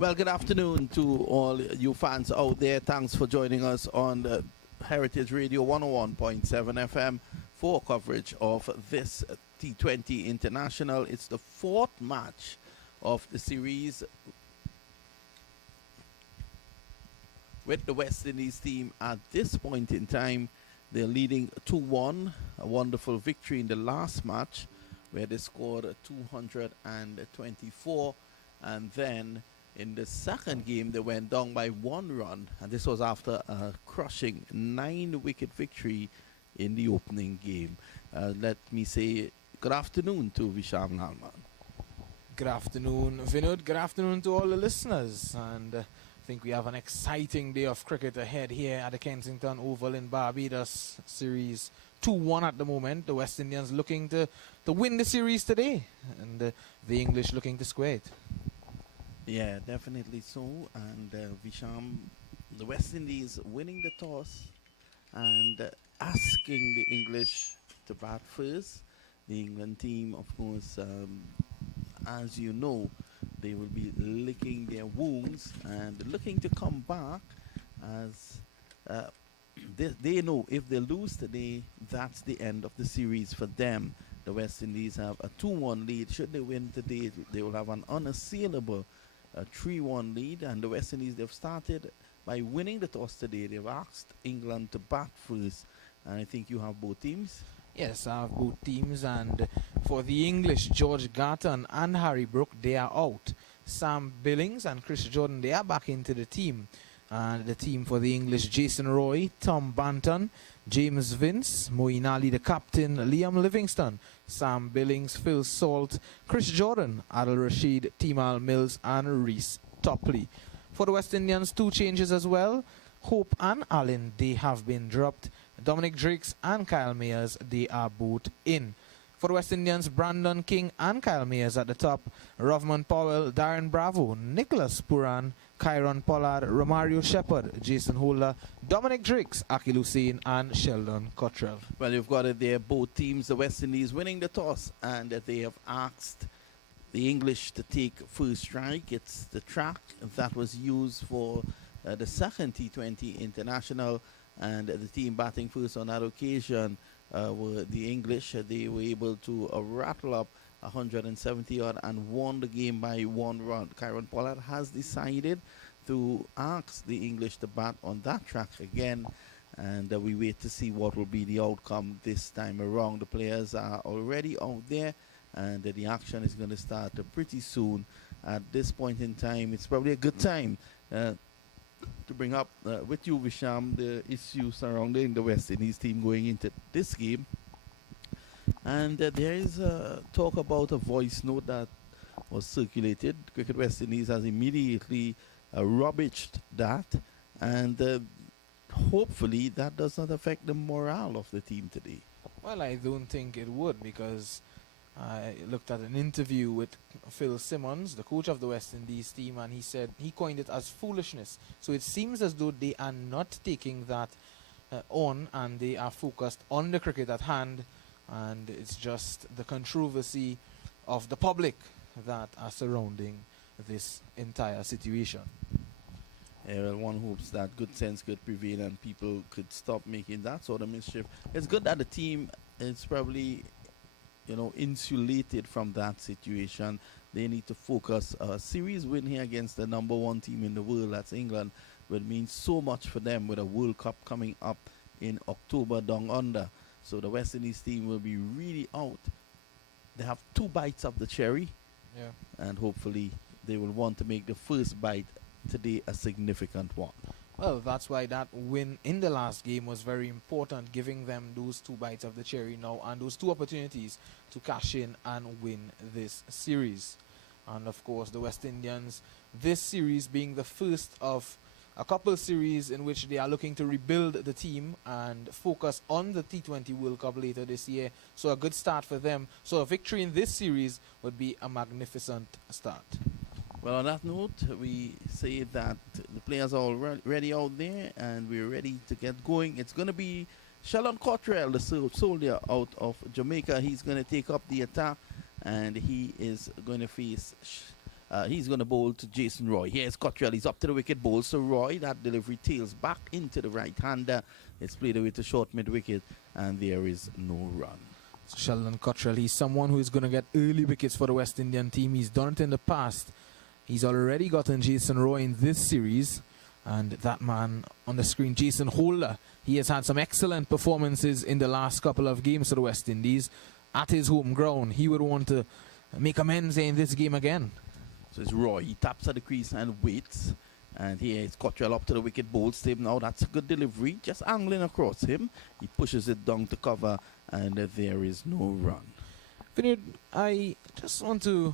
Well, good afternoon to all you fans out there. Thanks for joining us on the Heritage Radio 101.7 FM for coverage of this T20 International. It's the fourth match of the series with the West Indies team. At this point in time, they're leading 2-1, a wonderful victory in the last match where they scored 224, and then in the second game, they went down by 1 run, and this was after a crushing 9-wicket victory in the opening game. Let me say good afternoon to Visham Nalman. Good afternoon, Vinod. Good afternoon to all the listeners. And I think we have an exciting day of cricket ahead here at the Kensington Oval in Barbados. Series 2-1 at the moment. The West Indians looking to win the series today, and the English looking to square it. Yeah, definitely so. And Visham, the West Indies winning the toss and asking the English to bat first. The England team, of course, as you know, they will be licking their wounds and looking to come back, as they know if they lose today, that's the end of the series for them. The West Indies have a 2-1 lead. Should they win today, they will have an unassailable 3-1 lead, and the West Indies, they've started by winning the toss today. They've asked England to bat first, and I think you have both teams. Yes, I have both teams, and for the English, George Garton and Harry Brook, they are out. Sam Billings and Chris Jordan, they are back into the team. And the team for the English, Jason Roy, Tom Banton, James Vince, Moeen Ali, the captain, Liam Livingston, Sam Billings, Phil Salt, Chris Jordan, Adil Rashid, Timal Mills, and Reese Topley. For the West Indians, 2 changes as well. Hope and Allen, they have been dropped. Dominic Drakes and Kyle Mayers, they are both in. For the West Indians, Brandon King and Kyle Mayers at the top. Rovman Powell, Darren Bravo, Nicholas Puran, Kyron Pollard, Romario Shepherd, Jason Holder, Dominic Drakes, Akil Hussain, and Sheldon Cottrell. Well, you've got it there. Both teams, the West Indies winning the toss, and they have asked the English to take first strike. It's the track that was used for the second T20 International, and the team batting first on that occasion were the English. They were able to rattle up 170 odd and won the game by 1 run. Kyron Pollard has decided to ask the English to bat on that track again, and we wait to see what will be the outcome this time around. The players are already out there, and the action is going to start pretty soon. At this point in time, it's probably a good time to bring up with you, Visham, the issues surrounding the West Indies team going into this game. And there is talk about a voice note that was circulated. Cricket West Indies has immediately rubbished that, and hopefully that does not affect the morale of the team today. Well, I don't think it would, because I looked at an interview with Phil Simmons, the coach of the West Indies team, and he said he coined it as foolishness. So it seems as though they are not taking that on, and they are focused on the cricket at hand, and it's just the controversy of the public that are surrounding this entire situation. Well, one hopes that good sense could prevail and people could stop making that sort of mischief. It's good that the team is probably, insulated from that situation. They need to focus. A series win here against the number 1 team in the world, that's England, will mean so much for them with a World Cup coming up in October down under. So the West Indies team will be really out. They have 2 bites of the cherry, and hopefully they will want to make the first bite today a significant one. Well, that's why that win in the last game was very important, giving them those 2 bites of the cherry now and those 2 opportunities to cash in and win this series. And of course, the West Indians, this series being the first of a couple series in which they are looking to rebuild the team and focus on the T20 World Cup later this year. So a good start for them. So a victory in this series would be a magnificent start. Well, on that note, we say that the players are already out there and we're ready to get going. It's going to be Sheldon Cottrell, the soldier out of Jamaica. He's going to take up the attack, and he is going to face He's going to bowl to Jason Roy. Here's Cottrell. He's up to the wicket, bowls to Roy. That delivery tails back into the right-hander. It's played away to short mid-wicket, and there is no run. So Sheldon Cottrell, he's someone who is going to get early wickets for the West Indian team. He's done it in the past. He's already gotten Jason Roy in this series. And that man on the screen, Jason Holder, he has had some excellent performances in the last couple of games for the West Indies at his home ground. He would want to make amends in this game again. So it's Roy. He taps at the crease and waits. And here is Cottrell up to the wicket, bowls to him now. That's a good delivery. Just angling across him. He pushes it down to cover, and there is no run. Vinod, I just want to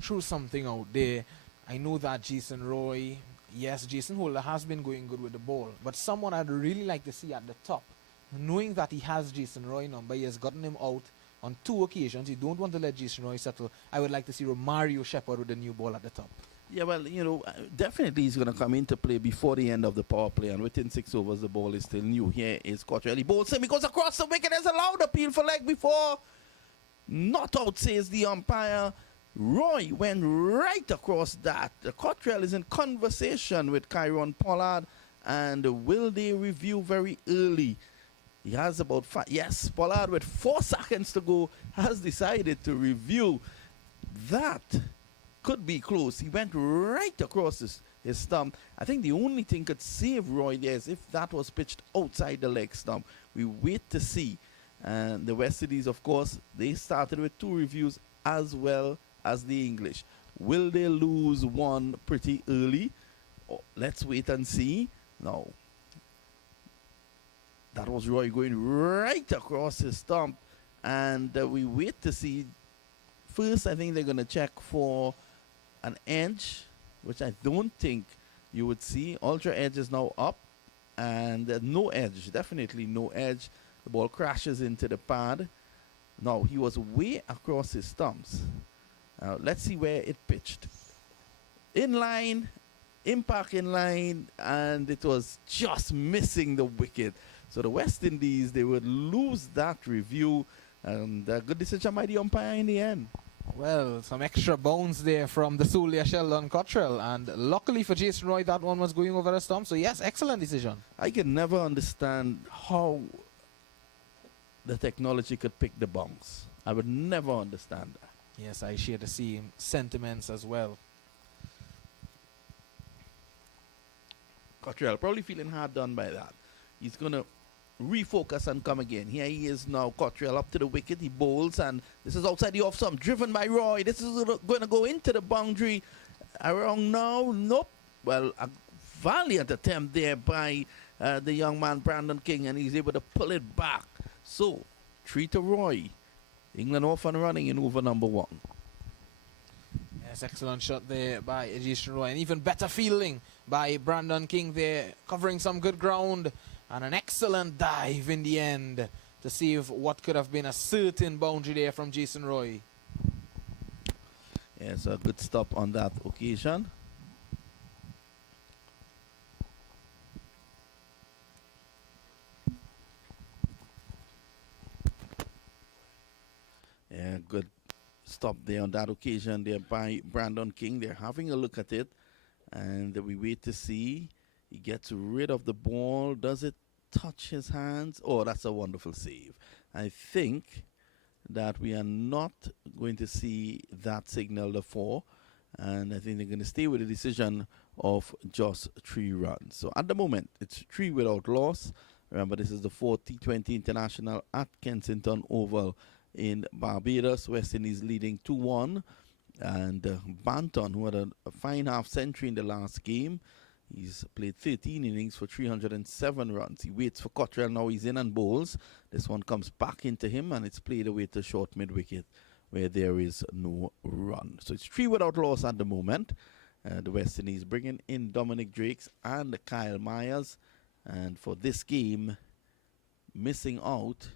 throw something out there. I know that Jason Roy, yes, Jason Holder has been going good with the ball, but someone I'd really like to see at the top, knowing that he has Jason Roy number, he has gotten him out on 2 occasions. You don't want to let Jason Roy settle. I would like to see Romario Shepherd with the new ball at the top. Yeah, well, you know, definitely he's going to come into play before the end of the power play, and within 6 overs, the ball is still new. Here is Cottrell. He bowls him. He goes across the wicket. There's a loud appeal for leg before. Not out, says the umpire. Roy went right across that. Cottrell is in conversation with Kyron Pollard, and will they review very early? He has about 5. Yes, Pollard with 4 seconds to go has decided to review. That could be close. He went right across his stump. I think the only thing could save Roy there is if that was pitched outside the leg stump. We wait to see. And the West Indies, of course, they started with 2 reviews as well as the English. Will they lose one pretty early? Oh, let's wait and see. No. That was Roy going right across his stump. And we wait to see. First, I think they're going to check for an edge, which I don't think you would see. Ultra edge is now up. And no edge. Definitely no edge. The ball crashes into the pad. Now, he was way across his stumps. Let's see where it pitched. In line, impact in line, and it was just missing the wicket. So the West Indies, they would lose that review, and a good decision by the umpire in the end. Well, some extra bounce there from the Solia Sheldon Cottrell, and luckily for Jason Roy, that one was going over the stump. So yes, excellent decision. I can never understand how the technology could pick the bounce. I would never understand that. Yes, I share the same sentiments as well. Cottrell probably feeling hard done by that. He's going to refocus and come again. Here he is now, Cottrell up to the wicket. He bowls, and this is outside the off stump, driven by Roy. This is going to go into the boundary. Around now, nope. Well, a valiant attempt there by the young man, Brandon King, and he's able to pull it back. So, 3 to Roy. England off and running in over number 1. Yes, excellent shot there by Jason Roy. And even better fielding by Brandon King there, covering some good ground. And an excellent dive in the end to save what could have been a certain boundary there from Jason Roy. Yes, a good stop on that occasion. Yeah, good stop there on that occasion there by Brandon King. They're having a look at it, and we wait to see. He gets rid of the ball. Does it touch his hands? Oh, that's a wonderful save. I think that we are not going to see that signal the 4, and I think they're going to stay with the decision of just 3 runs. So at the moment, it's 3 without loss. Remember, this is the 4th T20 International at Kensington Oval in Barbados. West Indies leading 2-1. And Banton, who had a fine half-century in the last game, he's played 13 innings for 307 runs. He waits for Cottrell. Now he's in and bowls. This one comes back into him, and it's played away to short mid-wicket where there is no run. So it's 3 without loss at the moment. The West Indies bringing in Dominic Drakes and Kyle Myers. And for this game, missing out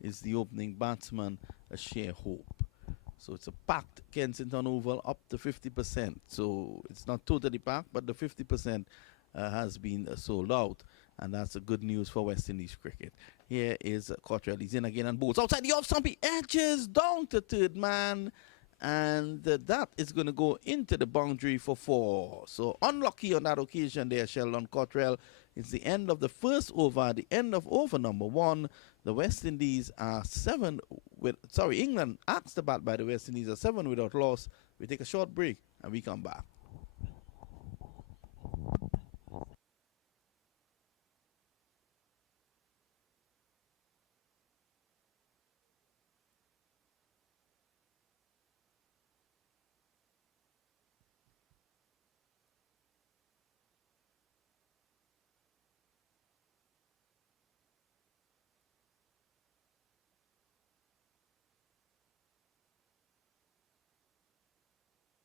is the opening batsman, Asher Hope. So it's a packed Kensington Oval, up to 50%. So it's not totally packed, but the 50% has been sold out. And that's a good news for West Indies cricket. Here is Cottrell. He's in again and bowls outside the off stump. He edges down to third man. and that is going to go into the boundary for 4. So unlucky on that occasion there, Sheldon Cottrell. It's the end of the first over, the end of over number 1. The West Indies are 7 with, England asked the bat by the West Indies are 7 without loss. We take a short break and we come back.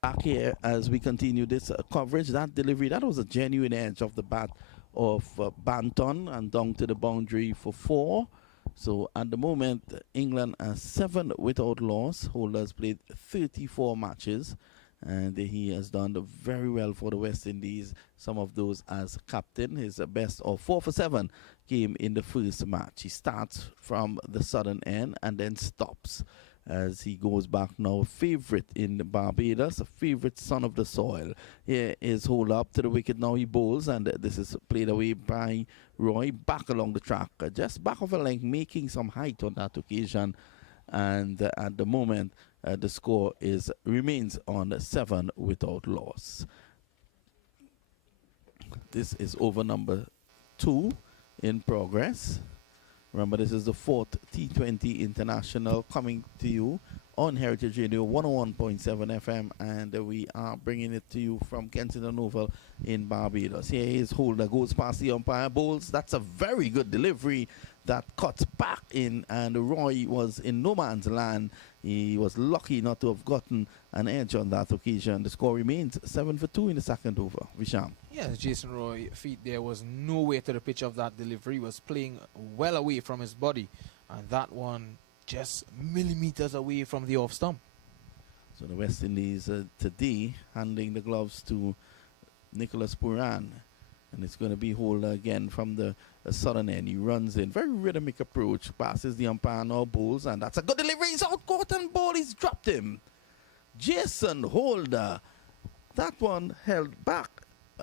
Back here as we continue this coverage. That delivery, that was a genuine edge of the bat of Banton and down to the boundary for 4. So at the moment, England are 7 without loss. Holder has played 34 matches, and he has done very well for the West Indies. Some of those as captain. His best of 4 for 7 came in the first match. He starts from the southern end and then stops as he goes back now. Favorite in Barbados, a favorite son of the soil. Here is hold up to the wicket now. He bowls, and this is played away by Roy. Back along the track, just back of a length, making some height on that occasion. And at the moment, the score remains on 7 without loss. This is over number 2 in progress. Remember, this is the 4th T20 International coming to you on Heritage Radio 101.7 FM, and we are bringing it to you from Kensington Oval in Barbados. Here is Holder, goes past the umpire, bowls. That's a very good delivery that cuts back in, and Roy was in no man's land. He was lucky not to have gotten an edge on that occasion. The score remains 7 for 2 in the second over. Visham. Yes, Jason Roy feet there was no way to the pitch of that delivery. He was playing well away from his body, and that one just millimeters away from the off stump. So the West Indies today handing the gloves to Nicholas Puran, and it's going to be Holder again from the southern end. He runs in, very rhythmic approach, passes the umpire now, bowls, and that's a good delivery. He's out caught and ball, he's dropped him. Jason Holder, that one held back.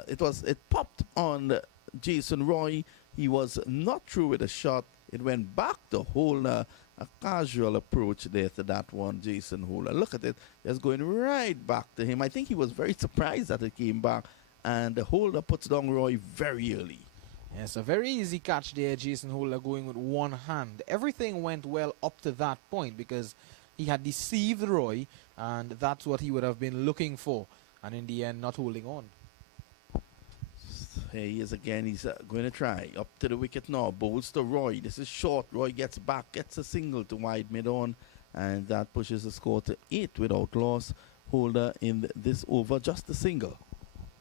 It popped on Jason Roy. He was not through with a shot. It went back to Holder. A casual approach there to that one, Jason Holder. Look at it, just going right back to him. I think he was very surprised that it came back, and the Holder puts down Roy very early. Yes, a very easy catch there, Jason Holder going with one hand. Everything went well up to that point because he had deceived Roy, and that's what he would have been looking for, and in the end not holding on. Here he is again. He's going to try. Up to the wicket now. Bowls to Roy. This is short. Roy gets back. Gets a single to wide mid-on. And that pushes the score to 8 without loss. Holder in this over. Just a single.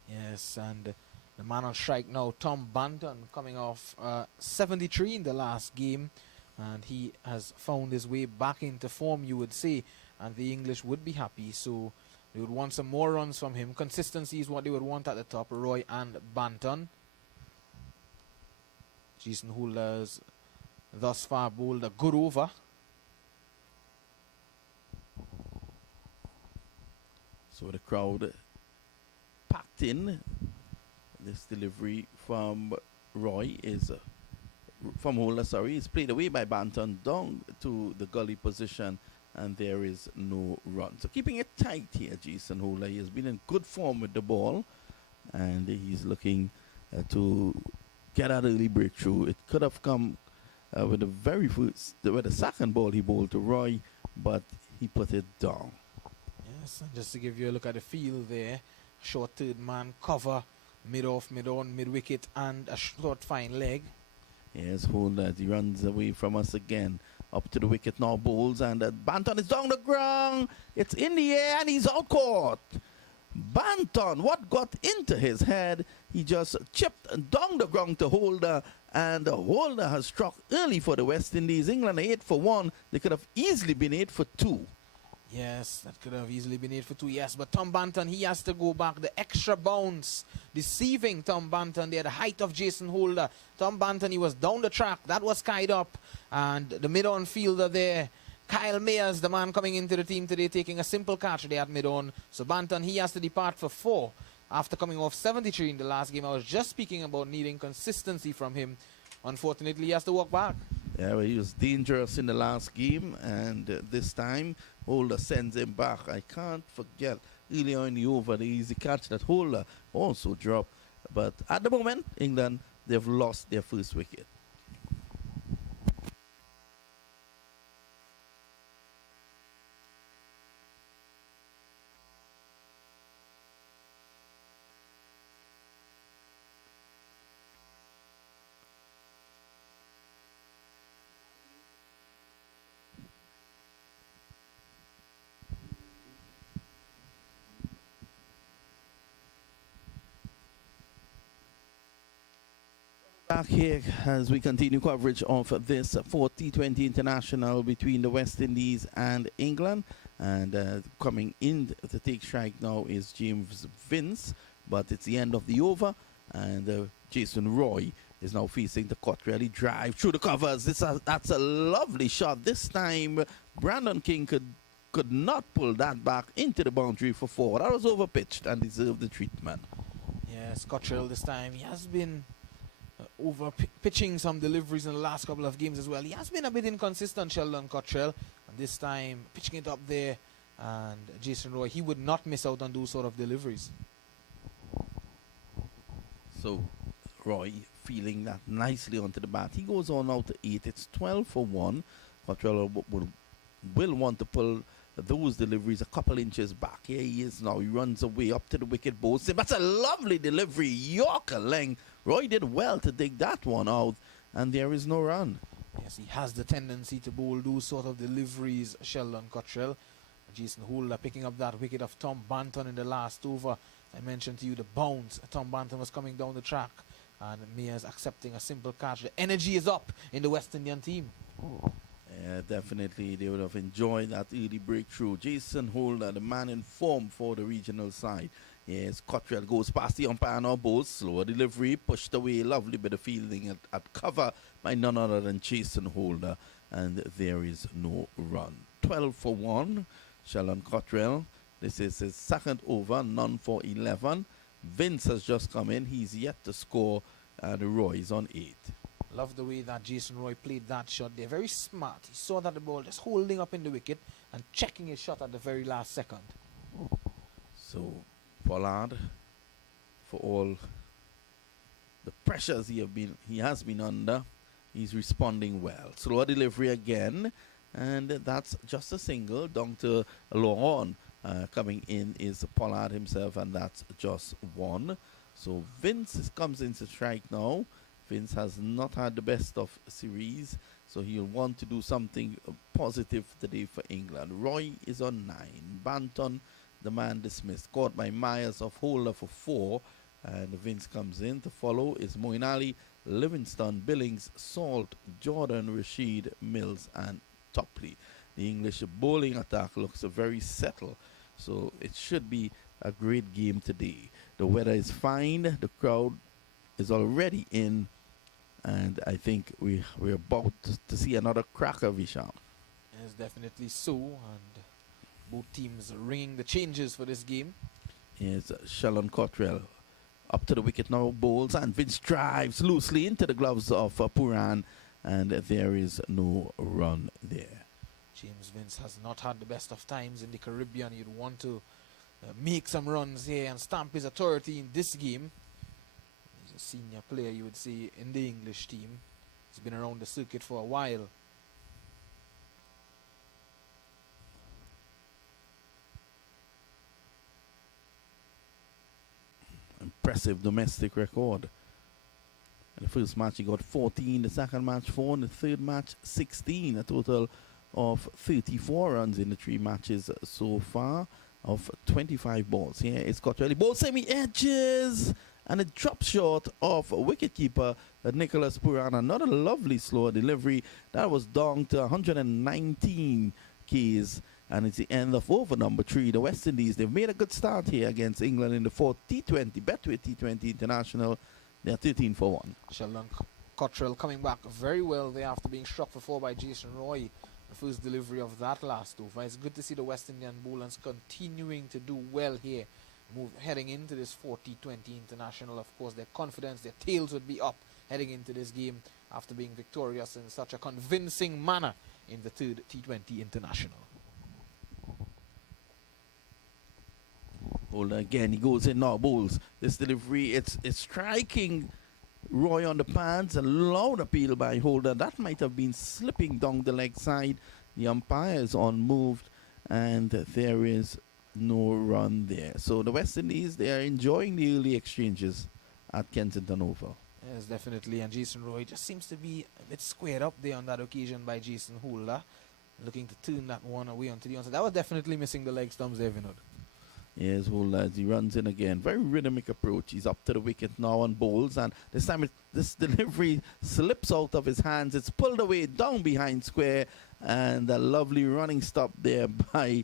Yes, and the man on strike now, Tom Banton, coming off 73 in the last game. And he has found his way back into form, you would say. And the English would be happy. So they would want some more runs from him. Consistency is what they would want at the top, Roy and Banton. Jason Holder's thus far bowled a good over. So the crowd packed in. This delivery from Roy is from Holder, is played away by Banton down to the gully position, and there is no run. So keeping it tight here, Jason Holder. He has been in good form with the ball, and he's looking to get an early breakthrough. It could have come with the second ball he bowled to Roy, but he put it down. Yes, and just to give you a look at the field there, short third man cover, mid-off, mid-on, mid-wicket, and a short fine leg. Yes, Holder, he runs away from us again. Up to the wicket now, bowls, and Banton is down the ground. It's in the air, and he's out caught. Banton, what got into his head? He just chipped down the ground to Holder, and Holder has struck early for the West Indies. England are 8 for 1. They could have easily been 8 for 2. Yes, that could have easily been 8 for 2, yes. But Tom Banton, he has to go back. The extra bounce, deceiving Tom Banton there, the height of Jason Holder. Tom Banton, he was down the track. That was skied up. And the mid-on fielder there Kyle Mayers, the man coming into the team today, taking a simple catch there at mid-on. So Banton, he has to depart for 4 after coming off 73 in the last game. I was just speaking about needing consistency from him. Unfortunately, he has to walk back. Yeah, well, he was dangerous in the last game, and this time Holder sends him back. I can't forget earlier in the over the easy catch that Holder also dropped. But at the moment, England, they've lost their first wicket. Back here as we continue coverage of this fourth T20 international between the West Indies and England. And coming in to take strike now is James Vince, but it's the end of the over. And Jason Roy is now facing the Cottrell. He drive through the covers. That's a lovely shot. This time, Brandon King could not pull that back into the boundary for 4. That was overpitched and deserved the treatment. Yes, Cottrell this time, he has been over pitching some deliveries in the last couple of games as well. He has been a bit inconsistent, Sheldon Cottrell, and this time pitching it up there, and Jason Roy, he would not miss out on those sort of deliveries. So Roy feeling that nicely onto the bat. He goes on out to 8. It's 12 for 1. Cottrell will want to pull those deliveries a couple inches back. Here he is now. He runs away up to the wicket, bowls him. That's a lovely delivery. Yorker length. Roy did well to dig that one out, and there is no run. Yes, he has the tendency to bowl those sort of deliveries, Sheldon Cottrell. Jason Holder picking up that wicket of Tom Banton in the last over. I mentioned to you the bounce. Tom Banton was coming down the track, and Mears accepting a simple catch. The energy is up in the West Indian team. Yeah, definitely they would have enjoyed that early breakthrough. Jason Holder, the man in form for the regional side. Yes, Cottrell goes past the umpire now, both slower delivery, pushed away, lovely bit of fielding at cover by none other than Jason Holder, and there is no run. 12 for 1, Sheldon Cottrell. This is his second over, none for 11. Vince has just come in, he's yet to score, and Roy is on 8. Love the way that Jason Roy played that shot. They're very smart. He saw that the ball just holding up in the wicket and checking his shot at the very last second. So Pollard, for all the pressures he has been under, he's responding well. Slower delivery again, and that's just a single. Down to Laurent coming in is Pollard himself, and that's just 1. So Vince comes into strike now. Vince has not had the best of series, so he'll want to do something positive today for England. Roy is on 9. Banton, the man dismissed, caught by Myers of Holder for 4, and Vince comes in. To follow is Moeen Ali, Livingston, Billings, Salt, Jordan, Rashid, Mills, and Topley. The English bowling attack looks very settled, so it should be a great game today. The weather is fine, the crowd is already in, and I think we're about to see another cracker, Vishal. Yes, definitely so, and both teams ringing the changes for this game. Yes, Sheldon Cottrell up to the wicket now, bowls, and Vince drives loosely into the gloves of Puran, and there is no run there. James Vince has not had the best of times in the Caribbean. You'd want to make some runs here and stamp his authority in this game. He's a senior player, you would say, in the English team. He's been around the circuit for a while. Impressive domestic record. In the first match he got 14, the second match 4, and the third match 16. A total of 34 runs in the 3 matches so far of 25 balls. Here it's Cottrell. Ball semi-edges, and it drops short of wicketkeeper Nicholas Puran. Another lovely slow delivery. That was down to 119 Ks. And it's the end of over number 3. The West Indies, they've made a good start here against England in the 4th T20, Betway T20 International. They're 13 for 1. Sheldon Cottrell coming back very well there after being struck for 4 by Jason Roy. the first delivery of that last over. It's good to see the West Indian bowlers continuing to do well here. Heading into this 40-20 international, of course, their confidence, their tails would be up heading into this game after being victorious in such a convincing manner in the third T20 international. Holder again, he goes in now, bowls. This delivery, it's striking Roy on the pads, a loud appeal by Holder. That might have been slipping down the leg side. The umpire is unmoved, and there is no run there. So the West Indies, they are enjoying the early exchanges at Kensington Oval. Yes, definitely. And Jason Roy just seems to be a bit squared up there on that occasion by Jason Holder, looking to turn that one away onto the onside. That was definitely missing the leg stumps there, Vinod. Yes, Holder, as he runs in again. Very rhythmic approach. He's up to the wicket now on bowls, and this time this delivery slips out of his hands. It's pulled away down behind square, and a lovely running stop there by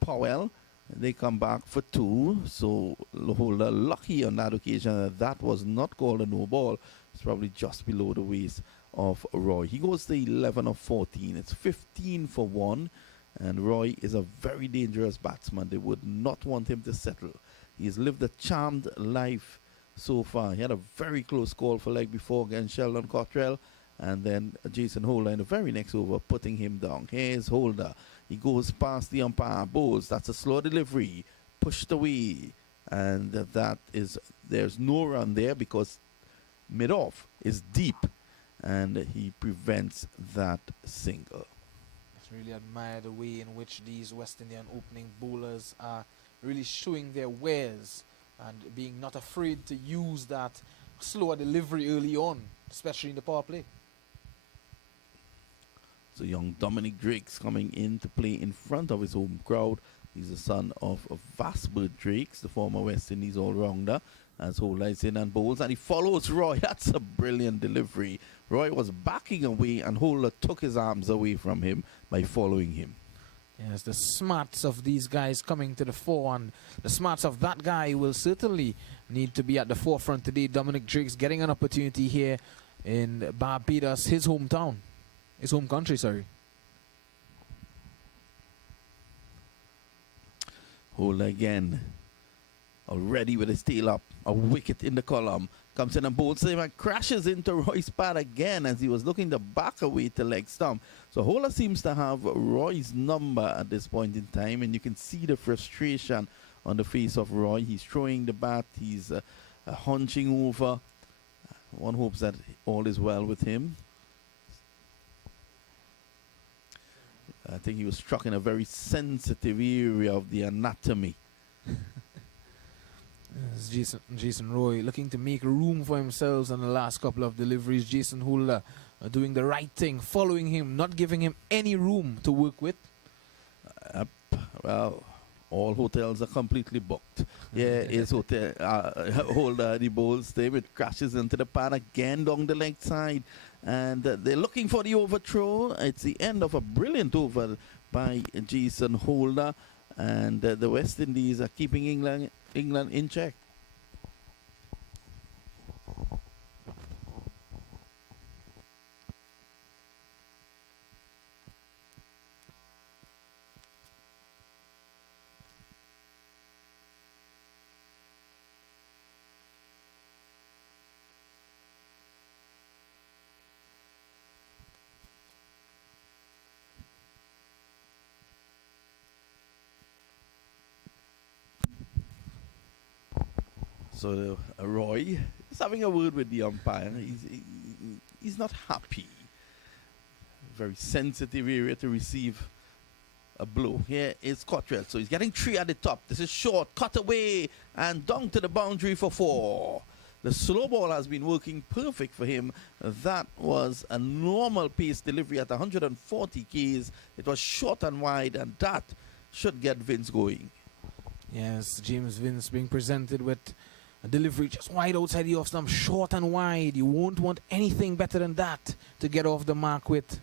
Powell. They come back for two, so Holder lucky on that occasion that was not called a no ball. It's probably just below the waist of Roy. He goes to 11 of 14. It's 15 for 1, and Roy is a very dangerous batsman. They would not want him to settle. He's lived a charmed life so far. He had a very close call for leg before against Sheldon Cottrell, and then Jason Holder in the very next over putting him down. Here's Holder. He goes past the umpire, bowls. That's a slow delivery, pushed away, and there's no run there because mid-off is deep, and he prevents that single. I really admire the way in which these West Indian opening bowlers are really showing their wares and being not afraid to use that slower delivery early on, especially in the power play. So young Dominic Drakes coming in to play in front of his home crowd. He's the son of Vasbert Drakes, the former West Indies all-rounder, as Holder is in and bowls, and he follows Roy. That's a brilliant delivery. Roy was backing away, and Holder took his arms away from him by following him. Yes, the smarts of these guys coming to the fore, and the smarts of that guy will certainly need to be at the forefront today. Dominic Drakes getting an opportunity here in Barbados, his hometown. His home country, sorry. Holder again. Already with his tail up. A wicket in the column. Comes in and bowls him and crashes into Roy's pad again as he was looking to back away to leg stump. So Holder seems to have Roy's number at this point in time, and you can see the frustration on the face of Roy. He's throwing the bat. He's hunching over. One hopes that all is well with him. I think he was struck in a very sensitive area of the anatomy. Jason Roy looking to make room for himself on the last couple of deliveries. Jason Holder doing the right thing, following him, not giving him any room to work with. Well, all hotels are completely booked. Yeah, his hotel Holder, the bowls there, it crashes into the pad again down the leg side. And they're looking for the overthrow. It's the end of a brilliant over by Jason Holder. And the West Indies are keeping England in check. So Roy is having a word with the umpire. He's not happy. Very sensitive area to receive a blow. Here is Cottrell. So he's getting 3 at the top. This is short, cut away, and down to the boundary for 4. The slow ball has been working perfect for him. That was a normal pace delivery at 140 Ks. It was short and wide, and that should get Vince going. Yes, James Vince being presented with a delivery just wide outside the off stump, short and wide. You won't want anything better than that to get off the mark with.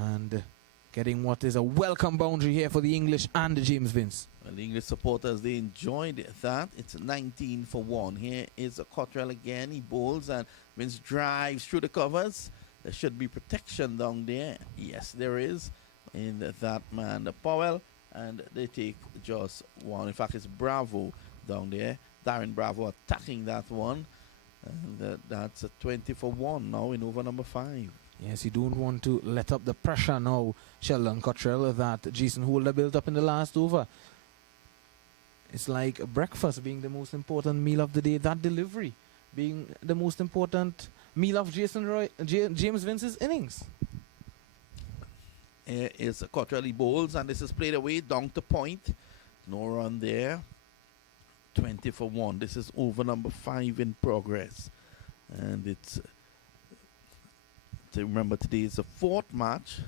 And getting what is a welcome boundary here for the English and the James Vince. Well, the English supporters, they enjoyed that. It's 19 for 1. Here is a Cottrell again. He bowls and Vince drives through the covers. there should be protection down there. Yes, there is in that man, Powell, and they take just one. In fact, it's Bravo down there. Darren Bravo attacking that one. And that's a 20 for 1 now in over number 5. Yes, you don't want to let up the pressure now, Sheldon Cottrell, that Jason Holder built up in the last over. It's like breakfast being the most important meal of the day, that delivery being the most important meal of James Vince's innings. Here is Cottrell, he bowls, and this is played away down to point. No run there. 20 for 1. This is over number 5 in progress. And it's, to remember, today is the 4th match.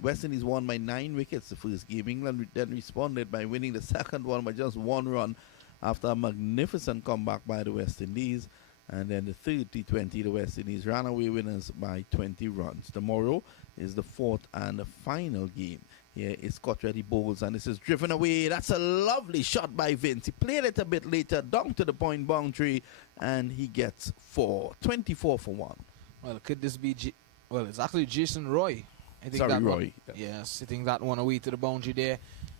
West Indies won by 9 wickets the first game. England then responded by winning the second one by just 1 run after a magnificent comeback by the West Indies. And then the third T20, the West Indies ran away winners by 20 runs. Tomorrow is the 4th and the final game. Here is Cottrell, he bowls, and this is driven away. That's a lovely shot by Vince. He played it a bit later, down to the point boundary, and he gets 4. 24 for 1. Well, could this be... well, it's actually Jason Roy. I think Sorry, that Roy. One, yes, hitting that one away to the boundary there.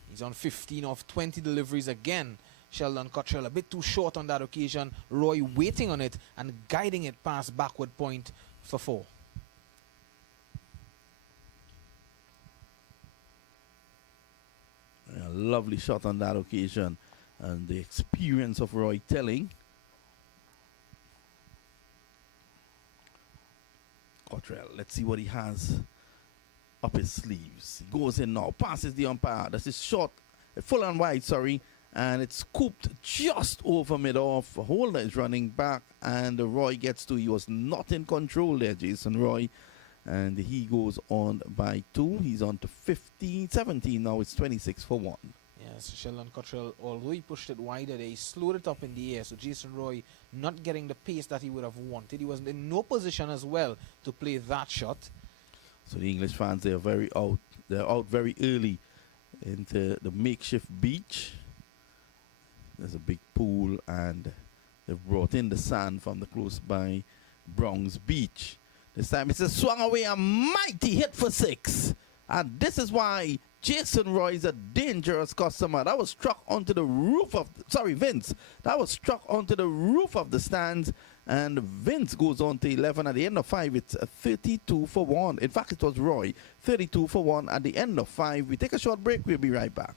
He's on 15 of 20 deliveries again. Sheldon Cottrell a bit too short on that occasion. Roy waiting on it and guiding it past backward point for 4. A lovely shot on that occasion, and the experience of Roy telling. Cottrell, let's see what he has up his sleeves. He goes in now, passes the umpire. This is short, full and wide, sorry, and it's scooped just over mid-off. Holder is running back, and Roy gets to. He was not in control there, Jason Roy. And he goes on by 2. He's on to 17 now. It's 26 for 1. Yes, Sheldon Cottrell, although he pushed it wider, he slowed it up in the air. So Jason Roy not getting the pace that he would have wanted. He was in no position as well to play that shot. So the English fans, they're out very early into the makeshift beach. There's a big pool, and they've brought in the sand from the close by Bronx Beach. This time it's a swung away, a mighty hit for 6. And this is why Jason Roy is a dangerous customer. That was struck onto the roof of... Vince. That was struck onto the roof of the stands. And Vince goes on to 11. At the end of 5, it's a 32 for 1. In fact, it was Roy. 32 for 1 at the end of 5. We take a short break. We'll be right back.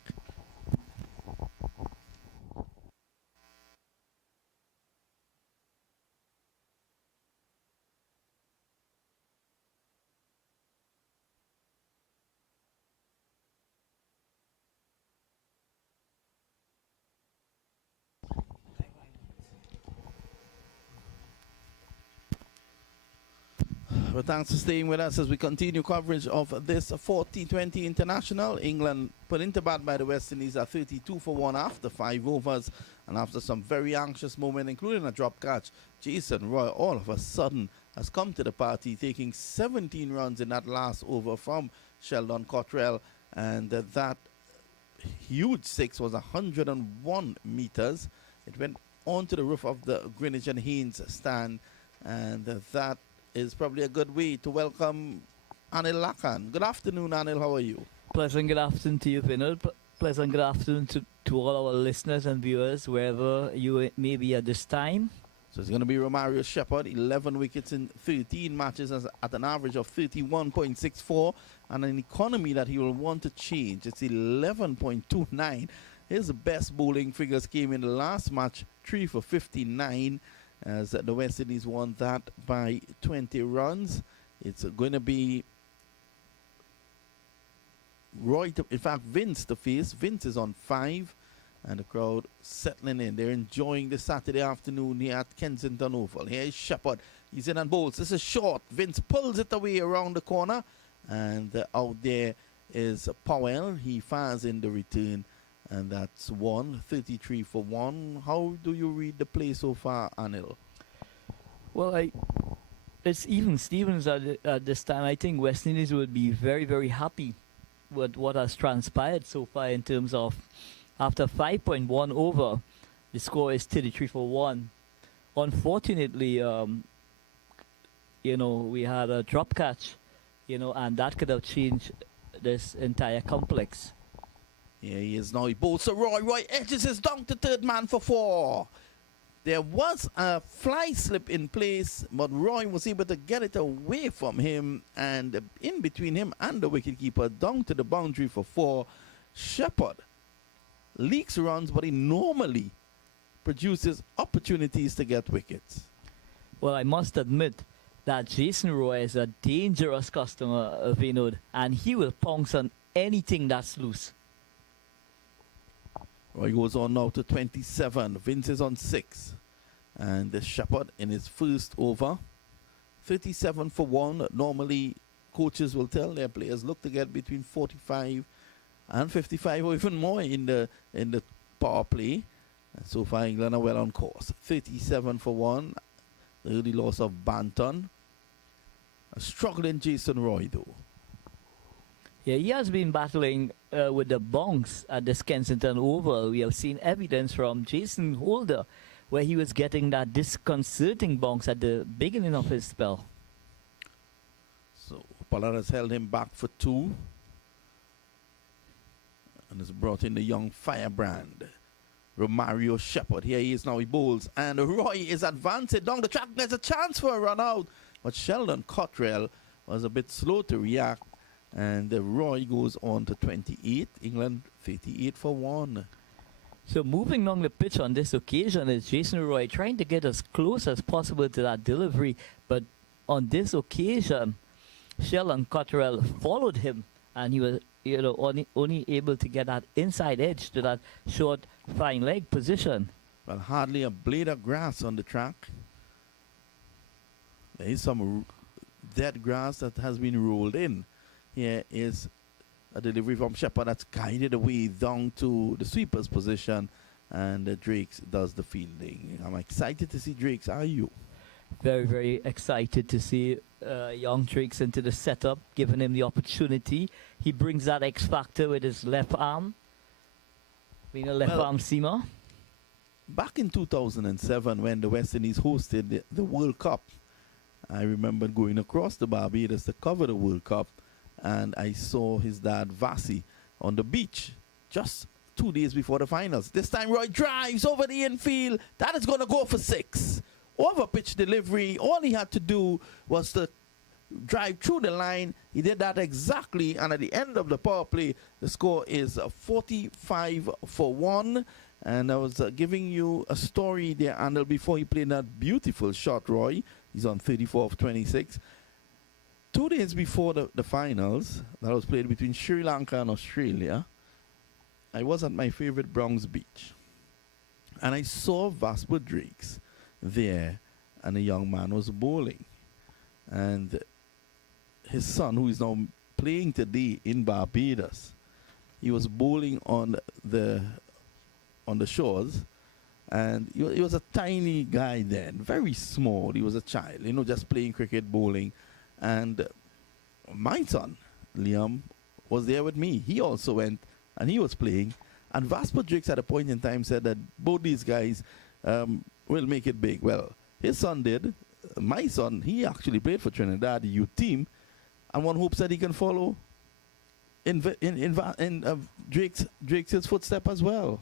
Well, thanks for staying with us as we continue coverage of this 40-20 International. England put into bat by the West Indies at 32 for 1 after 5 overs. And after some very anxious moments, including a drop catch, Jason Roy all of a sudden has come to the party, taking 17 runs in that last over from Sheldon Cottrell. And that huge 6 was 101 meters. It went onto the roof of the Greenwich and Haynes stand. And that is probably a good way to welcome Anil Lakan. Good afternoon, Anil. How are you? Pleasant good afternoon to you, Vinod. Pleasant good afternoon to all our listeners and viewers, wherever you may be at this time. So it's going to be Romario Shepherd, 11 wickets in 13 matches at an average of 31.64, and an economy that he will want to change. It's 11.29. His best bowling figures came in the last match, 3 for 59. As the West Indies won that by 20 runs. It's going to be Roy, in fact, Vince to face. Vince is on 5, and the crowd settling in. They're enjoying the Saturday afternoon here at Kensington Oval. Here is Shepherd. He's in and bowls. This is short. Vince pulls it away around the corner, and out there is Powell. He fires in the return. And that's 33 for 1. How do you read the play so far, Anil? Well, it's even Stevens at this time. I think West Indies would be very, very happy with what has transpired so far in terms of after 5.1 over, the score is 33 for 1. Unfortunately, we had a drop catch, and that could have changed this entire complex. Yeah, he is now. He bowls to Roy. Roy edges his down to third man for 4. There was a fly slip in place, but Roy was able to get it away from him, and in between him and the wicketkeeper, down to the boundary for 4. Shepherd leaks runs, but he normally produces opportunities to get wickets. Well, I must admit that Jason Roy is a dangerous customer, Vinod, and he will pounce on anything that's loose. Roy goes on now to 27. Vince is on 6. And the Shepherd in his first over. 37 for 1. Normally, coaches will tell their players, look to get between 45 and 55 or even more in the power play. And so far, England are well on course. 37 for 1. The early loss of Banton. A struggling Jason Roy, though. Yeah, he has been battling with the bounce at this Kensington Oval. We have seen evidence from Jason Holder where he was getting that disconcerting bounce at the beginning of his spell. So Pollard has held him back for 2. And has brought in the young firebrand, Romario Shepherd. Here he is now, he bowls. And Roy is advancing down the track. There's a chance for a run out. But Sheldon Cottrell was a bit slow to react. And Roy goes on to 28. England 38 for 1. So moving along the pitch on this occasion is Jason Roy trying to get as close as possible to that delivery. But on this occasion, Sheldon Cottrell followed him. And he was only able to get that inside edge to that short fine leg position. Well, hardly a blade of grass on the track. There is some dead grass that has been rolled in. Here is a delivery from Shepherd that's guided away down to the sweeper's position, and Drakes does the fielding. I'm excited to see Drakes. Are you? Very, very excited to see young Drakes into the setup, giving him the opportunity. He brings that X factor with his left arm, being a left arm seamer. Back in 2007, when the West Indies hosted the World Cup, I remember going across to Barbados to cover the World Cup. And I saw his dad, Vasi, on the beach just 2 days before the finals. This time, Roy drives over the infield. That is going to go for 6. Over pitch delivery. All he had to do was to drive through the line. He did that exactly. And at the end of the power play, the score is 45 for 1. And I was giving you a story there, Andel, before he played that beautiful shot, Roy. He's on 34 of 26. 2 days before the finals, that was played between Sri Lanka and Australia, I was at my favorite Bronx Beach. And I saw Vasper Drakes there, and a young man was bowling. And his son, who is now playing today in Barbados, he was bowling on the shores. And he was a tiny guy then, very small. He was a child, just playing cricket, bowling. And my son, Liam, was there with me. He also went, and he was playing. And Vasper Drakes at a point in time said that both these guys will make it big. Well, his son did. My son, he actually played for Trinidad, the youth team. And one hopes that he can follow in Drakes' footstep as well.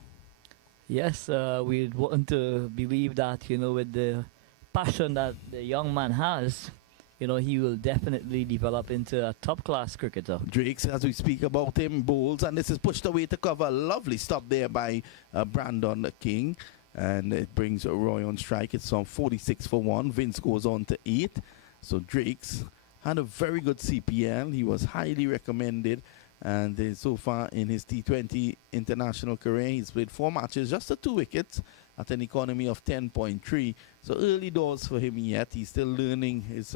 Yes, we want to believe that, with the passion that the young man has, he will definitely develop into a top-class cricketer. Drakes, as we speak about him, bowls, and this is pushed away to cover. Lovely stop there by Brandon King, and it brings Roy on strike. It's on 46 for 1. Vince goes on to 8. So Drakes had a very good CPL. He was highly recommended, and so far in his T20 international career, he's played 4 matches, just 2 wickets, at an economy of 10.3. So early doors for him yet. He's still learning his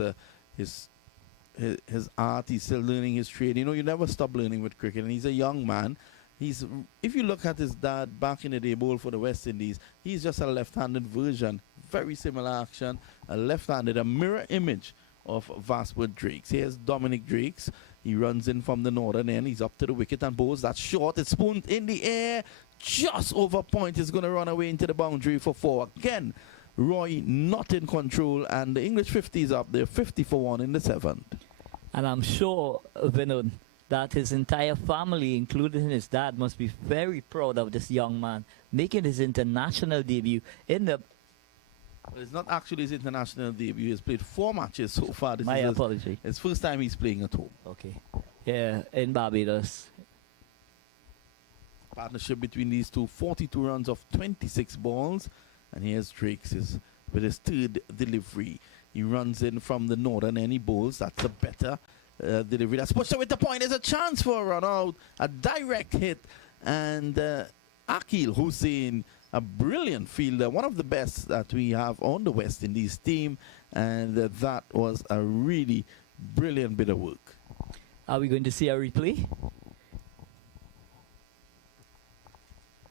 art. He's still learning his trade. You never stop learning with cricket. And he's a young man. If you look at his dad back in the day, bowled for the West Indies, he's just a left-handed version. Very similar action. A left-handed, a mirror image of Vasper Drakes. Here's Dominic Drakes. He runs in from the northern end. He's up to the wicket and bowls. That's short. It's spooned in the air. Just over point. Is going to run away into the boundary for 4. Again, Roy not in control, and the English 50 is up there, 50 for 1 in the 7th. And I'm sure, Vinod, that his entire family, including his dad, must be very proud of this young man making his international debut in the... Well, it's not actually his international debut. He's played 4 matches so far. This My is apology. his first time he's playing at home. Okay. Yeah, in Barbados. Partnership between these two, 42 runs of 26 balls. And here's Drake's with his 3rd delivery. He runs in from the northern and he bowls. That's a better delivery. That's pushed away the point. There's a chance for a run out. A direct hit. And Akil Hussain, a brilliant fielder, one of the best that we have on the West Indies team. And that was a really brilliant bit of work. Are we going to see a replay?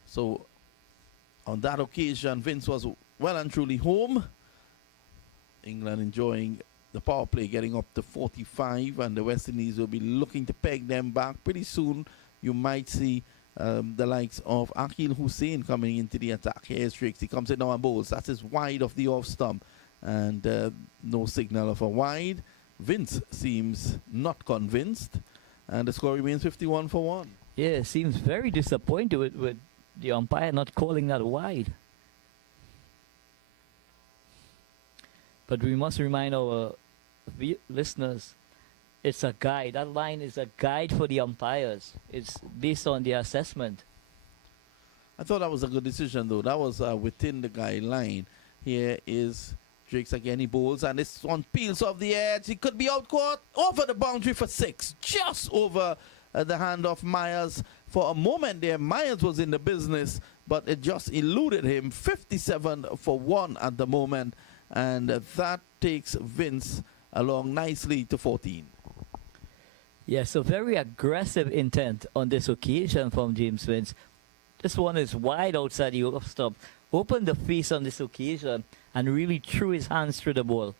So on that occasion, Vince was well and truly home. England enjoying the power play, getting up to 45, and the West Indies will be looking to peg them back. Pretty soon, you might see the likes of Akil Hussain coming into the attack. Here's Drake. He comes in now and bowls. That is wide of the off stump, and no signal of a wide. Vince seems not convinced, and the score remains 51 for 1. Yeah, seems very disappointed with the umpire not calling that wide. But we must remind our listeners, it's a guide. That line is a guide for the umpires. It's based on their assessment. I thought that was a good decision, though. That was within the guideline. Here is Drakes again. He bowls, and this one peels off the edge. He could be out caught over the boundary for 6, just over the hand of Myers. For a moment there, Myers was in the business, but it just eluded him. 57 for 1 at the moment, and that takes Vince along nicely to 14. Yeah, so very aggressive intent on this occasion from James Vince. This one is wide outside the off stump. Opened the face on this occasion and really threw his hands through the ball.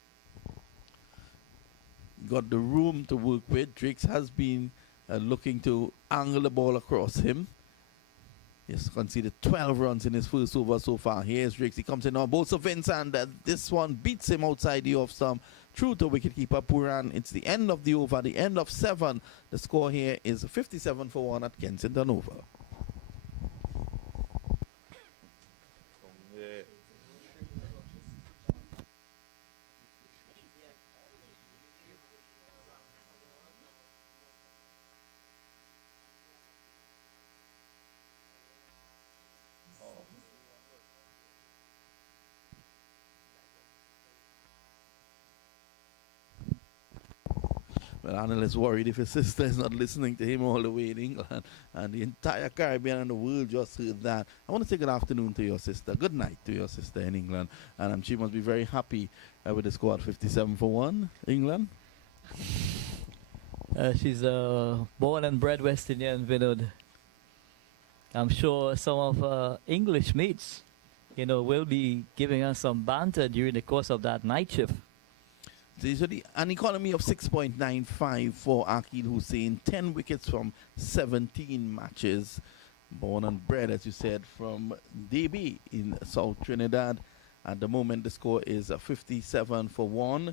Got the room to work with. Drakes has been looking to angle the ball across him. He's conceded 12 runs in his first over so far. Here's Drakes. He comes in on both of Vince, and this one beats him outside the off stump. Through to wicketkeeper Puran. It's the end of the over, the end of 7. The score here is 57 for 1 at Kensington Oval. Well, Anil is worried if his sister is not listening to him all the way in England, and the entire Caribbean and the world just heard that. I want to say good afternoon to your sister. Good night to your sister in England, and she must be very happy with the score at 57 for 1, England. She's a born and bred West Indian, Vinod. I'm sure some of her English mates, will be giving us some banter during the course of that night shift. So an economy of 6.95 for Akil Hussain, 10 wickets from 17 matches. Born and bred, as you said, from DB in South Trinidad. At the moment, the score is 57 for 1.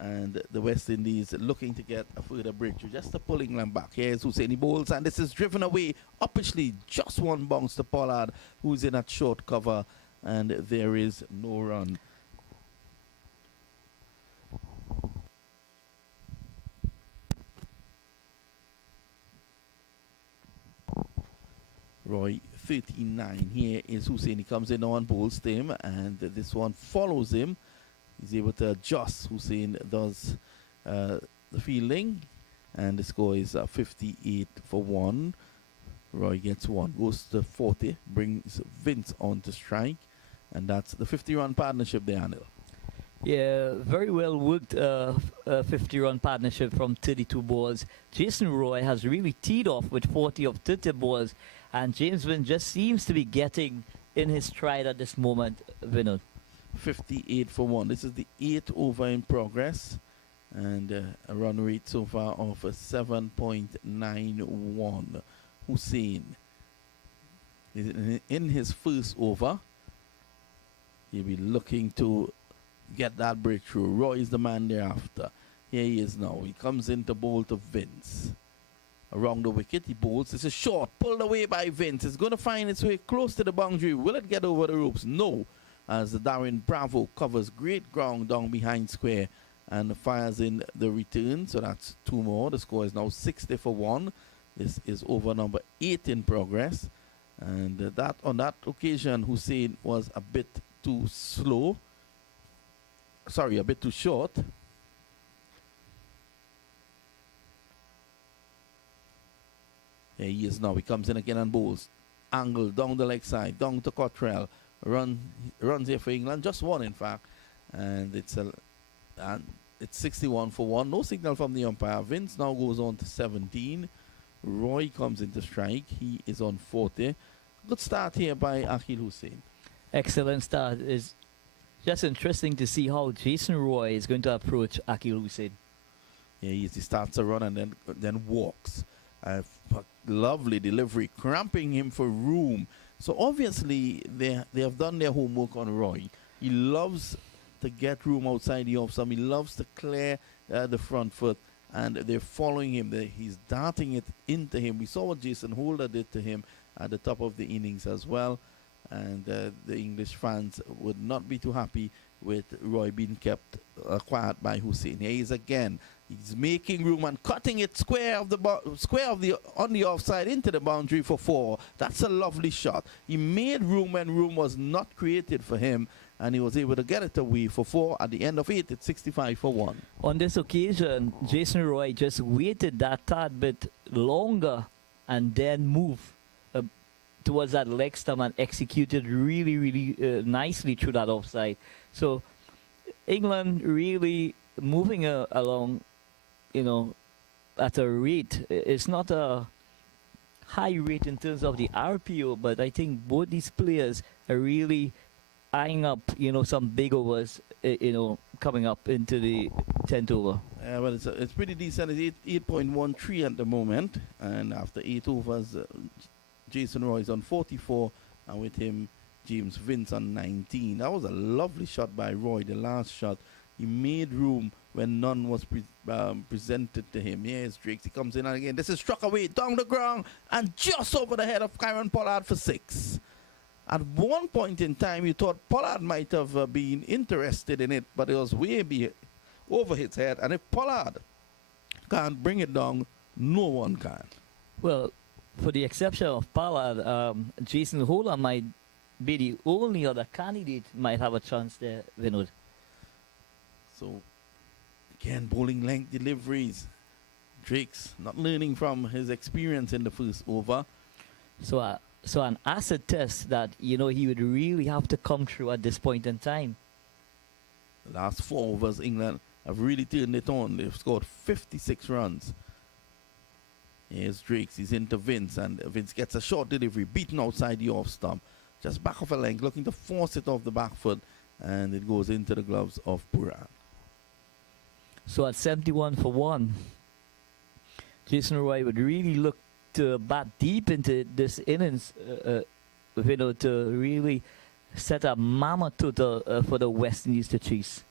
And the West Indies looking to get a further breakthrough, just to pull England back. Here's Hussain. He bowls, and this is driven away uppishly. Just one bounce to Pollard, who's in at short cover. And there is no run. Roy 39. Here is Hussain. He comes in on bowls to him, and this one follows him. He's able to adjust. Hussain does the fielding, and the score is 58 for 1. Roy gets 1, goes to 40, brings Vince on to strike, and that's the 50-run partnership there, Anil. Yeah, very well worked 50-run partnership from 32 balls. Jason Roy has really teed off with 40 of 30 balls, and James Vince just seems to be getting in his stride at this moment, Vinod. 58 for 1. This is the 8th over in progress, and a run rate so far of 7.91. Hussain is in his first over. He'll be looking to get that breakthrough. Roy is the man thereafter. Here he is now. He comes in to bowl to Vince. Around the wicket, he bowls. This is short, pulled away by Vince. It's going to find its way close to the boundary. Will it get over the ropes? No. As Darren Bravo covers great ground down behind square and fires in the return. So that's 2 more. The score is now 60 for 1. This is over number 8 in progress. And that on that occasion, Hussein was a bit too slow. Sorry, a bit too short. There he is now. He comes in again and bowls. Angle down the leg side, down to Cottrell. Runs here for England. Just one, in fact. And it's 61 for 1. No signal from the umpire. Vince now goes on to 17. Roy comes into strike. He is on 40. Good start here by Akhil Hussain. Excellent start. It's just interesting to see how Jason Roy is going to approach Akhil Hussain. Yeah, he starts a run and then walks. Lovely delivery, cramping him for room. So obviously they have done their homework on Roy. He loves to get room outside the off stump. He loves to clear the front foot, and they're following him. He's darting it into him. We saw what Jason Holder did to him at the top of the innings as well. And the English fans would not be too happy with Roy being kept quiet by Hussain. Here he is again. He's making room and cutting it on the offside into the boundary for 4. That's a lovely shot. He made room when room was not created for him, and he was able to get it away for 4. At the end of 8, it's 65 for 1. On this occasion, Jason Roy just waited that tad bit longer and then moved towards that leg stump and executed really, really nicely through that offside. So England really moving along, at a rate. It's not a high rate in terms of the RPO, but I think both these players are really eyeing up, some big overs, coming up into the 10th over. Well, it's pretty decent. It's 8.13 at the moment, and after 8 overs, Jason Roy is on 44, and with him, James Vince on 19. That was a lovely shot by Roy, the last shot. He made room when none was presented to him. Here's Drakes. He comes in and again. This is struck away down the ground and just over the head of Kieron Pollard for 6. At one point in time, you thought Pollard might have been interested in it, but it was way over his head. And if Pollard can't bring it down, no one can. Well, for the exception of Pollard, Jason Holder might be the only other candidate might have a chance there, Vinod. So, again, bowling length deliveries. Drake's not learning from his experience in the first over. So an acid test that, he would really have to come through at this point in time. The last 4 overs, England have really turned it on. They've scored 56 runs. Here's Drakes. He's into Vince, and Vince gets a short delivery, beaten outside the off stump. Just back of a length, looking to force it off the back foot, and it goes into the gloves of Puran. So at 71 for 1, Jason Roy would really look to bat deep into this innings, to really set a mammoth total for the West Indies to chase.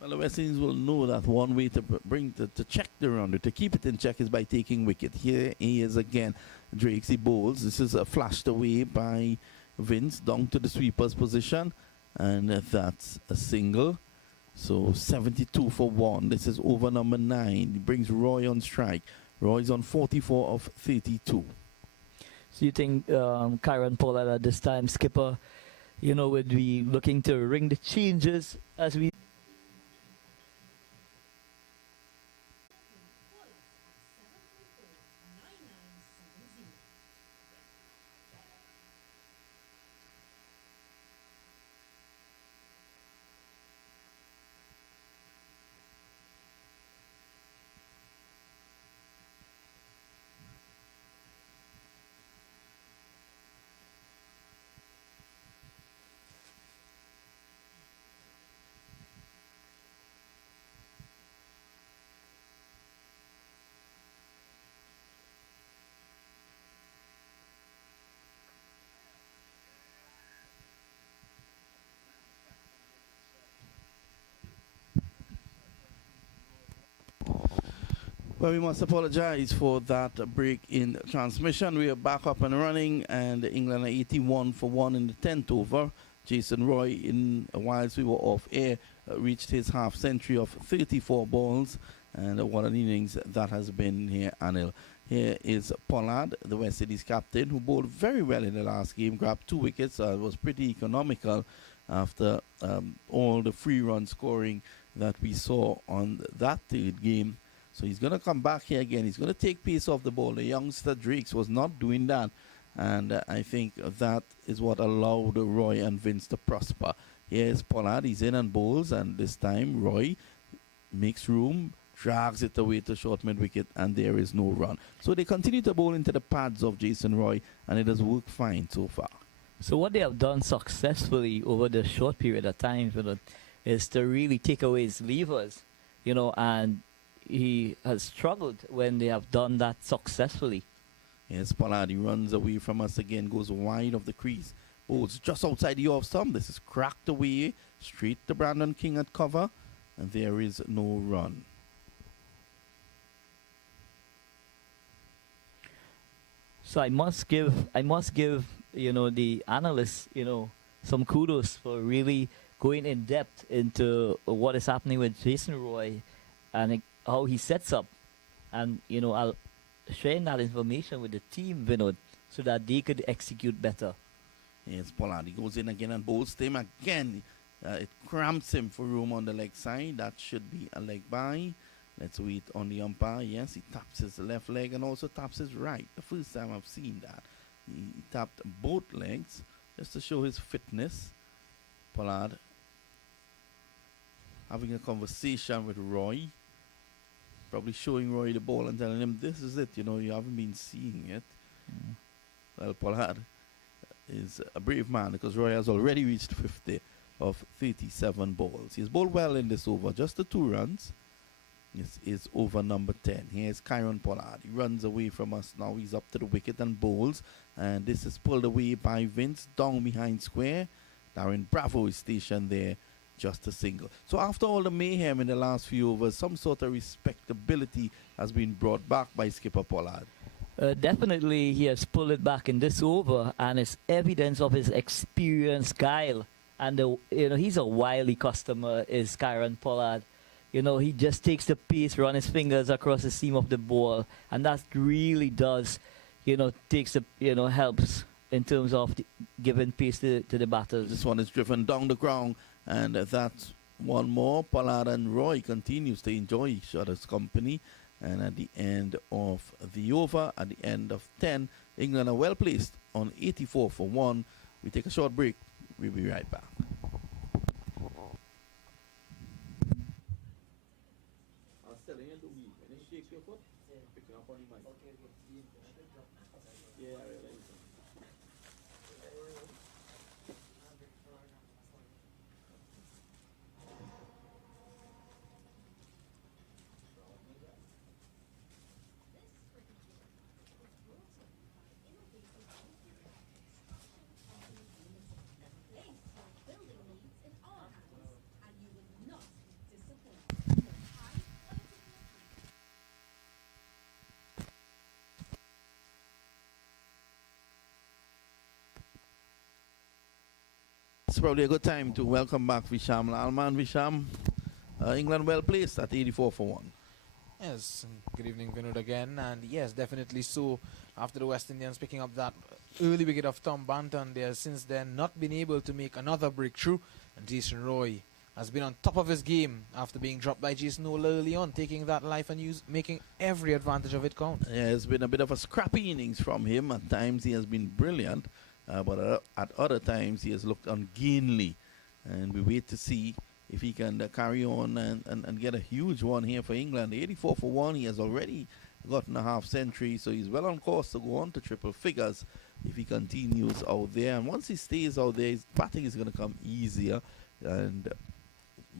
Well, the West Indies will know that one way to check the runner, to keep it in check, is by taking wicket. Here he is again. Drakes, he bowls. This is flashed away by Vince down to the sweeper's position, and that's a single. So 72 for 1. This is over number 9. He brings Roy on strike. Roy's on 44 of 32. So you think Kieron Pollard at this time, skipper, would be looking to ring the changes as we... Well, we must apologize for that break in transmission. We are back up and running, and England are 81 for 1 in the 10th over. Jason Roy, whilst we were off air, reached his half century of 34 balls, and what an innings that has been here, Anil. Here is Pollard, the West Indies captain, who bowled very well in the last game, grabbed 2 wickets, was pretty economical after all the free run scoring that we saw on that third game. So he's going to come back here again. He's going to take pace off the ball. The youngster Drakes was not doing that. And I think that is what allowed Roy and Vince to prosper. Here's Pollard. He's in and bowls. And this time Roy makes room, drags it away to short mid-wicket, and there is no run. So they continue to bowl into the pads of Jason Roy, and it has worked fine so far. So what they have done successfully over the short period of time, is to really take away his levers, and he has struggled when they have done that successfully. Yes, Pollard, he runs away from us again, goes wide of the crease. Bowls just outside the off stump. This is cracked away, straight to Brandon King at cover, and there is no run. So I must give the analysts, some kudos for really going in depth into what is happening with Jason Roy and how he sets up, and I'll share that information with the team, Vinod, so that they could execute better. Yes, Pollard, he goes in again and bowls him again. It cramps him for room on the leg side. That should be a leg by. Let's wait on the umpire. Yes, he taps his left leg and also taps his right. The first time I've seen that. He tapped both legs just to show his fitness. Pollard having a conversation with Roy. Probably showing Roy the ball and telling him, this is it, you haven't been seeing it. Well, Pollard is a brave man because Roy has already reached 50 of 37 balls. He's bowled well in this over, just the 2 runs. This is over number 10. Here's Kyron Pollard. He runs away from us now. He's up to the wicket and bowls. And this is pulled away by Vince, down behind square. Darren Bravo is stationed there, just a single. So after all the mayhem in the last few overs, some sort of respectability has been brought back by skipper Pollard. Definitely he has pulled it back in this over, and it's evidence of his experience, guile. And he's a wily customer, is Kyron Pollard. He just takes the pace, run his fingers across the seam of the ball, and that really does, takes the, helps in terms of giving pace to the batters. This one is driven down the ground, and that's one more. Pollard and Roy continues to enjoy each other's company. And at the end of the over, at the end of 10, England are well placed on 84 for 1. We take a short break. We'll be right back. It's probably a good time to welcome back Visham Lalman. Visham, England well placed at 84 for 1. Yes, good evening, Vinod, again. And yes, definitely so. After the West Indians picking up that early wicket of Tom Banton, they have since then not been able to make another breakthrough. And Jason Roy has been on top of his game after being dropped by Jason Ola early on, taking that life and making every advantage of it count. Yeah, it's been a bit of a scrappy innings from him. At times he has been brilliant. But at other times he has looked ungainly, and we wait to see if he can carry on and get a huge one here for England. 84 for 1, he has already gotten a half century, so he's well on course to go on to triple figures if he continues out there. And once he stays out there, his batting is going to come easier, and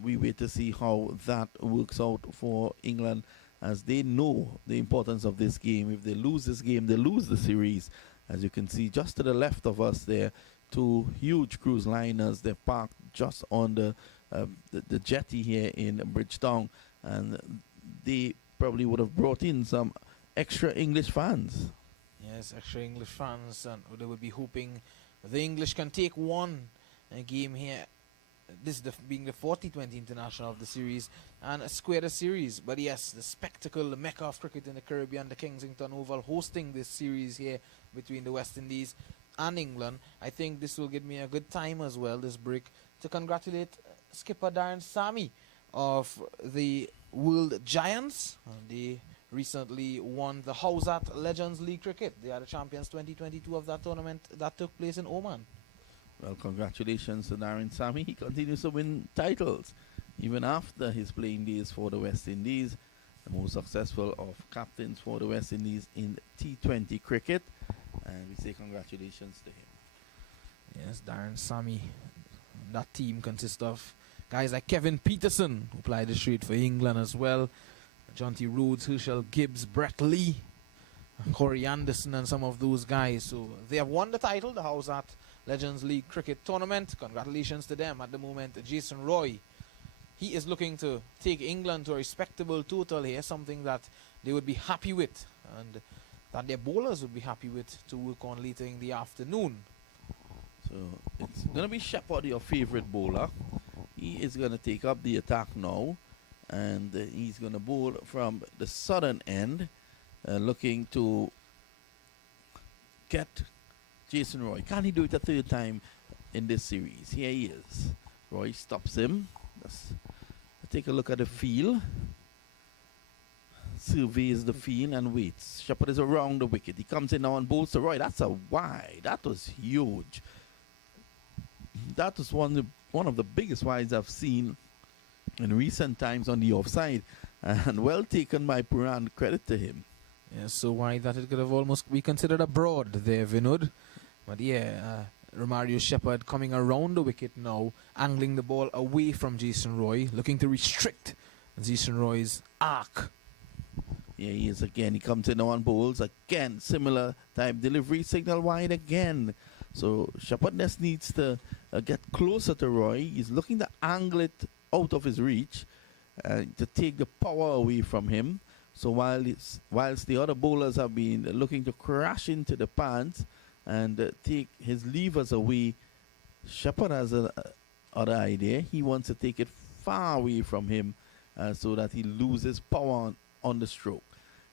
we wait to see how that works out for England, as they know the importance of this game. If they lose this game, they lose the series. As you can see, just to the left of us there, 2 huge cruise liners. They're parked just on the jetty here in Bridgetown, and they probably would have brought in some extra English fans. Yes, extra English fans, and they would be hoping the English can take one game here. This being the 40-20 international of the series and square the series. But yes, the spectacle, the mecca of cricket in the Caribbean, the Kensington Oval, hosting this series here between the West Indies and England. I think this will give me a good time as well, this break, to congratulate skipper Darren Sammy of the World Giants. They recently won the Howsat Legends League Cricket. They are the champions 2022 of that tournament that took place in Oman. Well, congratulations to Darren Sammy. He continues to win titles even after his playing days for the West Indies. The most successful of captains for the West Indies in T20 cricket. And we say congratulations to him. Yes, Darren Sammy. That team consists of guys like Kevin Peterson, who played the straight for England as well. Jonty Rhodes, Herschel Gibbs, Brett Lee, Corey Anderson, and some of those guys. So they have won the title, the Howsat Legends League Cricket Tournament. Congratulations to them. At the moment, Jason Roy, he is looking to take England to a respectable total here, something that they would be happy with and that their bowlers would be happy with to work on later in the afternoon. So it's going to be Shepherd, your favorite bowler. He is going to take up the attack now, and he's going to bowl from the southern end, looking to get Jason Roy. Can he do it a third time in this series? Here he is. Roy stops him. Let's take a look at the field. Surveys the field and waits. Shepherd is around the wicket. He comes in now and bowls to Roy. That's a wide. That was huge. That was one of the biggest wides I've seen in recent times on the offside. And well taken by Puran. Credit to him. Yeah, so wide that it could have almost be considered a broad there, Vinod. But yeah, Romario Shepherd coming around the wicket now, angling the ball away from Jason Roy, looking to restrict Jason Roy's arc. Yeah, he is again. He comes in on bowls again. Similar type delivery, signal wide again. So Shepherd just needs to get closer to Roy. He's looking to angle it out of his reach to take the power away from him. So whilst the other bowlers have been looking to crash into the pants and take his levers away, Shepherd has other idea. He wants to take it far away from him so that he loses power on the stroke.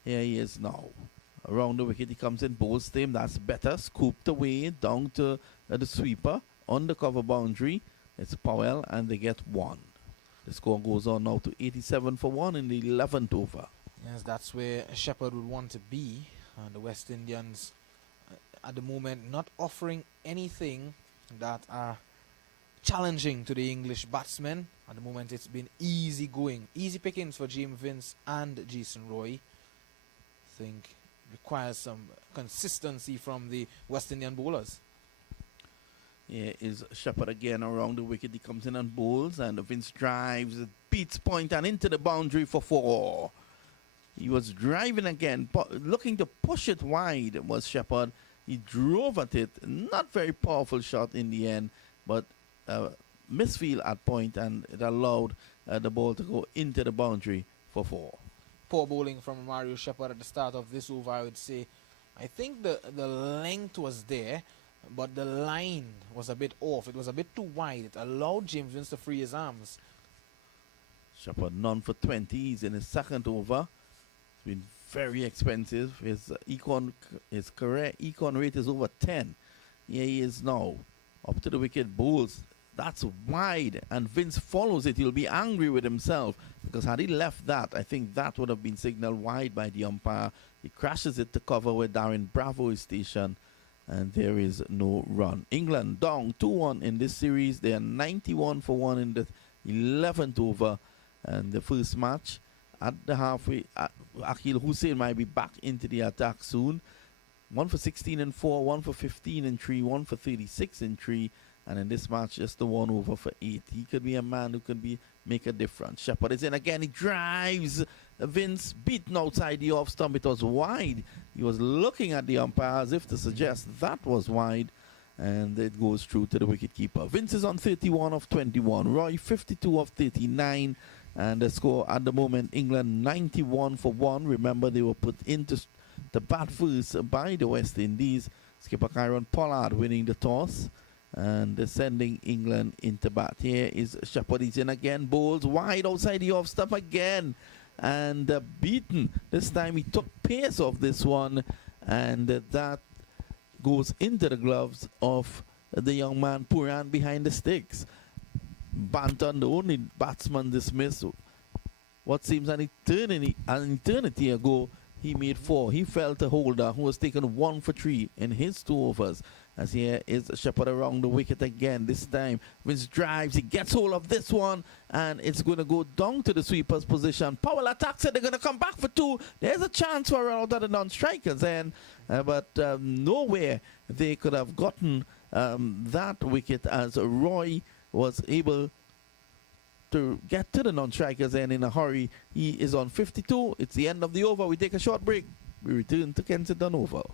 Here he is now. Around the wicket, he comes in, bowls to him. That's better. Scooped away down to the sweeper on the cover boundary. It's Powell, and they get one. The score goes on now to 87 for 1 in the 11th over. Yes, that's where Shepherd would want to be. The West Indians, at the moment, not offering anything that are challenging to the English batsmen. At the moment, it's been easy going. Easy pickings for James Vince and Jason Roy. I think requires some consistency from the West Indian bowlers. Yeah, is Shepherd again around the wicket. He comes in and bowls, and Vince drives, beats point and into the boundary for 4. He was driving again, looking to push it wide was Shepherd. He drove at it. Not very powerful shot in the end, but misfield at point, and it allowed the ball to go into the boundary for 4. Poor bowling from Mario Shepherd at the start of this over, I would say. I think the length was there, but the line was a bit off. It was a bit too wide. It allowed James Vince to free his arms. Shepherd none for 20. He's in his second over. It's been very expensive. His career econ rate is over 10. Here he is now. Up to the wicket, bowls. That's wide, and Vince follows it. He'll be angry with himself, because had he left that, I think that would have been signaled wide by the umpire. He crashes it to cover where Darren Bravo is stationed, and there is no run. England down 2-1 in this series. They are 91 for 1 in the 11th over, and the first match at the halfway. Akhil Hussain might be back into the attack soon. 1 for 16 and 4, 1 for 15 and 3, 1 for 36 and 3. And in this match, just the 1 over for 8. He could be a man who could make a difference. Shepherd is in again. He drives. Vince beaten outside the off stump. It was wide. He was looking at the umpire as if to suggest that was wide. And it goes through to the wicketkeeper. Vince is on 31 of 21. Roy 52 of 39. And the score at the moment, England 91 for 1. Remember, they were put into the bat first by the West Indies. Skipper Kyron Pollard winning the toss and sending England into bat. Here is Shepherd. He's in again, bowls wide outside the off stump again. And beaten. This time he took pace off this one, and that goes into the gloves of the young man Puran behind the sticks. Banton, the only batsman dismissed. What seems an eternity ago, he made 4. He fell to Holder, who was taken 1 for 3 in his 2 overs. As here is Shepherd around the wicket again. This time, Vince drives. He gets hold of this one, and it's going to go down to the sweeper's position. Powell attacks it. They're going to come back for 2. There's a chance for out of the non-strikers, but nowhere they could have gotten that wicket, as Roy was able to get to the non-strikers end in a hurry. He is on 52. It's the end of the over. We take a short break. We return to Kensington Oval.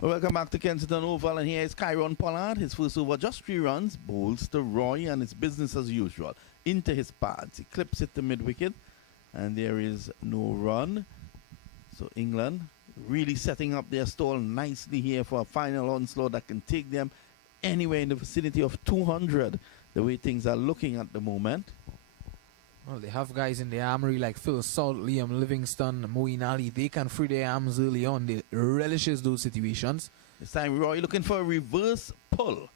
Welcome back to Kensington Oval, and here is Kyron Pollard. His first over, just 3 runs, bowls to Roy, and it's business as usual. Into his pads, he clips it to mid-wicket, and there is no run. So England really setting up their stall nicely here for a final onslaught that can take them anywhere in the vicinity of 200, the way things are looking at the moment. Well, they have guys in the armory like Phil Salt, Liam Livingston, Moeen Ali. They can free their arms early on. They relishes those situations. This time Roy looking for a reverse pull,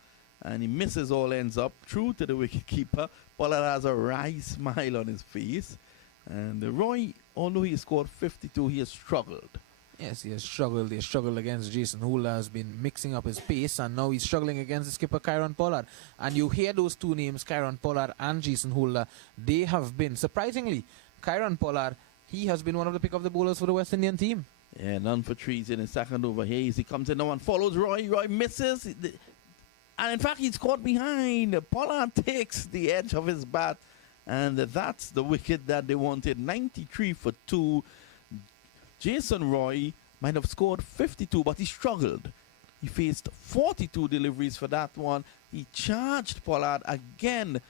and he misses, all ends up true to the wicketkeeper. Pollard has a wry smile on his face. And Roy, although he scored 52, he has struggled. Yes, he has struggled. He has struggled against Jason Hula, has been mixing up his pace, and now he's struggling against the skipper Kyron Pollard. And you hear those 2 names, Kyron Pollard and Jason Hula. They have been, surprisingly, Kyron Pollard, he has been one of the pick of the bowlers for the West Indian team. Yeah, none for 3s in his second over here. He comes in now and follows Roy. Roy misses. And in fact, he's caught behind. Pollard takes the edge of his bat. And that's the wicket that they wanted. 93 for 2. Jason Roy might have scored 52, but he struggled. He faced 42 deliveries for that one. He charged Pollard again.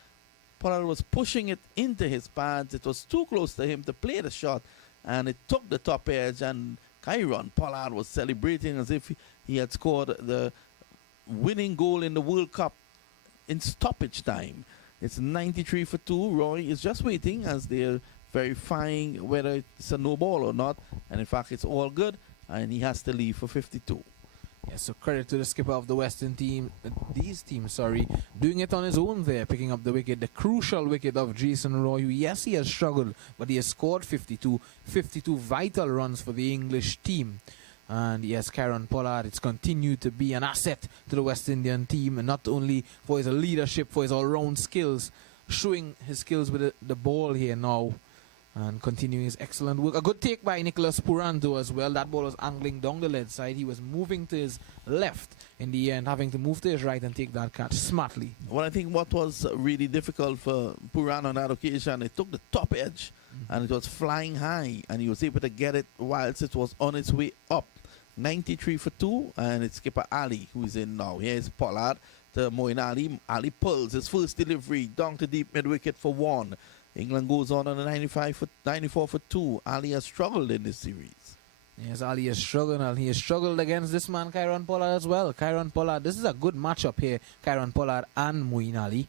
Pollard was pushing it into his pads. It was too close to him to play the shot, and it took the top edge, and Kyron Pollard was celebrating as if he had scored the winning goal in the World Cup in stoppage time. It's 93 for 2. Roy is just waiting as they're verifying whether it's a no ball or not, and in fact it's all good, and he has to leave for 52. Yeah, so credit to the skipper of the Western team, these teams, doing it on his own there, picking up the wicket, the crucial wicket of Jason Roy, who, yes, he has struggled, but he has scored 52 vital runs for the English team. And yes, Kyron Pollard, it's continued to be an asset to the West Indian team, and not only for his leadership, for his all-round skills, showing his skills with the ball here now, and continuing his excellent work. A good take by Nicholas Puranto as well. That ball was angling down the leg side. He was moving to his left in the end, having to move to his right and take that catch smartly. Well, I think what was really difficult for Puran on that occasion, it took the top edge, and it was flying high, and he was able to get it whilst it was on its way up. 93 for 2, and it's skipper Ali who is in now. Here's Pollard to Moeen Ali. Ali pulls his first delivery down to deep mid-wicket for 1. England goes on a 94 for 2. Ali has struggled in this series. Yes, Ali has struggled, and he has struggled against this man, Kyron Pollard, as well. Kyron Pollard, this is a good matchup here, Kyron Pollard and Moeen Ali.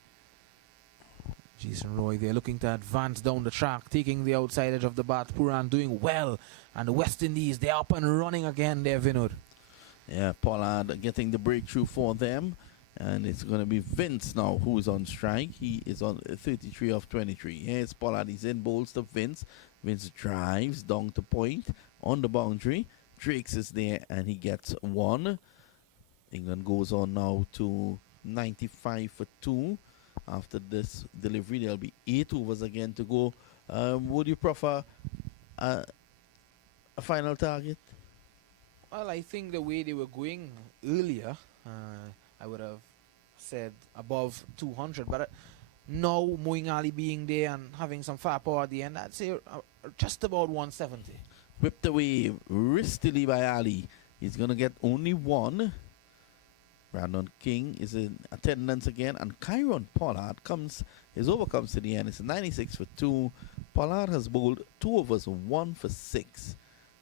Jason Roy, they're looking to advance down the track, taking the outside edge of the bat. Puran doing well, and the West Indies, they're up and running again there, Vinod. Yeah, Pollard getting the breakthrough for them. And it's going to be Vince now who is on strike. He is on 33 of 23. Here's Pollard. He's in, bowls to Vince. Vince drives down to point on the boundary. Drakes is there, and he gets 1. England goes on now to 95 for 2. After this delivery, there'll be 8 overs again to go Would you prefer a, a final target? Well, I think the way they were going earlier, I would have said above 200. But now, Moeen Ali being there and having some firepower at the end, I'd say just about 170. Whipped away wristily by Ali. He's going to get only one. Brandon King is in attendance again, and Kyron Pollard his over comes to the end. It's a 96 for 2. Pollard has bowled 2 overs, 1 for 6.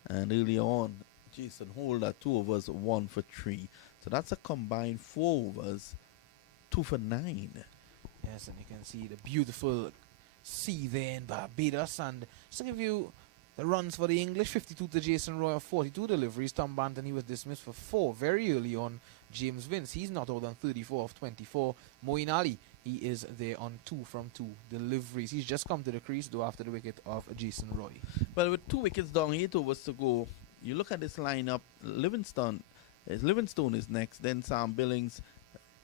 And earlier on, Jason Holder, 2 overs, 1 for 3. So that's a combined 4 overs, 2 for 9. Yes, and you can see the beautiful sea there in Barbados. And just to give you the runs for the English, 52 to Jason Roy, 42 deliveries. Tom Banton, he was dismissed for 4 very early on. James Vince, he's not out on 34 of 24. Moeen Ali, he is there on 2 from 2 deliveries. He's just come to the crease, though, after the wicket of Jason Roy. Well, with 2 wickets down, 8 overs to go, you look at this lineup. Livingstone is next, then Sam Billings,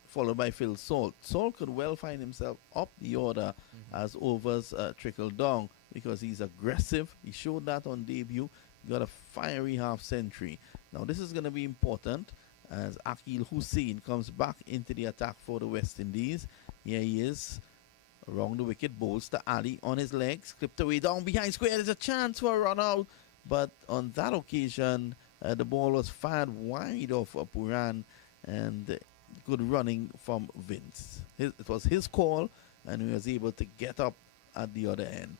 followed by Phil Salt. Salt could well find himself up the order as overs trickle down because he's aggressive. He showed that on debut. He got a fiery half century. Now, this is going to be important as Akil Hussain comes back into the attack for the West Indies. Here he is, around the wicket, bowls to Ali on his legs, clipped away down behind square. There's a chance for a run out, but on that occasion, the ball was fired wide off Puran, and good running from Vince. It was his call, and he was able to get up at the other end.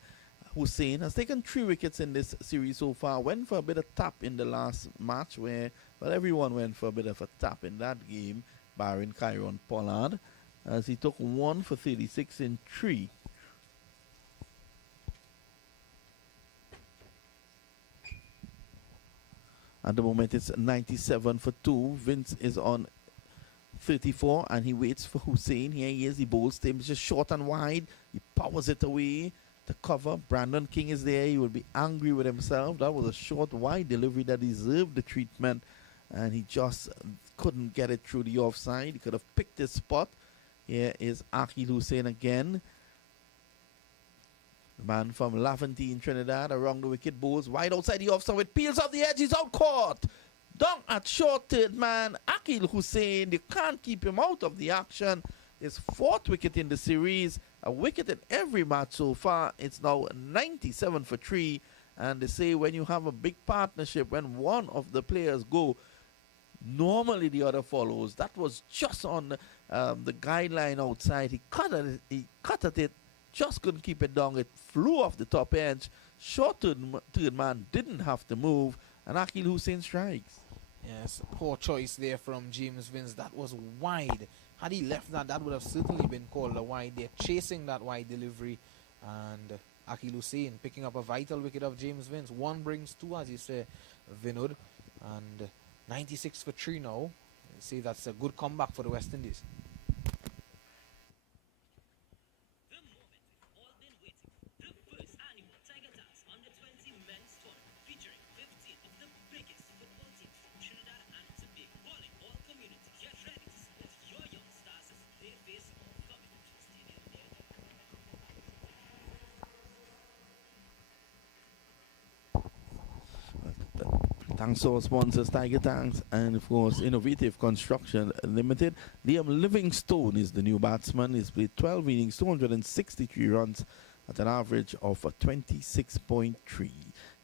Hussain has taken 3 wickets in this series so far. Went for a bit of tap in the last match where, well, everyone went for a bit of a tap in that game, barring Kyron Pollard, as he took 1 for 36 in 3. At the moment, it's 97 for 2. Vince is on 34, and he waits for Hussain. Here he is. He bowls to him. It's just short and wide. He powers it away to cover. Brandon King is there. He will be angry with himself. That was a short, wide delivery that deserved the treatment, and he just couldn't get it through the offside. He could have picked his spot. Here is Akil Hussain again. The man from Laventine, Trinidad, around the wicket, bowls wide outside the offside with peels off the edge. He's out caught. Down at short third man, Akil Hussain. They can't keep him out of the action. His 4th wicket in the series, a wicket in every match so far. It's now 97 for 3. And they say when you have a big partnership, when one of the players go, normally the other follows. That was just on the guideline outside. He cut at it, just couldn't keep it down. It flew off the top edge. Short third man didn't have to move, and Akil Hussain strikes. Yes, poor choice there from James Vince. That was wide. Had he left that, that would have certainly been called a wide. They're chasing that wide delivery, and Akil Hussain picking up a vital wicket of James Vince. 1 brings 2, as you say, Vinod, and 96 for 3 now. See, that's a good comeback for the West Indies. Thanks to our sponsors, Tiger Tanks, and of course, Innovative Construction Limited. Liam Livingstone is the new batsman. He's played 12 innings, 263 runs at an average of 26.3.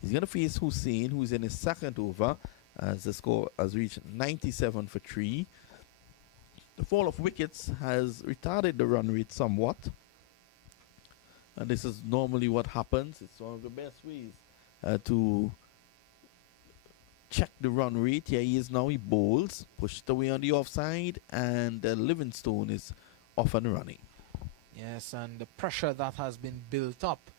He's going to face Hussain, who's in his 2nd over, as the score has reached 97 for 3. The fall of wickets has retarded the run rate somewhat. And this is normally what happens. It's one of the best ways to check the run rate. Here he is now. He bowls, pushed away on the offside, and Livingstone is off and running. Yes, and the pressure that has been built up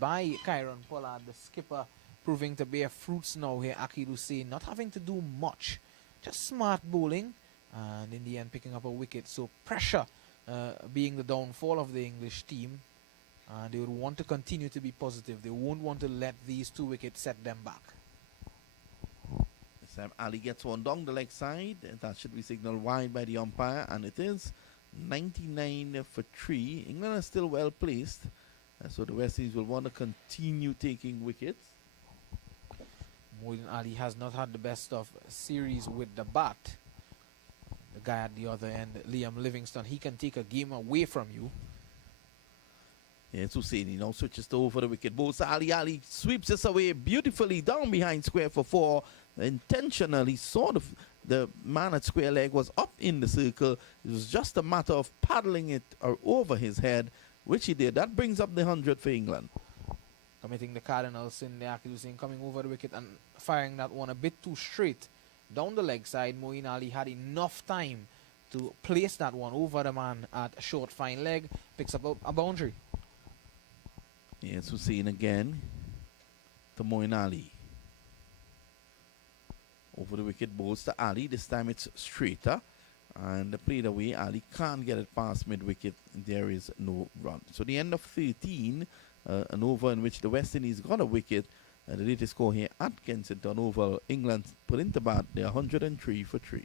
by Kyron Pollard, the skipper, proving to bear fruits now here. Akil Hussain not having to do much, just smart bowling, and in the end picking up a wicket. So pressure being the downfall of the English team, and they would want to continue to be positive. They won't want to let these 2 wickets set them back. Ali gets one down the leg side. That should be signaled wide by the umpire, and it is 99 for 3. England is still well placed. So the West Indies will want to continue taking wickets. Moeen Ali has not had the best of series with the bat. The guy at the other end, Liam Livingston, he can take a game away from you. Yeah, it's Hussein, now switches to over the wicket. Bowls Ali sweeps this away beautifully down behind square for 4. Intentionally saw the man at square leg was up in the circle. It was just a matter of paddling it over his head, which he did. That brings up the 100 for England. Committing the Cardinals in the accusing, coming over the wicket and firing that one a bit too straight down the leg side. Moeen Ali had enough time to place that one over the man at a short fine leg, picks up a boundary. Yes, Hussein again to Moeen Ali. Over the wicket, bowls to Ali. This time it's straighter. And played away. Ali can't get it past mid-wicket. There is no run. So the end of 13, an over in which the West Indies got a wicket. The latest score here at Kensington Oval. England put into bat. They're 103 for 3.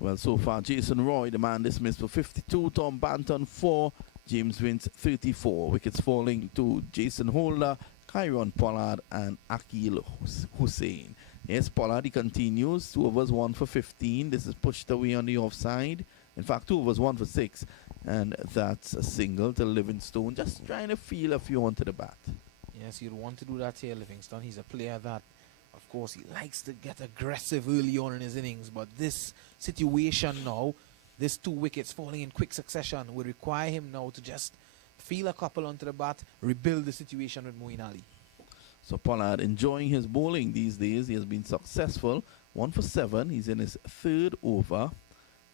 Well, so far, Jason Roy, the man dismissed for 52, Tom Banton 4, James Vince 34. Wickets falling to Jason Holder, Kyron Pollard, and Akil Hussain. Yes, Pollard, he continues. 2 overs, 1 for 15. This is pushed away on the offside. In fact, 2 overs, 1 for 6. And that's a single to Livingstone, just trying to feel a few onto the bat. Yes, you'd want to do that here, Livingston. He's a player that, of course, he likes to get aggressive early on in his innings, but this situation now, this 2 wickets falling in quick succession, would require him now to just feel a couple onto the bat, rebuild the situation with Moeen Ali. So Pollard enjoying his bowling these days. He has been successful. 1 for 7. He's in his 3rd over,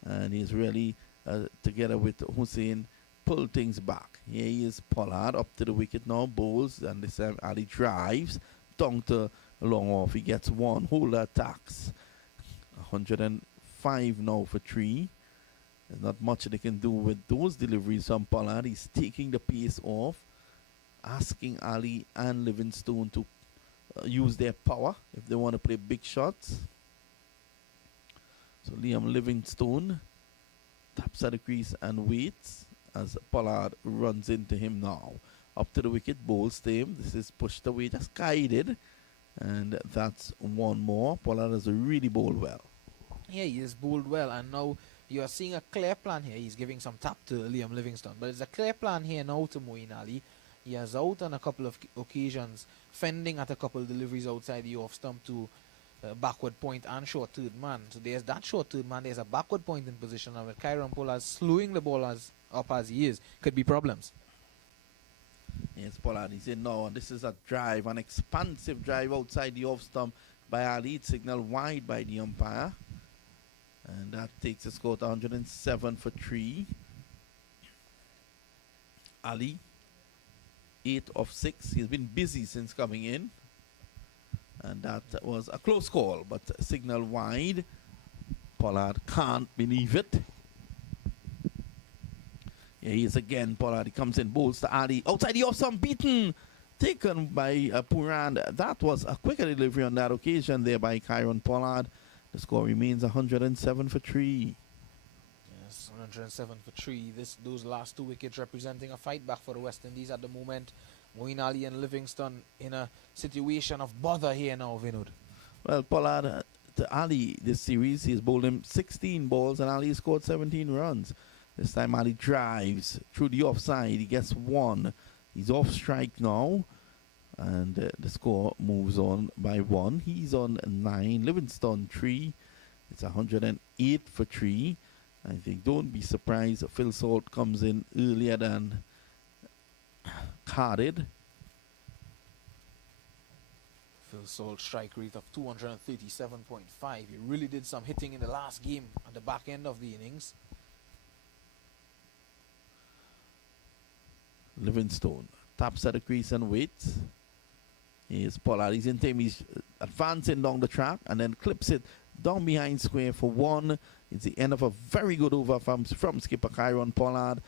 and he's really, together with Hussein, pulled things back. Here he is, Pollard, up to the wicket now, bowls, and this time Ali drives, down to long off. He gets 1, Holder attacks. 105 now for 3. There's not much they can do with those deliveries from Pollard. He's taking the pace off, asking Ali and Livingstone to use their power if they want to play big shots. So Liam Livingstone taps at the crease and waits as Pollard runs into him now. Up to the wicket, bowls to him. This is pushed away, just guided. And that's 1 more. Pollard has really bowled well. Yeah, he has bowled well, and now you are seeing a clear plan here. He's giving some tap to Liam Livingstone, but it's a clear plan here now to Moeen Ali. He has out on a couple of occasions, fending at a couple of deliveries outside the off stump to backward point and short third man. So there's that short third man, there's a backward point in position, and with Kyron Pollard slowing the ball up as he is, could be problems. Yes, Pollard is in now, and this is a drive, an expansive drive outside the off stump by Ali. It's signaled wide by the umpire, and that takes the score to 107 for 3. Ali, 8 of 6. He's been busy since coming in, and that was a close call, but signal wide. Pollard can't believe it. Here he is again, Pollard. He comes in, bowls to Ali. Outside the off stump, beaten. Taken by Purand. That was a quicker delivery on that occasion there by Kyron Pollard. The score remains 107 for 3. Yes, 107 for 3. Those last 2 wickets representing a fight back for the West Indies at the moment. Moeen Ali and Livingstone in a situation of bother here now, Vinod. Well, Pollard, to Ali this series, he's bowled him 16 balls and Ali scored 17 runs. This time Ali drives through the offside. He gets 1. He's off strike now. And the score moves on by 1. He's on 9. Livingstone 3. It's 108 for 3. I think don't be surprised if Phil Salt comes in earlier than carded. Phil Salt strike rate of 237.5. He really did some hitting in the last game at the back end of the innings. Livingstone taps at the crease and waits. Here's Pollard. He's in time. He's advancing down the track and then clips it down behind square for 1. It's the end of a very good over from skipper Kyron Pollard.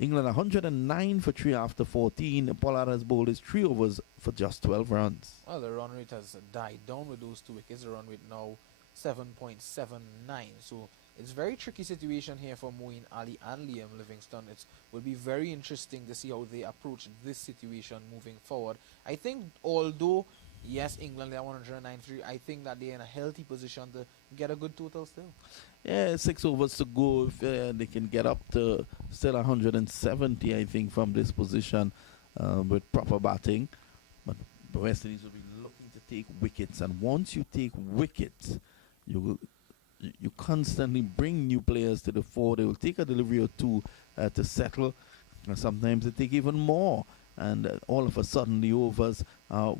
England 109 for 3 after 14. Pollard has bowled his 3 overs for just 12 runs. Well, the run rate has died down with those 2 wickets. The run rate now 7.79. So it's a very tricky situation here for Moeen Ali and Liam Livingstone. It will be very interesting to see how they approach this situation moving forward. I think although, yes, England, they are 109 for 3, I think that they're in a healthy position to get a good total still. Yeah, 6 overs to go. If they can get up to still 170, I think, from this position with proper batting. But the West Indies will be looking to take wickets. And once you take wickets, you constantly bring new players to the fore. They will take a delivery or 2 to settle. And sometimes they take even more. And all of a sudden, the overs are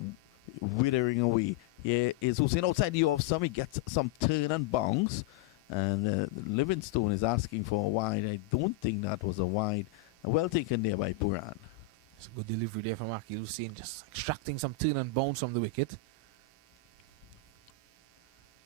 withering away. Here is Hussain outside the off stump. He gets some turn and bounce. And Livingstone is asking for a wide. I don't think that was a wide. Well taken there by Puran. It's a good delivery there from Akil Hussain, just extracting some turn and bounce from the wicket.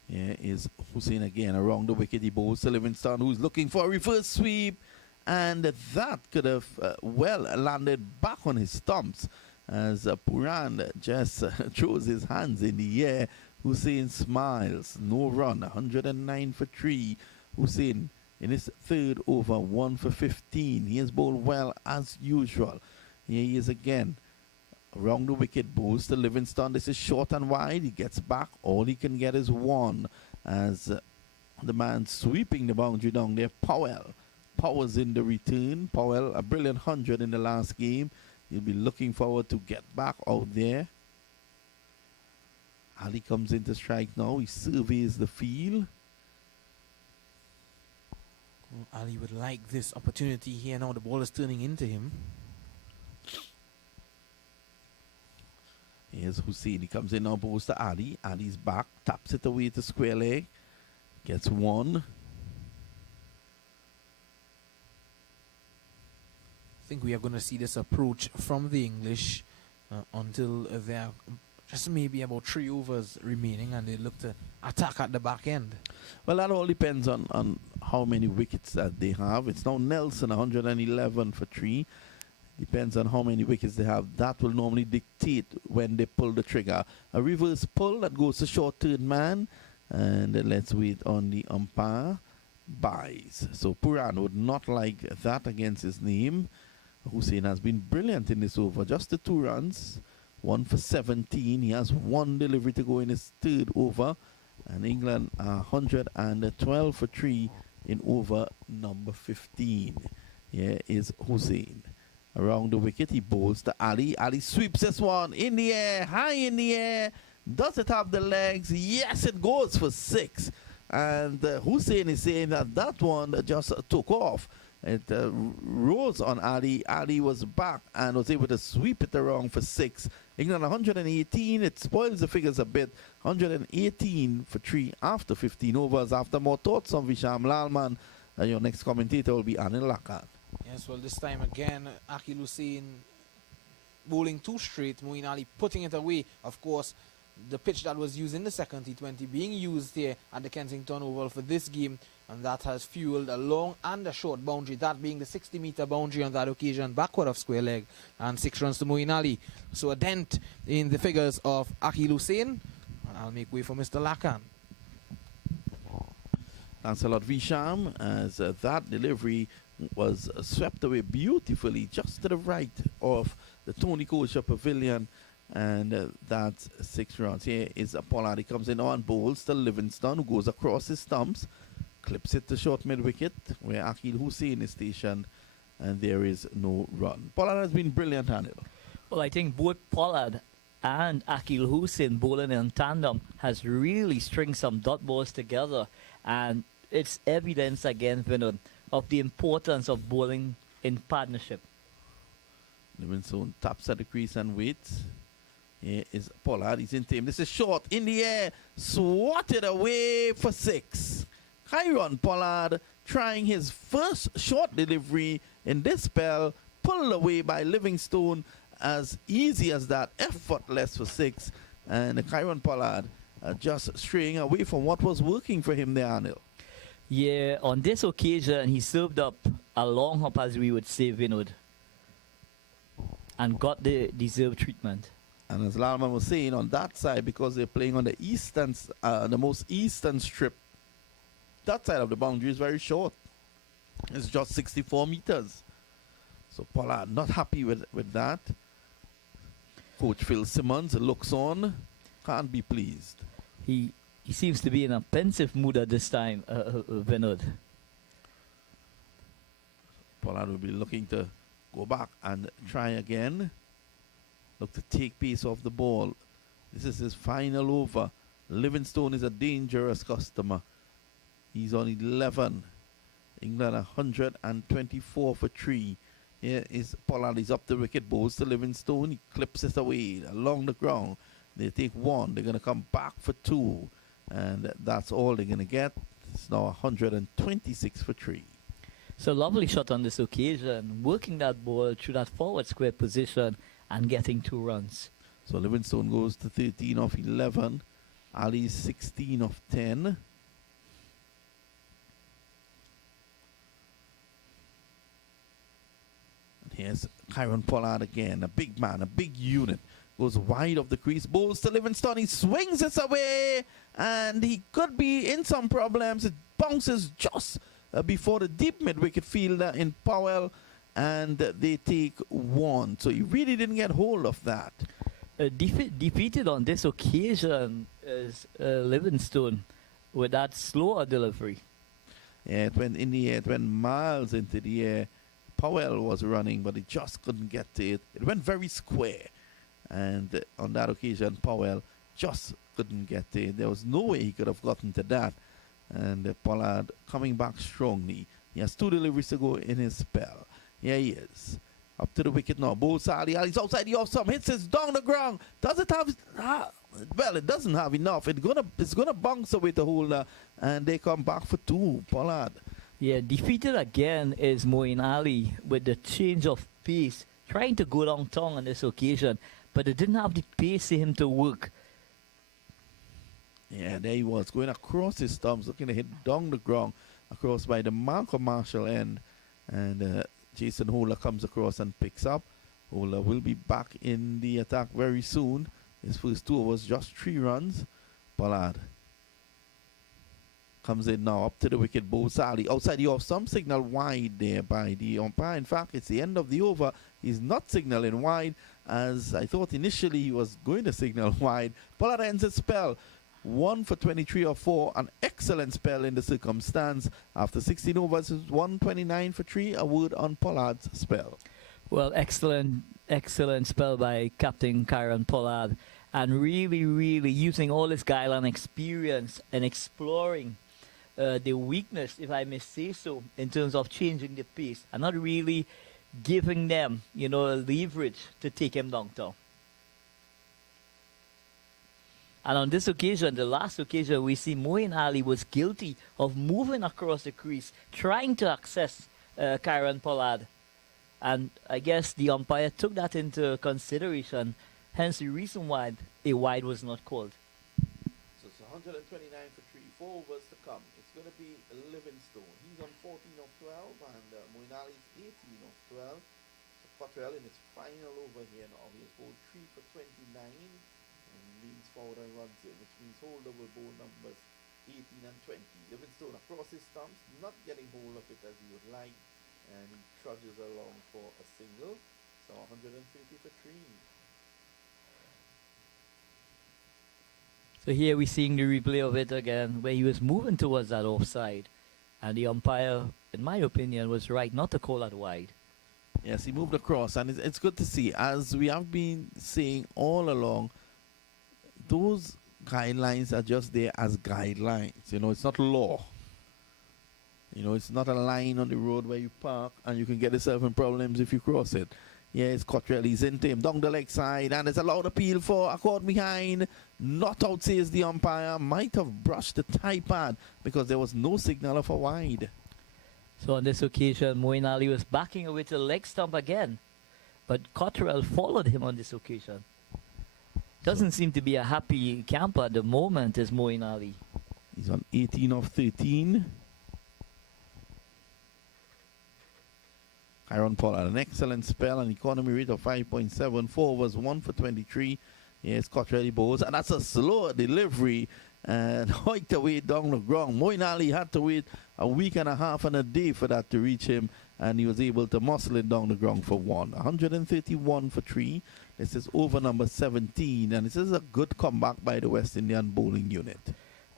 Here is Hussain again around the wicket. He bowls to Livingstone, who's looking for a reverse sweep. And that could have well landed back on his stumps as Puran just throws his hands in the air. Hussain smiles. No run. 109 for 3. Hussain in his 3rd over, 1 for 15. He has bowled well as usual. Here he is again. Around the wicket, bowls to Livingstone. This is short and wide. He gets back. All he can get is 1 as the man sweeping the boundary down there. Powell's in the return. Powell, a brilliant 100 in the last game. He'll be looking forward to get back out there. Ali comes into strike now. He surveys the field. Well, Ali would like this opportunity here now. The ball is turning into him. Here's Hussain. He comes in now, bowls to Ali. Ali's back. Taps it away to square leg. Gets 1. I think we are going to see this approach from the English until there are just maybe about 3 overs remaining and they look to attack at the back end. Well, that all depends on how many wickets that they have. It's now Nelson 111 for 3. Depends on how many wickets they have. That will normally dictate when they pull the trigger. A reverse pull that goes to short third man. And let's wait on the umpire. Buys. So Puran would not like that against his name. Hussain has been brilliant in this over. Just the 2 runs. 1 for 17. He has 1 delivery to go in his 3rd over. And England are 112 for 3 in over number 15. Here is Hussain. Around the wicket, he bowls to Ali. Ali sweeps this one in the air, high in the air. Does it have the legs? Yes, it goes for 6. And Hussain is saying that one just took off. It rose on Ali. Ali was back and was able to sweep it around for 6. England 118. It spoils the figures a bit. 118 for 3 after 15 overs. After more thoughts on Visham Lalman, your next commentator will be Anil Lakan. Yes, well, this time again, Akil Hussain bowling 2 straight. Moeen Ali putting it away. Of course, the pitch that was used in the second T20 being used here at the Kensington Oval for this game, and that has fueled a long and a short boundary, that being the 60-meter boundary on that occasion, backward of square leg, and 6 runs to Moeen Ali. So a dent in the figures of Akil Hussain. I'll make way for Mr. Lakan. Thanks a lot, Visham, as that delivery was swept away beautifully just to the right of the Tony Kosher Pavilion. And that's 6 runs. Here is Pollard. He comes in on bowls to Livingstone, who goes across his stumps, clips it to short mid-wicket, where Akil Hussain is stationed, and there is no run. Pollard has been brilliant, Anil. Well, I think both Pollard and Akil Hussain bowling in tandem has really stringed some dot balls together. And it's evidence again, Vinod, of the importance of bowling in partnership. Livingstone taps at the crease and waits. Here is Pollard. He's in team. This is short in the air. Swatted away for 6. Kyron Pollard trying his first short delivery in this spell. Pulled away by Livingstone. As easy as that. Effortless for 6. And Kyron Pollard just straying away from what was working for him there, Anil. Yeah, on this occasion, he served up a long hop, as we would say, Vinod, and got the deserved treatment. And as Lalman was saying, on that side, because they're playing on the the most eastern strip, that side of the boundary is very short. It's just 64 meters. So Pollard not happy with that. Coach Phil Simmons looks on, can't be pleased. He seems to be in a pensive mood at this time, Vinod. Pollard will be looking to go back and try again. Look to take pace off the ball. This is his final over. Livingstone is a dangerous customer. He's on 11. England 124 for 3. Here is Pollard. He's up the wicket, bowls to Livingstone. He clips it away along the ground. They take 1. They're going to come back for 2. And that's all they're going to get. It's now 126 for 3. So lovely shot on this occasion, working that ball through that forward square position and getting 2 runs. So Livingstone goes to 13 of 11. Ali 16 of 10. And here's Kyron Pollard again, a big man, a big unit. Goes wide of the crease, bowls to Livingstone. He swings it away, and he could be in some problems. It bounces just before the deep mid-wicket fielder in Powell, and they take 1. So he really didn't get hold of that. Defeated on this occasion is Livingstone with that slower delivery. Yeah, it went in the air, it went miles into the air. Powell was running, but he just couldn't get to it. It went very square. And on that occasion, Powell just couldn't get to it. There was no way he could have gotten to that. And Pollard coming back strongly. He has 2 deliveries to go in his spell. Here he is. Up to the wicket now. Bowls Ali. Ali's outside the off stump. Hits it down the ground. Does it have... well, it doesn't have enough. It's gonna bounce away the holder. And they come back for 2. Pollard. Yeah, defeated again is Moeen Ali with the change of pace. Trying to go downtown on this occasion. But it didn't have the pace for him to work. Yeah, there he was, going across his stumps, looking to hit down the ground, across by the Malcolm Marshall end. And Jason Holder comes across and picks up. Holder will be back in the attack very soon. His first 2 was just 3 runs. Pollard comes in now, up to the wicket, bowls Ali. Outside the off, some signal wide there by the umpire. In fact, it's the end of the over. He's not signaling wide, as I thought initially he was going to signal wide. Pollard ends his spell. 1 for 23 or 4, an excellent spell in the circumstance. After 16 overs, 129 for 3. A word on Pollard's spell. Well, excellent spell by Captain Kyron Pollard, and really using all his guile and experience and exploring the weakness, if I may say so, in terms of changing the pace and not really giving them, a leverage to take him downtown. And on this occasion, the last occasion, we see Moeen Ali was guilty of moving across the crease, trying to access Kyron Pollard. And I guess the umpire took that into consideration, hence the reason why a wide was not called. So it's 129 for 3, 4 overs to come. It's going to be Livingstone. He's on 14 of 12, and Moeen Ali's 18 of 12. So Cottrell in his final over here now. He has bowled 3 for 29. Leans forward and runs it, which means Holder will bowl numbers 18 and 20. Livingstone across his stumps, not getting hold of it as he would like, and he trudges along for a single. So 150 for 3. So here we're seeing the replay of it again, where he was moving towards that offside, and the umpire, in my opinion, was right not to call that wide. Yes, he moved across, and it's good to see, as we have been saying all along, those guidelines are just there as guidelines. It's not law. It's not a line on the road where you park and you can get yourself in problems if you cross it. Yeah, it's Cottrell. He's into him down the leg side, and it's a loud appeal for a caught behind. Not out, says the umpire. Might have brushed the tie pad because there was no signal of a wide. So on this occasion, Moeen Ali was backing away to the leg stump again, but Cottrell followed him on this occasion. Doesn't seem to be a happy camper at the moment, is Moeen Ali. He's on 18 of 13. Kyron Pollard, an excellent spell, an economy rate of 5.7. 4 overs, 1 for 23. Yes, Cottrell bowls, and that's a slow delivery. And Hoyt away down the ground. Moeen Ali had to wait a week and a half and a day for that to reach him, and he was able to muscle it down the ground for 1. 131 for 3. This is over number 17, and this is a good comeback by the West Indian bowling unit.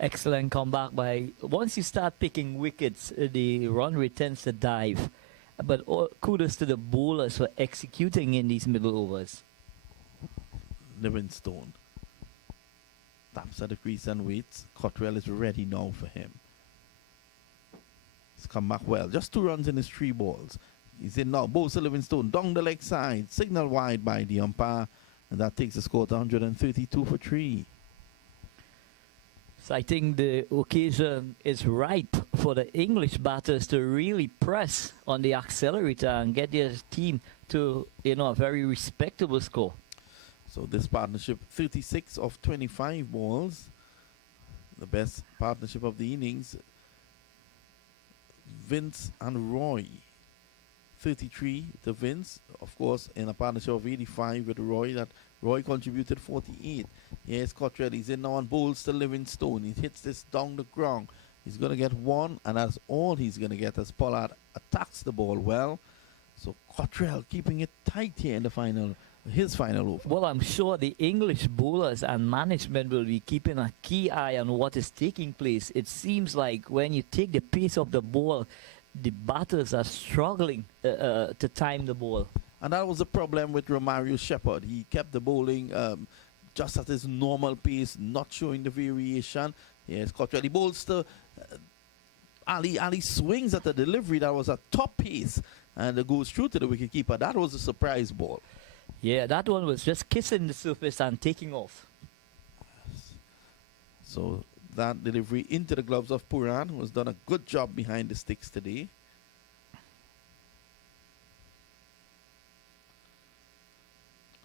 Excellent comeback by. Once you start picking wickets, the run rate tends to dive. But kudos to the bowlers for executing in these middle overs. Livingstone taps at the crease and waits. Cottrell is ready now for him. He's come back well. Just 2 runs in his 3 balls. He's in now. Bowls to Livingstone down the leg side. Signal wide by the umpire. And that takes the score to 132 for 3. So I think the occasion is ripe for the English batters to really press on the accelerator and get their team to, a very respectable score. So this partnership, 36 of 25 balls. The best partnership of the innings. Vince and Roy. 33 to Vince, of course, in a partnership of 85 with Roy. That Roy contributed 48. Yes, Cottrell, he's in now on bowls to Livingstone. He hits this down the ground. He's going to get 1, and that's all he's going to get as Pollard attacks the ball well. So Cottrell keeping it tight here in the final, his final over. Well, I'm sure the English bowlers and management will be keeping a key eye on what is taking place. It seems like when you take the pace of the ball, the batters are struggling to time the ball. And that was the problem with Romario Shepherd. He kept the bowling just at his normal pace, not showing the variation. Yes, Cottrell, he bowls to Ali. Ali swings at the delivery. That was a top pace, and it goes through to the wicketkeeper. That was a surprise ball. Yeah, that one was just kissing the surface and taking off. So that delivery into the gloves of Puran, who has done a good job behind the sticks today.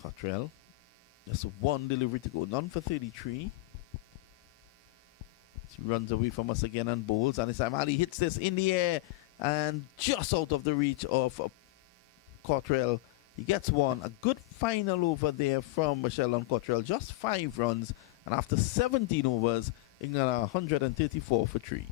Cottrell, just 1 delivery to go, none for 33. He runs away from us again and bowls, and this time Ali hits this in the air and just out of the reach of Cottrell. He gets 1. A good final over there from Sheldon Cottrell, just 5 runs, and after 17 overs, England are 134 for 3.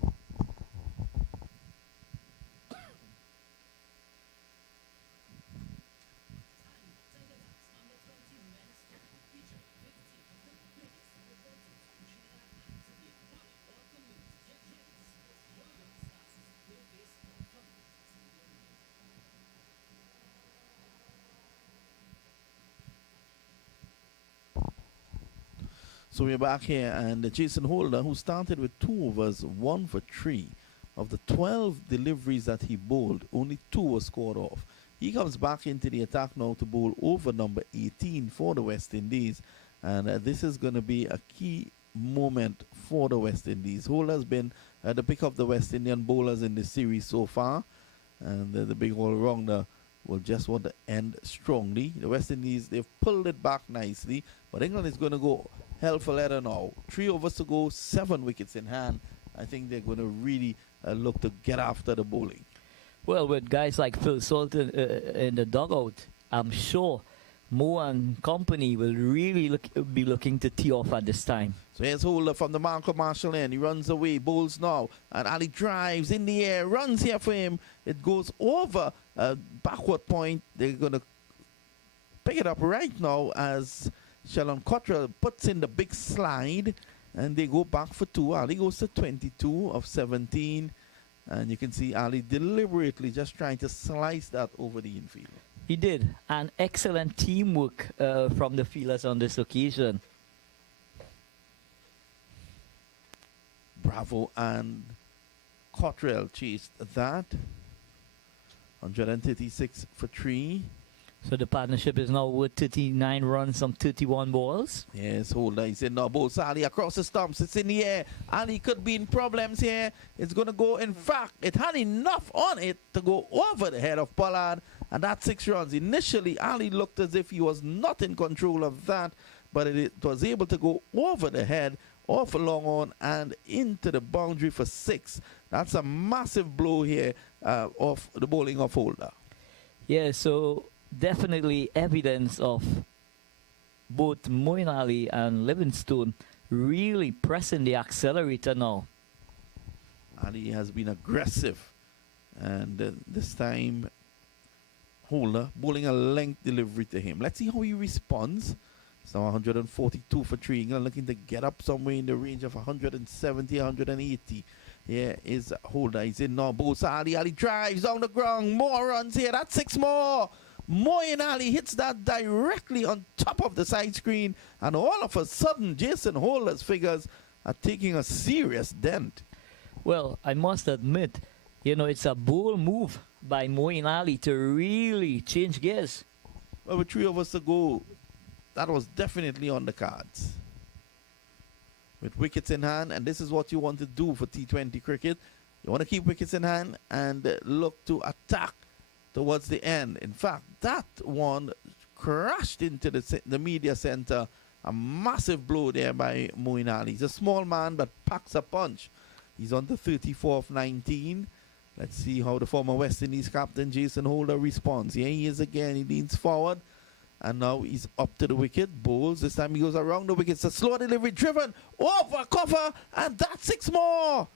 So we're back here, and Jason Holder, who started with 2 overs, 1 for 3. Of the 12 deliveries that he bowled, only 2 were scored off. He comes back into the attack now to bowl over number 18 for the West Indies. And this is going to be a key moment for the West Indies. Holder has been the pick of the West Indian bowlers in this series so far. And the big all-rounder will just want to end strongly. The West Indies, they've pulled it back nicely, but England is going to go hell for leather now. 3 overs to go, 7 wickets in hand. I think they're going to really look to get after the bowling. Well, with guys like Phil Sultan in the dugout, I'm sure Mo and company will really be looking to tee off at this time. So here's Holder from the Marco Marshall end. He runs away, bowls now, and Ali drives in the air, runs here for him. It goes over backward point. They're going to pick it up right now as Sheldon Cottrell puts in the big slide, and they go back for 2. Ali goes to 22 of 17, and you can see Ali deliberately just trying to slice that over the infield. He did. An excellent teamwork from the fielders on this occasion. Bravo and Cottrell chased that. 136 for 3. So the partnership is now with 39 runs on 31 balls. Yes, Holder is in now. Bowls Ali across the stumps. It's in the air. Ali could be in problems here. It's going to go. In fact, it had enough on it to go over the head of Pollard. And that's 6 runs. Initially, Ali looked as if he was not in control of that. But it was able to go over the head, off a long on, and into the boundary for 6. That's a massive blow here of the bowling of Holder. Yeah, so definitely evidence of both Moeen Ali and Livingstone really pressing the accelerator now. Ali has been aggressive, and this time Holder bowling a length delivery to him. Let's see how he responds. It's now 142 for 3. England looking to get up somewhere in the range of 170, 180. Here is Holder. He's in now. Both Ali. Ali drives down the ground. More runs here. That's 6 more. Moeen Ali hits that directly on top of the side screen. And all of a sudden, Jason Holder's figures are taking a serious dent. Well, I must admit, it's a bold move by Moeen Ali to really change gears. Well, with 3 overs to go, that was definitely on the cards. With wickets in hand, and this is what you want to do for T20 cricket. You want to keep wickets in hand and look to attack towards the end. In fact, that one crashed into the media center. A massive blow there by Moeen Ali. He's a small man, but packs a punch. He's on the 34 of 19. Let's see how the former West Indies captain Jason Holder responds. Here he is again. He leans forward. And now he's up to the wicket. Bowls. This time he goes around the wicket. It's a slow delivery driven over cover. And that's 6 more.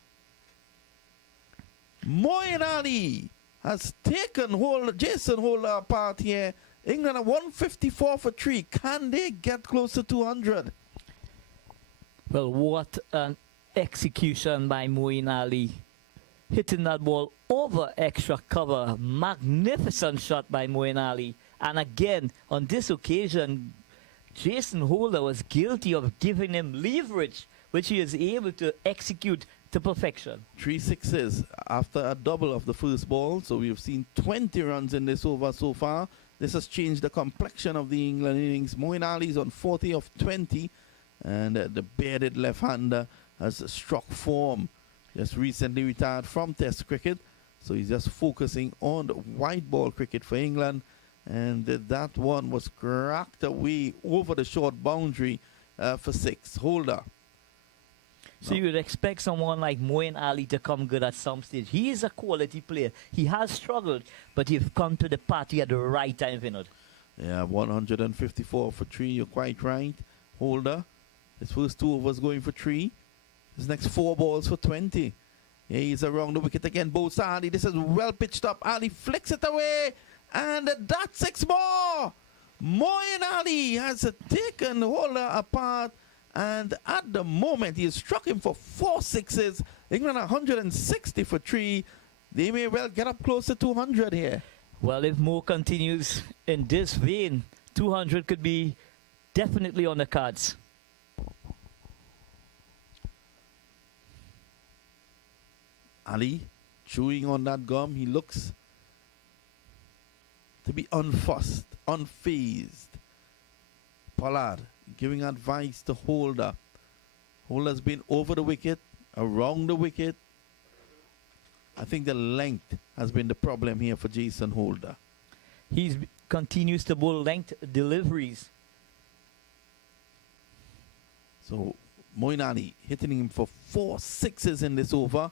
Moeen Ali has taken Jason Holder apart here. England are 154 for 3. Can they get close to 200? Well, what an execution by Moeen Ali. Hitting that ball over extra cover. Magnificent shot by Moeen Ali. And again, on this occasion, Jason Holder was guilty of giving him leverage, which he is able to execute to perfection. 3 sixes after a double of the first ball. So we've seen 20 runs in this over so far. This has changed the complexion of the England innings. Moeen Ali is on 40 of 20. And the bearded left-hander has struck form. Just recently retired from Test cricket. So he's just focusing on the white ball cricket for England. And that one was cracked away over the short boundary for 6. Holder. So you would expect someone like Moeen Ali to come good at some stage. He is a quality player. He has struggled, but he's come to the party at the right time, Vinod. Yeah, 154 for 3. You're quite right. Holder. His first 2 overs going for 3. His next 4 balls for 20. Yeah, he's around the wicket again. Both Ali. This is well pitched up. Ali flicks it away. And that's 6 more. Moeen Ali has taken Holder apart. And at the moment, he has struck him for 4 sixes. England 160 for 3. They may well get up close to 200 here. Well, if Mo continues in this vein, 200 could be definitely on the cards. Ali chewing on that gum. He looks to be unfussed, unfazed. Pollard giving advice to Holder. Holder's been over the wicket, around the wicket. I think the length has been the problem here for Jason Holder. He continues to bowl length deliveries. So Moeen Ali hitting him for 4 sixes in this over.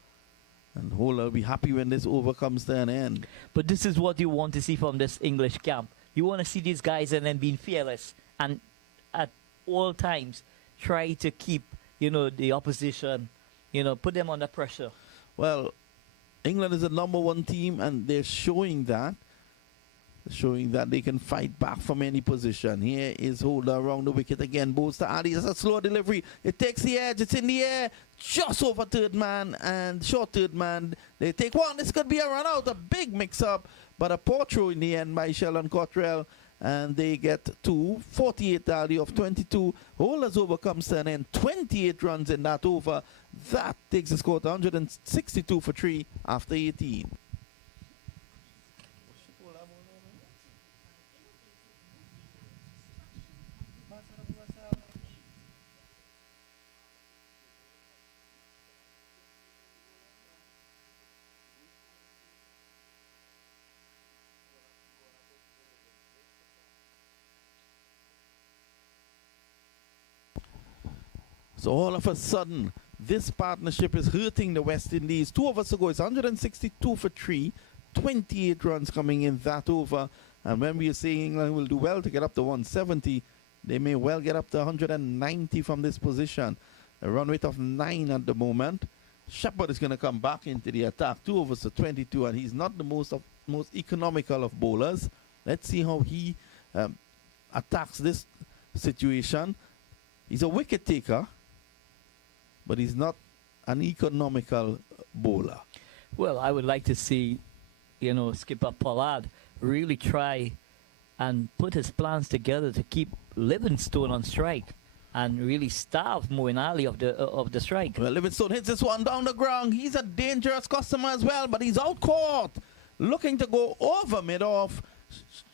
And Holder will be happy when this over comes to an end. But this is what you want to see from this English camp. You want to see these guys and then being fearless and at all times try to keep, the opposition, put them under pressure. Well, England is the #1 team, and they're showing that. Showing that they can fight back from any position. Here is Holder around the wicket again. Bowls to Ali. It's a slow delivery. It takes the edge. It's in the air. Just over third man and short third man. They take one. This could be a run out. A big mix-up. But a poor throw in the end by Sheldon Cottrell. And they get 2. 48 Ali of 22. Holder's over comes to an end. 28 runs in that over. That takes the score to 162 for 3 after 18. So all of a sudden, this partnership is hurting the West Indies. 2 overs to go. It's 162 for 3. 28 runs coming in that over. And when we are saying England will do well to get up to 170, they may well get up to 190 from this position. A run rate of 9 at the moment. Shepherd is going to come back into the attack. 2 overs to 22, and he's not the most economical of bowlers. Let's see how he attacks this situation. He's a wicket taker, but he's not an economical bowler. Well, I would like to see, skipper Pollard really try and put his plans together to keep Livingstone on strike and really starve Moeen Ali of the strike. Well, Livingstone hits this one down the ground. He's a dangerous customer as well, but he's out caught. Looking to go over mid-off.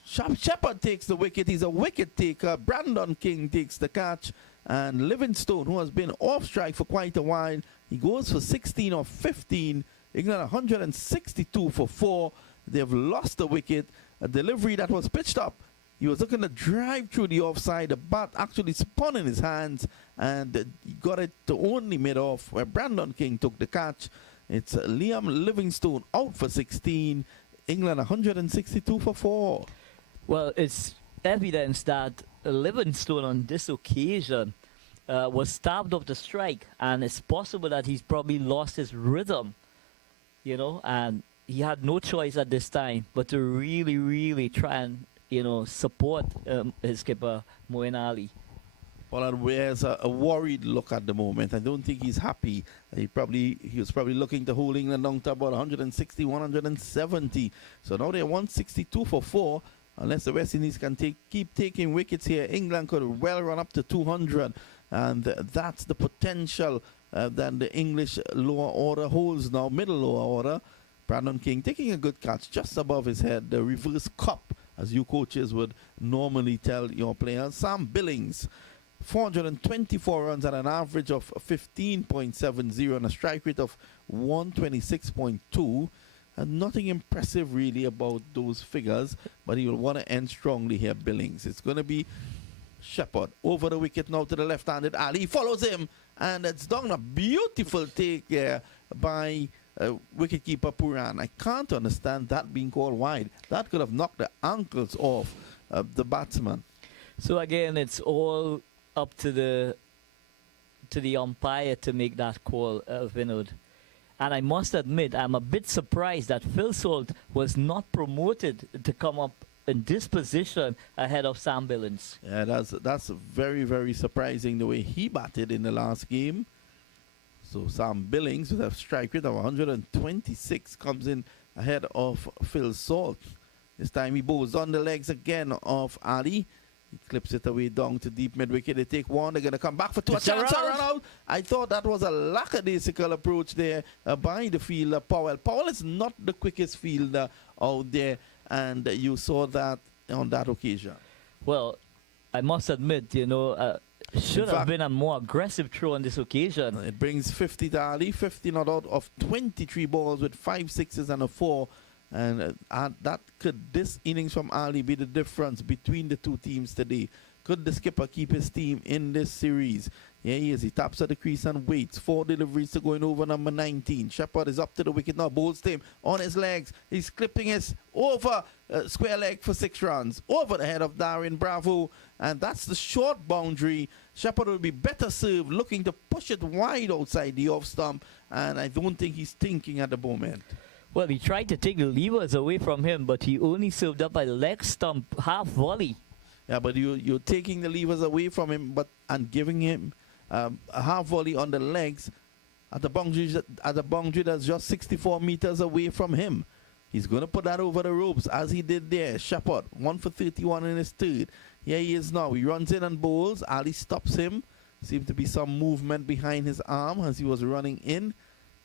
Shepherd takes the wicket. He's a wicket taker. Brandon King takes the catch. And Livingstone, who has been off strike for quite a while, he goes for 16 or 15. England 162 for 4. They've lost the wicket. A delivery that was pitched up. He was looking to drive through the offside. The bat actually spun in his hands, and he got it to only mid-off, where Brandon King took the catch. It's Liam Livingstone out for 16. England 162 for 4. Well, it's evidence that Livingstone on this occasion was starved of the strike, and it's possible that he's probably lost his rhythm, and he had no choice at this time but to really, really try and, support his skipper, Moeen Ali. Pollard wears a worried look at the moment. I don't think he's happy. He was probably looking to hold England down to about 160, 170. So now they're 162 for 4. Unless the West Indies can keep taking wickets here, England could well run up to 200. And that's the potential that the English lower order holds now, middle lower order. Brandon King taking a good catch just above his head, the reverse cup, as you coaches would normally tell your players. Sam Billings, 424 runs at an average of 15.70 and a strike rate of 126.2. And nothing impressive really about those figures, but he will want to end strongly here, Billings. It's going to be Shepherd over the wicket now to the left-handed Ali. He follows him, and it's done a beautiful take there by wicketkeeper Puran. I can't understand that being called wide. That could have knocked the ankles off the batsman. So again, it's all up to the umpire to make that call, Vinod. And I must admit, I'm a bit surprised that Phil Salt was not promoted to come up in this position ahead of Sam Billings. Yeah, that's very, very surprising the way he batted in the last game. So Sam Billings with a strike rate of 126 comes in ahead of Phil Salt. This time he bowls on the legs again of Ali. He clips it away down to deep mid-wicket. They take one. They're going to come back for 2. A chance to run out. I thought that was a lackadaisical approach there by the fielder, Powell. Powell is not the quickest fielder out there, and you saw that on that occasion. Well, I must admit, should have been a more aggressive throw on this occasion. It brings 50 to Ali. 50 not out of 23 balls with 5 sixes and a 4. And this innings from Ali be the difference between the two teams today? Could the skipper keep his team in this series? Yeah, he is. He taps at the crease and waits. 4 deliveries to going over number 19. Shepherd is up to the wicket now. Bowls him on his legs. He's clipping his over square leg for 6 runs. Over the head of Darren Bravo. And that's the short boundary. Shepherd will be better served looking to push it wide outside the off stump. And I don't think he's thinking at the moment. Well, he tried to take the levers away from him, but he only served up a leg stump half volley. Yeah, but you're taking the levers away from him and giving him a half volley on the legs at the boundary that's just 64 meters away from him. He's going to put that over the ropes as he did there. Shepherd, 1 for 31 in his third. Here he is now. He runs in and bowls. Ali stops him. Seems to be some movement behind his arm as he was running in,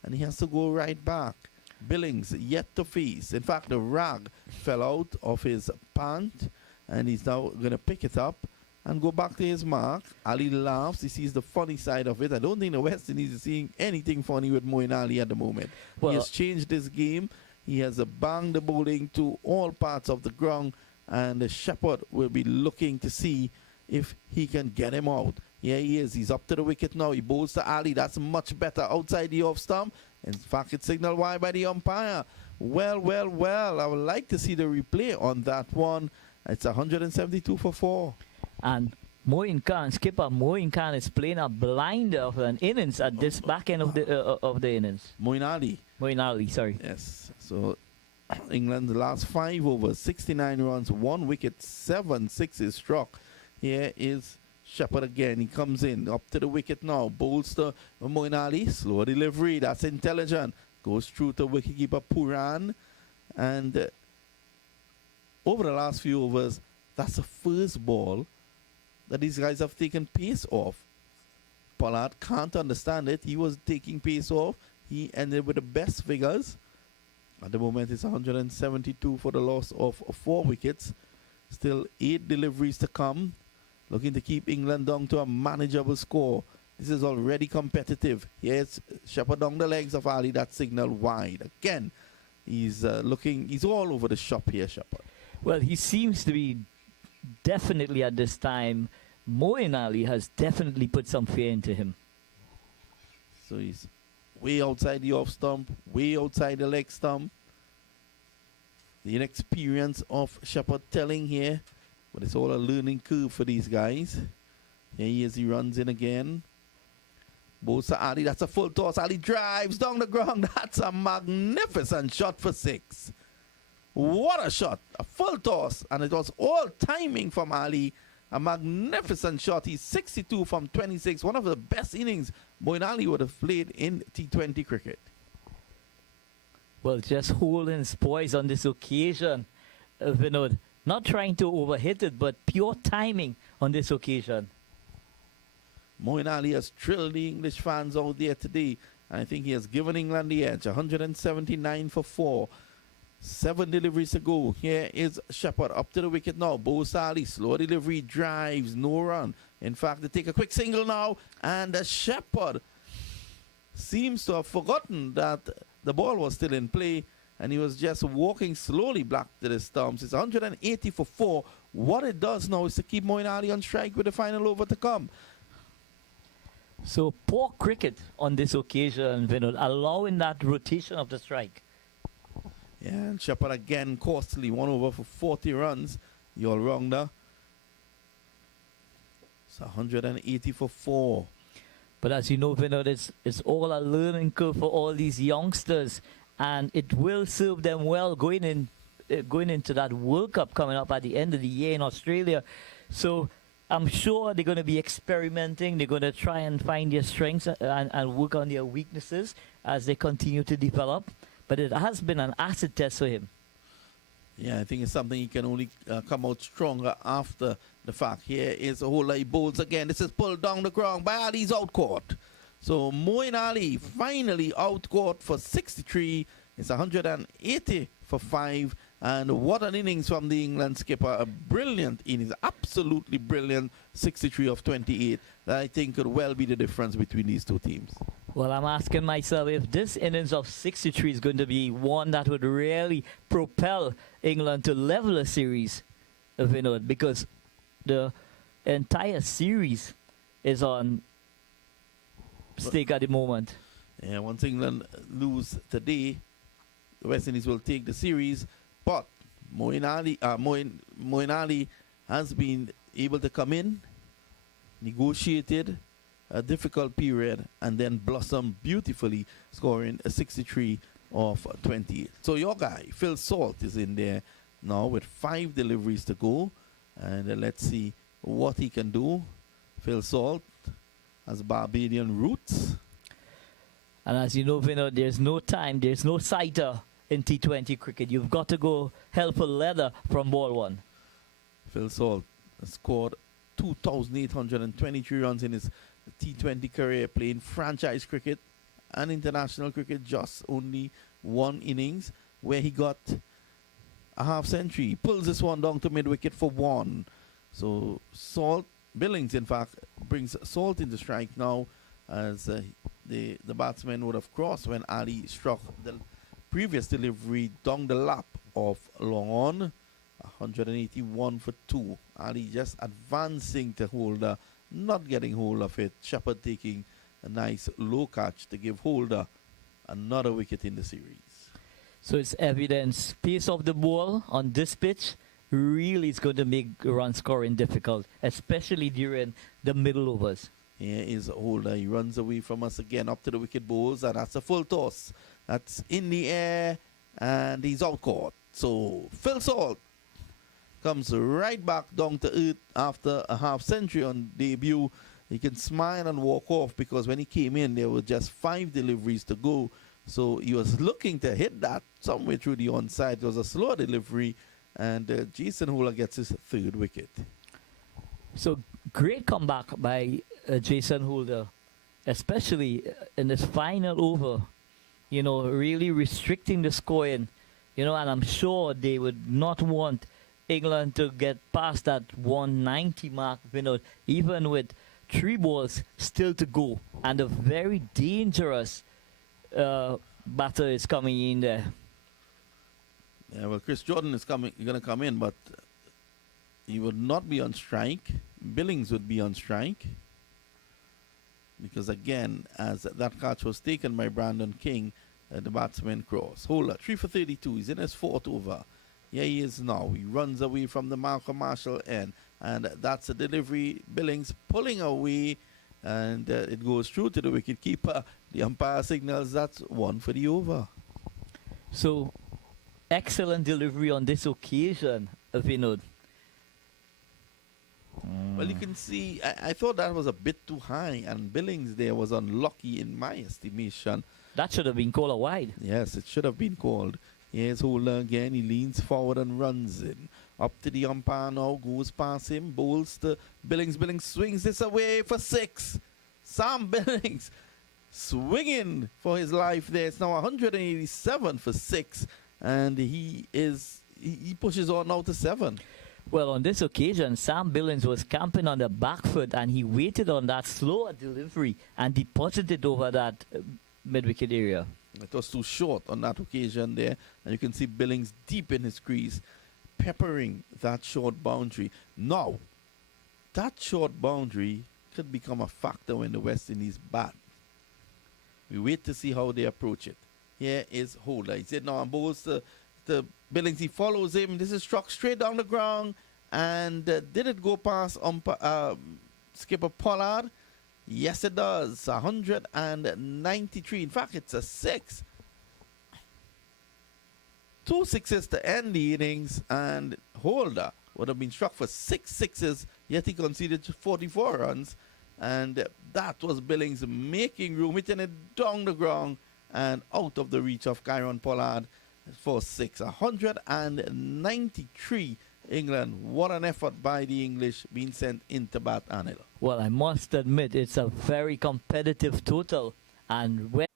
and he has to go right back. Billings yet to face. In fact, the rag fell out of his pant, and he's now going to pick it up and go back to his mark. Ali laughs. He sees the funny side of it. I don't think the West Indies is seeing anything funny with Moeen Ali at the moment. Well, he has changed his game. He has banged the bowling to all parts of the ground, and the Shepherd will be looking to see if he can get him out. Here he is. He's up to the wicket now. He bowls to Ali. That's much better outside the off stump. In fact, it's signaled wide by the umpire. Well. I would like to see the replay on that one. It's 172 for 4. And Moin Khan, skipper Moin Khan is playing a blinder of an innings at this back end of the innings. Moin Ali. Moin Ali, sorry. Yes. So England's last 5 overs, 69 runs, 1 wicket, 7 sixes struck. Here is Shepherd again. He comes in up to the wicket now. Bowls to Moin Ali. Slow delivery. That's intelligent. Goes through to wicketkeeper Puran. And over the last few overs, that's the first ball that these guys have taken pace off. Pollard can't understand it. He was taking pace off. He ended with the best figures. At the moment, it's 172 for the loss of 4 wickets. Still 8 deliveries to come. Looking to keep England down to a manageable score. This is already competitive. Here's Shepherd down the legs of Ali. That signal wide. Again, he's all over the shop here, Shepherd. Well, he seems to be definitely at this time. Moin Ali has definitely put some fear into him. So he's way outside the off stump, way outside the leg stump. The inexperience of Shepherd telling here, but it's all a learning curve for these guys. Here he is, he runs in again. Bosa Ali, that's a full toss. Ali drives down the ground. That's a magnificent shot for 6. What a shot. A full toss. And it was all timing from Ali. A magnificent shot. He's 62 from 26. One of the best innings Moin Ali would have played in T20 cricket. Well, just holding his poise on this occasion, Vinod. Not trying to overhit it, but pure timing on this occasion. Moin Ali has thrilled the English fans out there today. And I think he has given England the edge. 179 for 4. 7 deliveries to go. Here is Shepherd up to the wicket now. Bosa Ali, slow delivery, drives, no run. In fact, they take a quick single now. And Shepherd seems to have forgotten that the ball was still in play. And he was just walking slowly back to the stumps. It's 180 for 4. What it does now is to keep Moin Ali on strike with the final over to come. So poor cricket on this occasion, Vinod, allowing that rotation of the strike. Yeah, and Shepherd again costly. 1 over for 40 runs. The all-rounder. It's 180 for 4. But as you know, Vinod, it's all a learning curve for all these youngsters. And it will serve them well going into that World Cup coming up at the end of the year in Australia. So I'm sure they're going to be experimenting. They're going to try and find their strengths and work on their weaknesses as they continue to develop. But it has been an acid test for him. Yeah, I think it's something he can only come out stronger after the fact. Here is a whole lot of bowls again. This is pulled down the ground by Ali's out court. So Moin Ali finally out court for 63. It's 180 for 5. And what an innings from the England skipper. A brilliant innings. Absolutely brilliant. 63 of 28. That I think could well be the difference between these two teams. Well, I'm asking myself if this innings of 63 is going to be one that would really propel England to level a series, Vinod, because the entire series is on stake at the moment. Yeah, once England lose today, the West Indies will take the series. But Moin Ali has been able to come in, negotiated a difficult period, and then blossom beautifully, scoring a 63 of 28. So your guy, Phil Salt, is in there now with 5 deliveries to go. And let's see what he can do. Phil Salt has Barbadian roots. And as you know, Vinod, there's no time, there's no sighter in T20 cricket. You've got to go hell for leather from ball 1. Phil Salt has scored 2,823 runs in his T20 career, playing franchise cricket and international cricket, just only 1 innings where he got a half century. He pulls this one down to mid-wicket for 1. So Salt, Billings in fact, brings Salt into strike now, as the batsman would have crossed when Ali struck the previous delivery down the lap of long on. 181 for 2. Ali just advancing to Holder, not getting hold of it. Shepherd taking a nice low catch to give Holder another wicket in the series. So it's evidence. Pace of the ball on this pitch really is going to make run scoring difficult, especially during the middle overs. Here is Holder. He runs away from us again up to the wicket balls, and that's a full toss. That's in the air, and he's out caught. So Phil Salt comes right back down to earth after a half century on debut. He can smile and walk off because when he came in, there were just 5 deliveries to go. So he was looking to hit that somewhere through the onside. It was a slow delivery, and Jason Holder gets his 3rd wicket. So great comeback by Jason Holder, especially in this final over. You know, really restricting the scoring. You know, and I'm sure they would not want England to get past that 190 mark, you know, even with 3 balls still to go, and a very dangerous batter is coming in there. Yeah, well, Chris Jordan is going to come in, but he would not be on strike. Billings would be on strike. Because again, as that catch was taken by Brandon King, the batsman cross. Holder, 3 for 32. He's in his 4th over. Here he is now. He runs away from the Malcolm Marshall end. And that's a delivery. Billings pulling away. And it goes through to the wicketkeeper. The umpire signals that's 1 for the over. So, excellent delivery on this occasion, Vinod. Well, you can see, I thought that was a bit too high. And Billings there was unlucky in my estimation. That should have been called a wide. Yes, it should have been called. Here's Holder again. He leans forward and runs in. Up to the umpire now. Goes past him. Bowls to Billings. Billings swings this away for 6. Sam Billings swinging for his life there. It's now 187 for 6. And he pushes on now to 7. Well, on this occasion, Sam Billings was camping on the back foot, and he waited on that slower delivery and deposited it over that mid-wicket area. It was too short on that occasion there. And you can see Billings deep in his crease, peppering that short boundary. Now, that short boundary could become a factor when the West Indies bat. We wait to see how they approach it. Here is Holder. He's it now and bowls to Billings. He follows him. This is struck straight down the ground. And did it go past skipper Pollard? Yes, it does. 193. In fact, it's a 6. 2 sixes to end the innings, and Holder would have been struck for 6 sixes, yet he conceded 44 runs. And that was Billings making room, hitting it down the ground and out of the reach of Kyron Pollard for 6. 193. England, what an effort by the English being sent into bat, Anil. Well, I must admit, it's a very competitive total. And when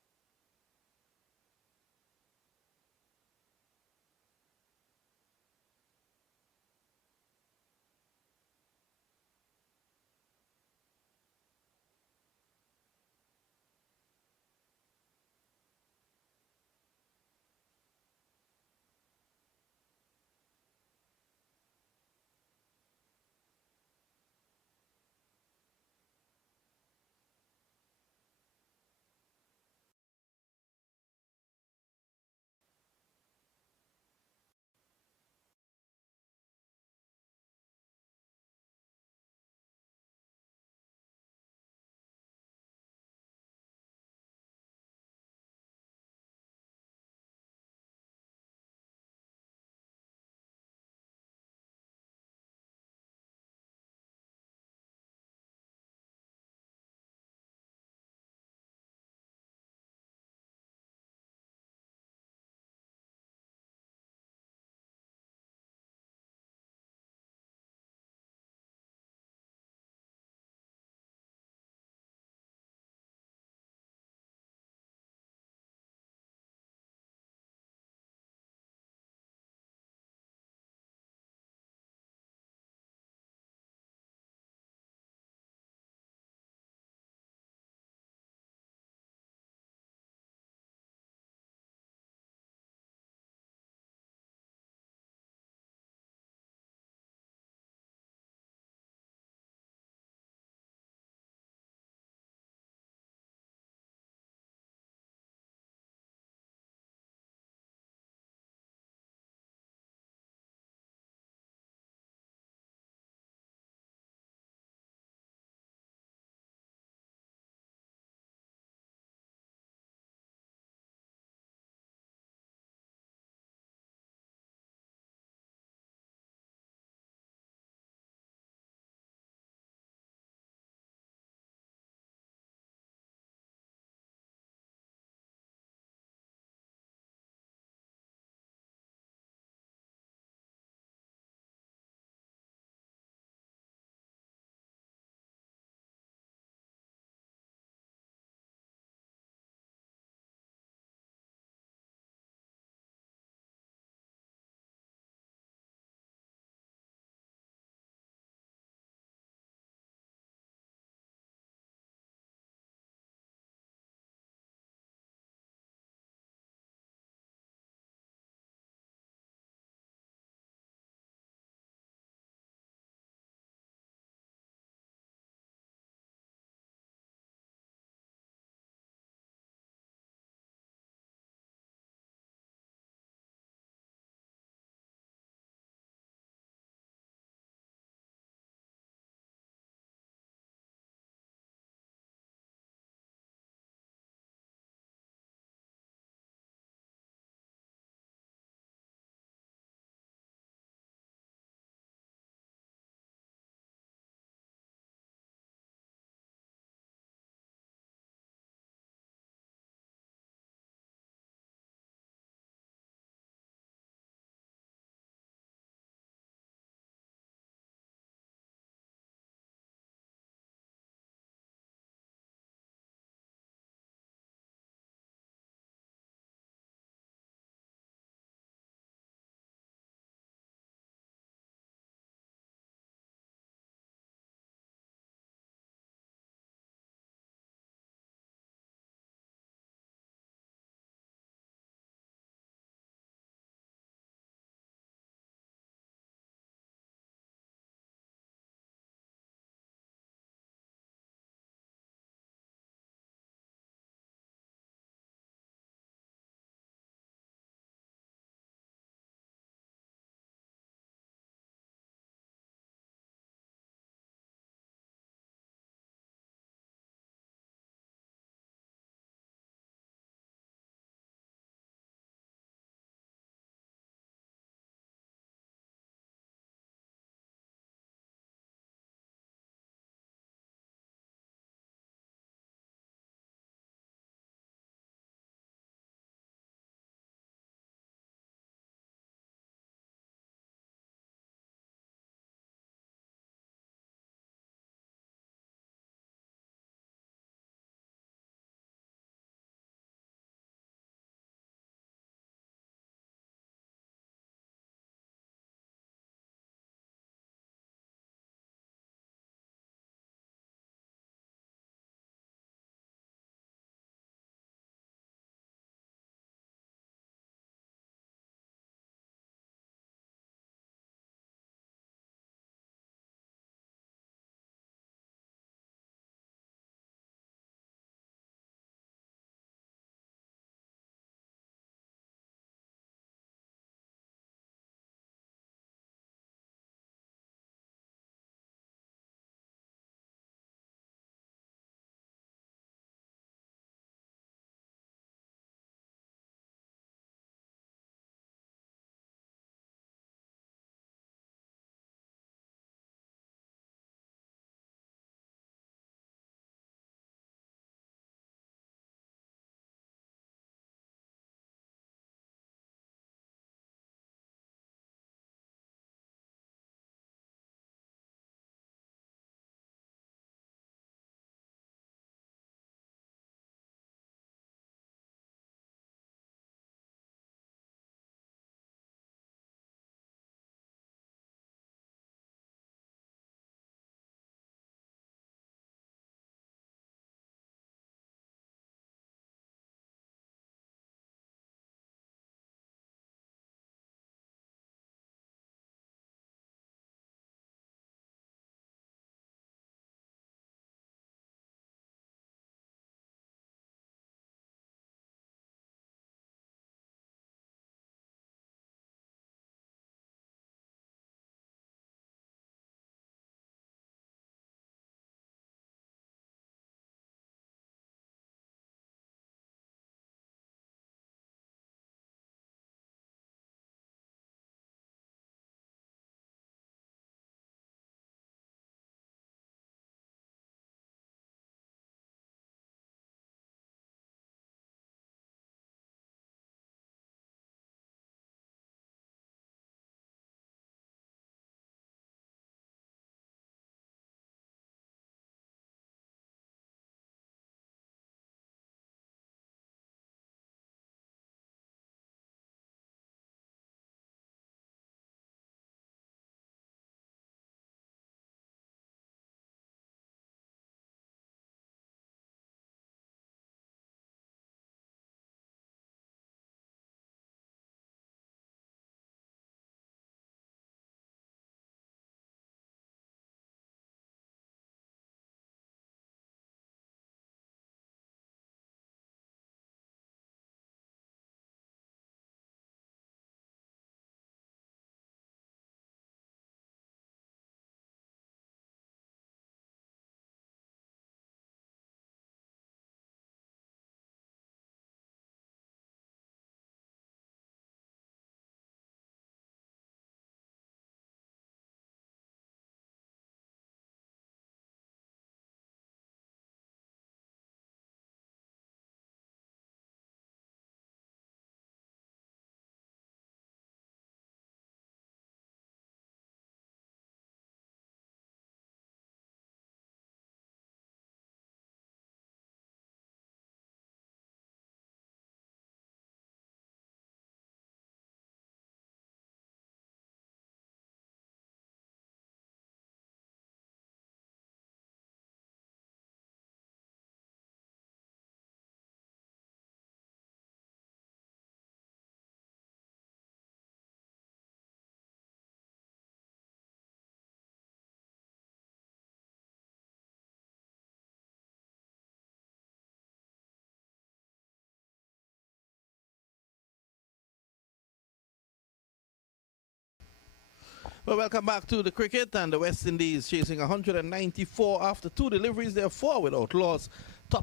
Well, welcome back to the cricket, and the West Indies chasing 194 after 2 deliveries. They're 4 without loss.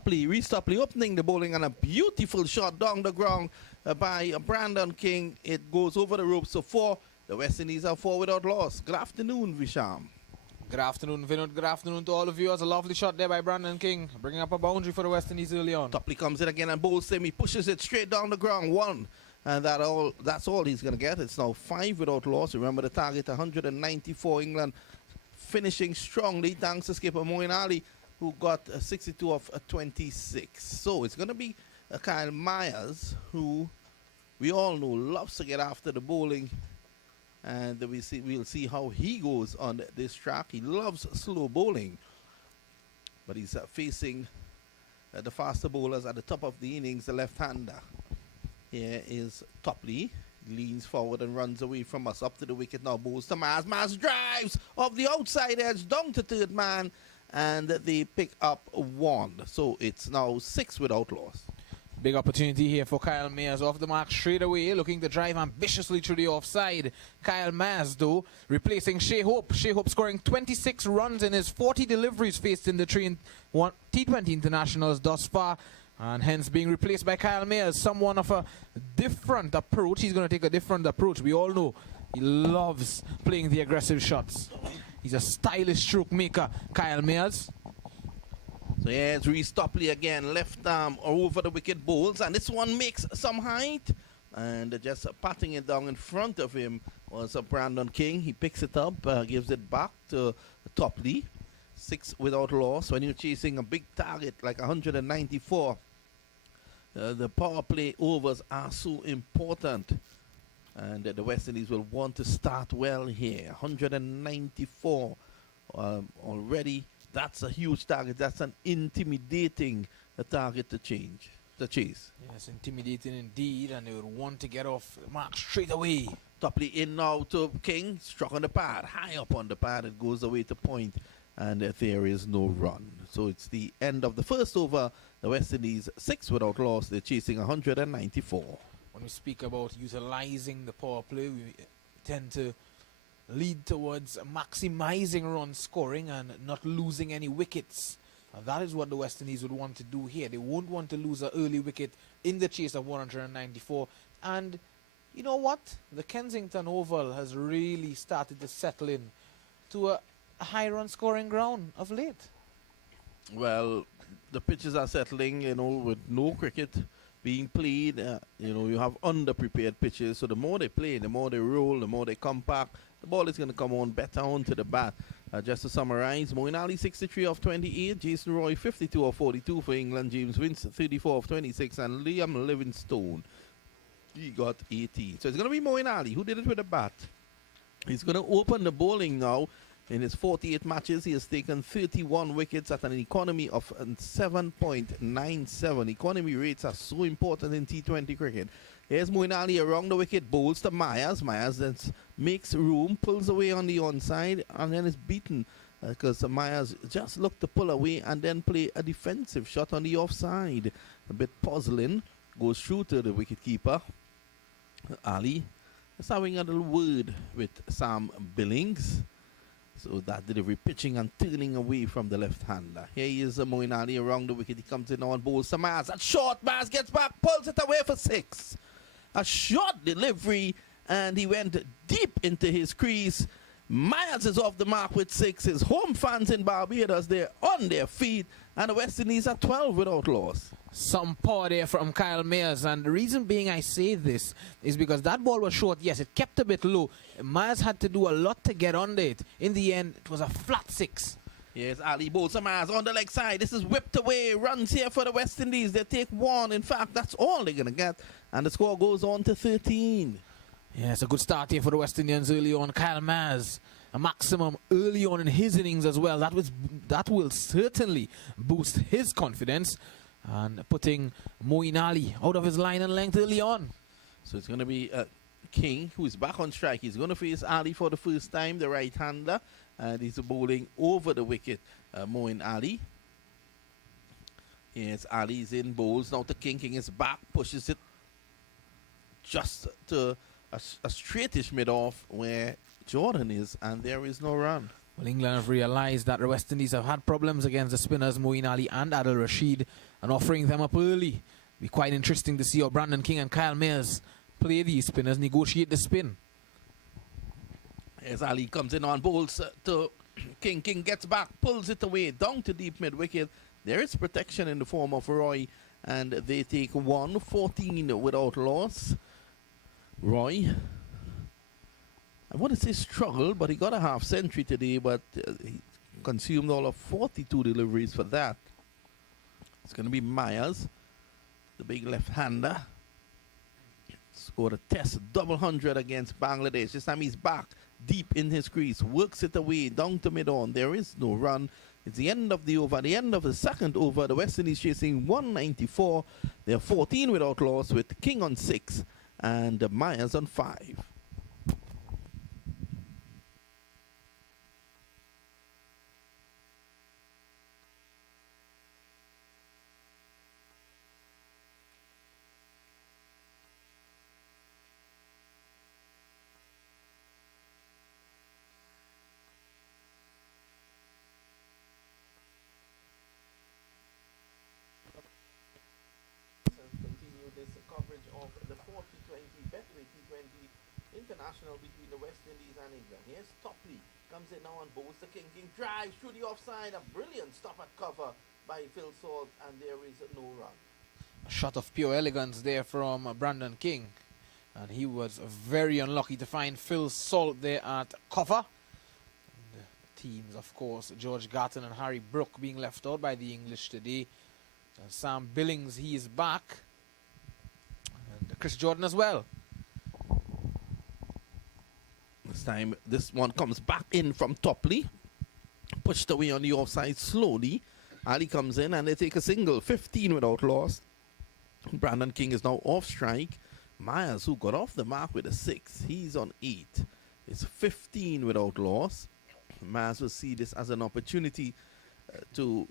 Reece Topley opening the bowling, and a beautiful shot down the ground by Brandon King. It goes over the ropes. So 4. The West Indies are 4 without loss. Good afternoon, Visham. Good afternoon, Vinod. Good afternoon to all of you. It was a lovely shot there by Brandon King, bringing up a boundary for the West Indies early on. Topley comes in again and bowls him. He pushes it straight down the ground. 1. And that's all he's going to get. It's now 5 without loss. Remember the target, 194. England finishing strongly thanks to skipper Moeen Ali, who got 62 of 26. So it's going to be Kyle Myers, who we all know loves to get after the bowling. And we'll see how he goes on this track. He loves slow bowling. But he's facing the faster bowlers at the top of the innings, the left-hander. Here is Topley. Leans forward and runs away from us. Up to the wicket now. Bowls to Myers. Myers drives off the outside edge down to third man. And they pick up 1. So it's now 6 without loss. Big opportunity here for Kyle Myers, off the mark straight away, looking to drive ambitiously through the offside. Kyle Myers, though, replacing Shea Hope. Shea Hope scoring 26 runs in his 40 deliveries faced in the T20 internationals thus far, and hence being replaced by Kyle Myers, someone of a different approach. He's going to take a different approach. We all know he loves playing the aggressive shots. He's a stylish stroke maker, Kyle Myers. So here's Reece Topley again, left arm over the wicket bowls, and this one makes some height. And just patting it down in front of him was Brandon King. He picks it up, gives it back to Topley. 6 without loss. When you're chasing a big target like 194, the power play overs are so important. And the West Indies will want to start well here. 194 already. That's a huge target. That's an intimidating target to chase. Yes, intimidating indeed, and they would want to get off the mark straight away. Topley in now to King, struck on the pad, high up on the pad. It goes away to point, and there is no run. So it's the end of the first over. The West Indies 6 without loss. They're chasing 194. When we speak about utilizing the power play, we tend to lead towards maximizing run scoring and not losing any wickets. And that is what the West Indies would want to do here. They won't want to lose an early wicket in the chase of 194. And you know what? The Kensington Oval has really started to settle in to a high run scoring ground of late. Well, the pitches are settling, with no cricket being played. You have underprepared pitches, so the more they play, the more they roll, the more they compact, the ball is going to come on better onto the bat. Just to summarize, Moeen Ali 63 of 28, Jason Roy 52 of 42 for England, James Vince 34 of 26, and Liam Livingstone, he got 18. So it's going to be Moeen Ali who did it with the bat. He's going to open the bowling now. In his 48 matches, he has taken 31 wickets at an economy of 7.97. Economy rates are so important in T20 cricket. Here's Moeen Ali around the wicket, bowls to Myers. Myers then makes room, pulls away on the onside, and then is beaten because Myers just looked to pull away and then play a defensive shot on the offside. A bit puzzling. Goes through to the wicketkeeper. Ali is having a little word with Sam Billings. So that delivery, pitching and turning away from the left-hander. Here he is, Moeen Ali around the wicket. He comes in on bowls to Myers. That short, Myers gets back, pulls it away for 6. A short delivery, and he went deep into his crease. Myers is off the mark with 6. His home fans in Barbados, they're on their feet, and the West Indies are 12 without loss. Some power there from Kyle Myers, and the reason being I say this is because that ball was short. Yes, it kept a bit low. Myers had to do a lot to get under it. In the end, it was a flat 6. Yes, Ali bowls to Myers on the leg side. This is whipped away. Runs here for the West Indies. They take 1. In fact, that's all they're going to get. And the score goes on to 13. Yeah, it's a good start here for the West Indians early on. Kyle Myers, a maximum early on in his innings as well. That will certainly boost his confidence. And putting Moeen Ali out of his line and length early on. So it's going to be King, who is back on strike. He's going to face Ali for the first time, the right-hander. And he's bowling over the wicket, Moeen Ali. Yes, Ali's in, bowls. Now to King. King is back, pushes it just to a straightish mid-off where Jordan is, and there is no run. Well, England have realised that the West Indies have had problems against the spinners Moeen Ali and Adil Rashid, and offering them up early. Be quite interesting to see how Brandon King and Kyle Mayers play these spinners, negotiate the spin. As Ali comes in on bowls to King. King gets back, pulls it away, down to deep mid wicket. There is protection in the form of Roy, and they take 114 without loss. Roy, I want to say struggle, but he got a half century today, but he consumed all of 42 deliveries for that. It's going to be Myers, the big left-hander. Scored a test double 100 against Bangladesh. This time he's back deep in his crease, works it away down to mid-on. There is no run. It's the end of the over. At the end of the second over, the West Indies chasing 194. They're 14 without loss with King on 6 and Myers on 5. Continue this coverage of the 40-20 Betway T20 International between the West Indies and England. Here's Topley, comes in now on bowls the King. King drives through the offside, a brilliant stop at cover by Phil Salt, and there is no run. A shot of pure elegance there from Brandon King, and he was very unlucky to find Phil Salt there at cover. And the teams, of course, George Gatton and Harry Brook being left out by the English today. And Sam Billings, he is back, and Chris Jordan as well. This time, this one comes back in from Topley, pushed away on the offside slowly. Ali comes in and they take a single, 15 without loss. Brandon King is now off strike. Myers, who got off the mark with a 6, he's on 8. It's 15 without loss. Myers will see this as an opportunity to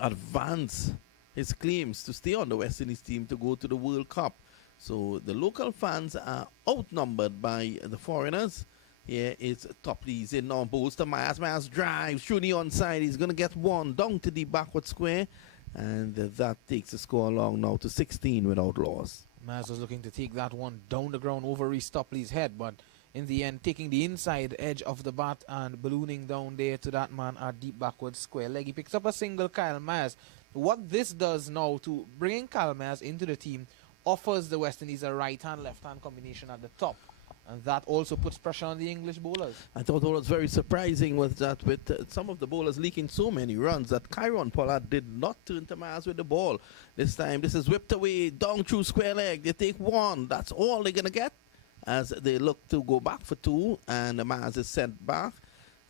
advance his claims to stay on the West Indies team to go to the World Cup. So the local fans are outnumbered by the foreigners. Here is Topley's in on bowls to Myers. Myers drives through the onside. He's going to get one down to the backward square. And that takes the score along now to 16 without loss. Myers was looking to take that one down the ground over Reece Topley's head, but in the end, taking the inside edge of the bat and ballooning down there to that man at deep backward square leg. He picks up a single, Kyle Myers. What this does now to bringing Kyle Myers into the team offers the West Indies a right-hand, left-hand combination at the top. And that also puts pressure on the English bowlers. I thought what was very surprising was that with some of the bowlers leaking so many runs that Kyron Pollard did not turn to Myers with the ball. This time, this is whipped away, down through square leg. They take one. That's all they're going to get as they look to go back for 2, and Myers is sent back.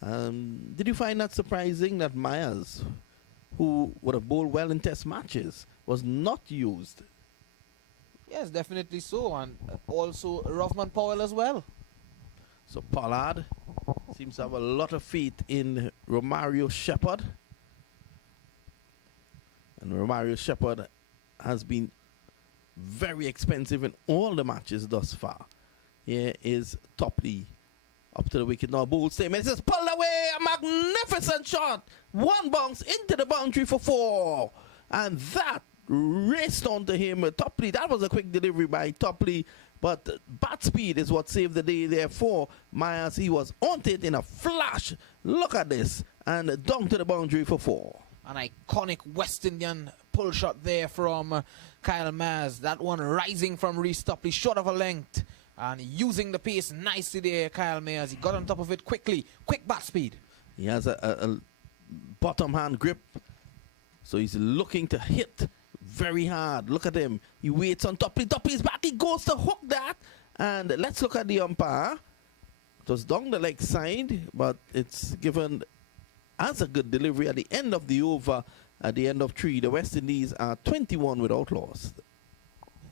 Did you find that surprising that Myers, who would have bowled well in test matches, was not used? Yes, definitely so, and also Rovman Powell as well. So Pollard seems to have a lot of faith in Romario Shepherd. And Romario Shepherd has been very expensive in all the matches thus far. Here is Topley up to the wicket now. Ball statement. It says pulled away. A magnificent shot. One bounce into the boundary for 4. And that raced onto him. Topley, that was a quick delivery by Topley, but bat speed is what saved the day there for Myers. He was on it in a flash. Look at this. And down to the boundary for 4. An iconic West Indian pull shot there from Kyle Myers. That one rising from Reece Topley, short of a length, and using the pace nicely there, Kyle Myers. He got on top of it quickly. Quick bat speed. He has a bottom hand grip, so he's looking to hit very hard. Look at him. He waits on Topley. Topley's back. He goes to hook that. And let's look at the umpire. It was down the leg side, but it's given as a good delivery at the end of the over. At the end of 3, the West Indies are 21 without loss.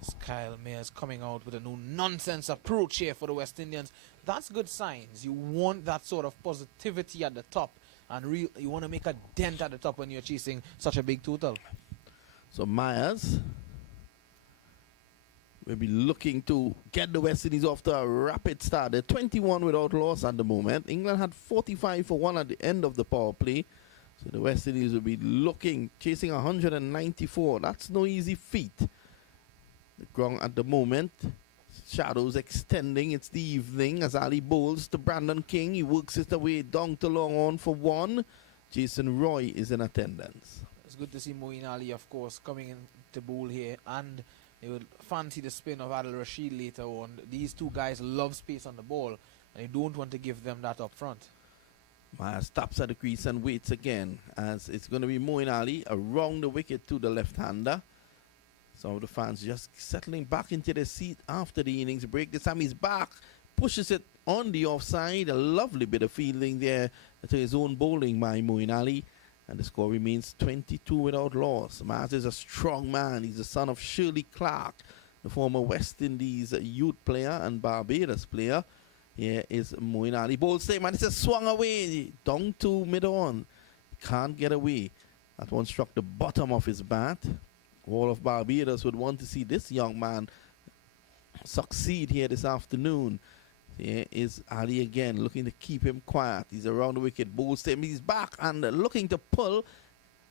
Yes, Kyle Myers coming out with a no-nonsense approach here for the West Indians. That's good signs. You want that sort of positivity at the top, and you want to make a dent at the top when you're chasing such a big total. So Myers will be looking to get the West Indies off to a rapid start. They're 21 without loss at the moment. England had 45 for 1 at the end of the power play. So the West Indies will be looking, chasing 194. That's no easy feat. The ground at the moment, shadows extending. It's the evening as Ali bowls to Brandon King. He works his way down to long on for 1. Jason Roy is in attendance. It's good to see Moeen Ali, of course, coming in to bowl here, and they would fancy the spin of Adil Rashid later on. These two guys love space on the ball, and they don't want to give them that up front. Myers stops at the crease and waits again, as it's going to be Moeen Ali around the wicket to the left-hander. Some of the fans just settling back into their seat after the innings break. This time he's back, pushes it on the offside. A lovely bit of fielding there to his own bowling by Moeen Ali. And the score remains 22 without loss. Myers is a strong man. He's the son of Shirley Clark, the former West Indies youth player and Barbados player. Here is Moeen Ali. Bowls same, and it's a swung away down to mid-on. Can't get away. That one struck the bottom of his bat. All of Barbados would want to see this young man succeed here this afternoon. Here is Ali again, looking to keep him quiet. He's around the wicket. Bowls him. He's back and looking to pull.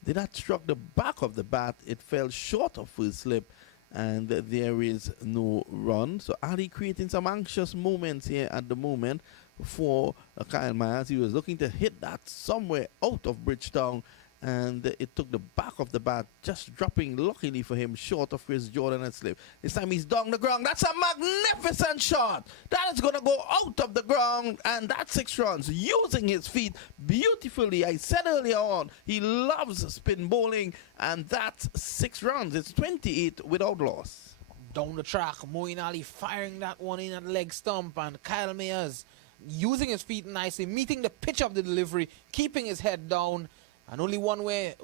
Did that struck the back of the bat? It fell short of first slip, and there is no run. So Ali creating some anxious moments here at the moment for Kyle Myers. He was looking to hit that somewhere out of Bridgetown, and it took the back of the bat, just dropping, luckily for him, short of Chris Jordan and slip. This time he's down the ground. That's a magnificent shot. That is going to go out of the ground, and that's 6 runs, using his feet beautifully. I said earlier on, he loves spin bowling, and that's 6 runs. It's 28 without loss. Down the track, Moeen Ali firing that one in at leg stump, and Kyle Mayers using his feet nicely, meeting the pitch of the delivery, keeping his head down. And only one way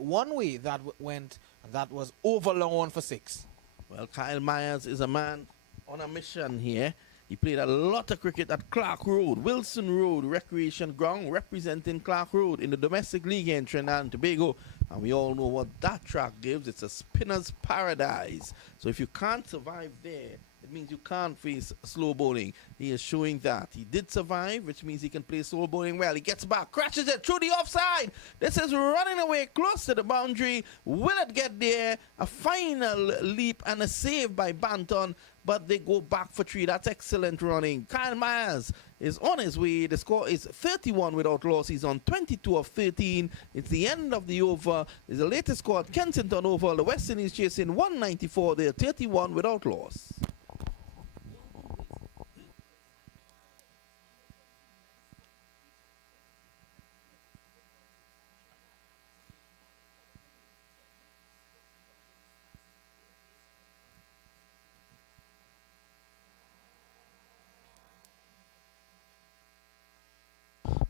that went, and that was over long on for 6. Well, Kyle Myers is a man on a mission here. He played a lot of cricket at Clark Road, Wilson Road Recreation Ground, representing Clark Road in the domestic league in Trinidad and Tobago. And we all know what that track gives. It's a spinner's paradise. So if you can't survive there, it means you can't face slow bowling. He is showing that. He did survive, which means he can play slow bowling well. He gets back, crashes it through the offside. This is running away close to the boundary. Will it get there? A final leap and a save by Banton, but they go back for 3. That's excellent running. Kyle Myers is on his way. The score is 31 without loss. He's on 22 of 13. It's the end of the over. It's the latest score at Kensington Oval. The West Indies chasing 194. They're 31 without loss.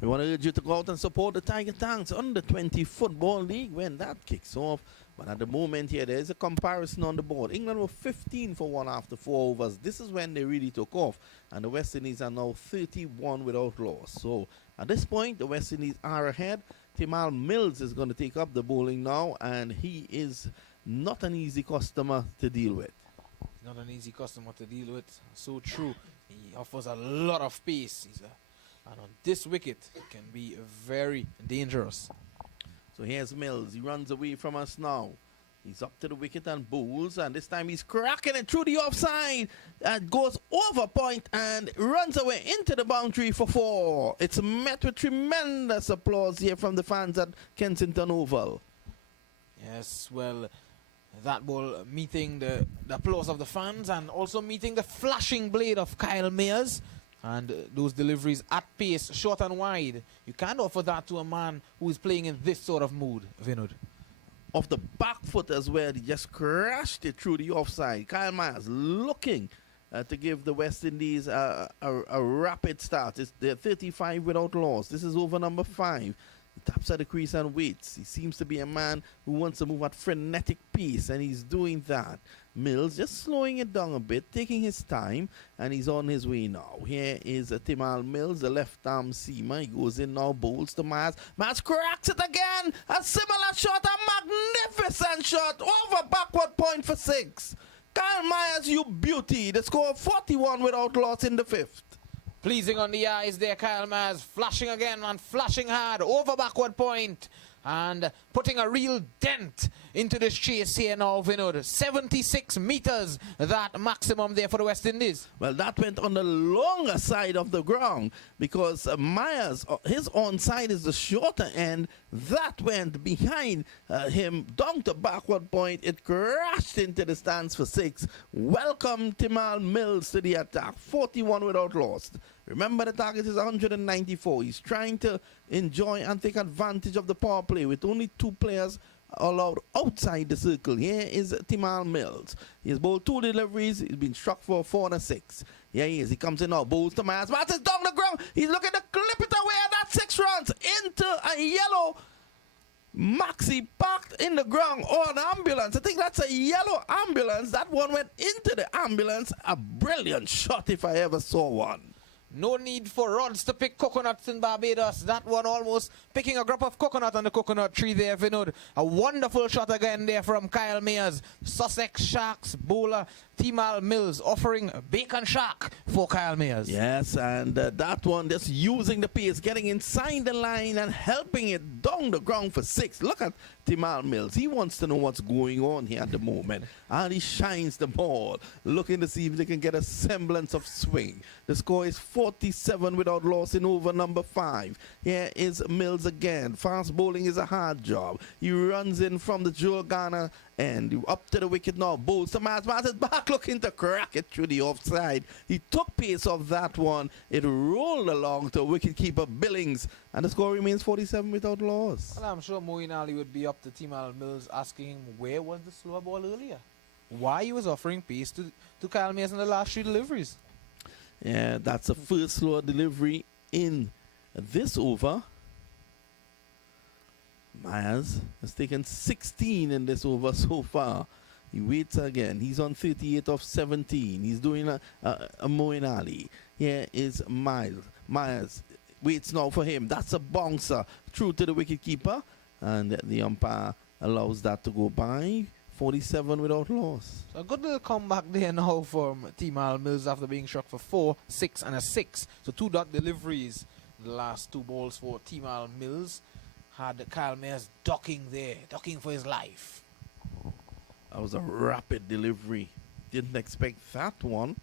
We want to urge you to go out and support the Tiger Tanks under 20 Football League when that kicks off. But at the moment here, there is a comparison on the board. England were 15 for 1 after 4 overs. This is when they really took off. And the West Indies are now 31 without loss. So at this point, the West Indies are ahead. Timal Mills is going to take up the bowling now. And he is not an easy customer to deal with. Not an easy customer to deal with. So true. He offers a lot of pace. And on this wicket, it can be very dangerous. So here's Mills. He runs away from us now. He's up to the wicket and bowls. And this time he's cracking it through the offside. And goes over point and runs away into the boundary for 4. It's met with tremendous applause here from the fans at Kensington Oval. Yes, well, that ball meeting the applause of the fans and also meeting the flashing blade of Kyle Mayers. And those deliveries at pace, short and wide. You can't offer that to a man who is playing in this sort of mood, Vinod. Off the back foot as well, he just crashed it through the offside. Kyle Myers looking to give the West Indies a rapid start. They're 35 without loss. This is over number 5. He taps at the crease and waits. He seems to be a man who wants to move at frenetic pace, and he's doing that. Mills just slowing it down a bit, taking his time, and he's on his way now. Here is Timal Mills, the left-arm seamer. He goes in now, bowls to Myers. Myers cracks it again. A similar shot, a magnificent shot, over backward point for 6. Kyle Myers, you beauty. The score 41 without loss in the fifth. Pleasing on the eyes there, Kyle Myers, flashing again and flashing hard over backward point and putting a real dent into this chase here now, Vinod. 76 meters, that maximum there for the West Indies. Well, that went on the longer side of the ground because Myers, his onside is the shorter end. That went behind him down to backward point. It crashed into the stands for 6. Welcome Timal Mills to the attack. 41 without loss. Remember, the target is 194. He's trying to enjoy and take advantage of the power play with only 2 players allowed outside the circle. Here is Timal Mills. He has bowled 2 deliveries. He's been struck for 4 and a 6. Here he is. He comes in now. Bowls to Myers. Myers is down the ground. He's looking to clip it away, and that's 6 runs into a yellow maxi parked in the ground, or an ambulance. I think that's a yellow ambulance. That one went into the ambulance. A brilliant shot if I ever saw one. No need for rods to pick coconuts in Barbados. That one almost picking a crop of coconut on the coconut tree there, Vinod. A wonderful shot again there from Kyle Myers. Sussex Sharks bowler Timal Mills offering bacon shark for Kyle Myers. Yes, and that one just using the pace, getting inside the line and helping it down the ground for 6. Look at Timal Mills. He wants to know what's going on here at the moment. And he shines the ball, looking to see if they can get a semblance of swing. The score is 47 without loss in over number 5. Here is Mills again. Fast bowling is a hard job. He runs in from the Joel Garner end. Up to the wicket now. Bowls to Myers. Myers is back looking to crack it through the offside. He took pace off that one. It rolled along to wicketkeeper Billings. And the score remains 47 without loss. Well, I'm sure Moeen Ali would be up to Timal Mills asking him where was the slower ball earlier. Why he was offering pace to Kyle Myers in the last 3 deliveries. Yeah, that's the first slower delivery in this over. Myers has taken 16 in this over so far. He waits again. He's on 38 of 17. He's doing a Moeen Ali. Here is Myers. Myers waits now for him. That's a bouncer through to the wicketkeeper. And the umpire allows that to go by. 47 without loss. So a good little comeback there now from Timal Mills after being struck for 4, 6 and a 6. So 2 dot deliveries. The last 2 balls for Timal Mills had Kyle Myers ducking there, ducking for his life. That was a rapid delivery. Didn't expect that one.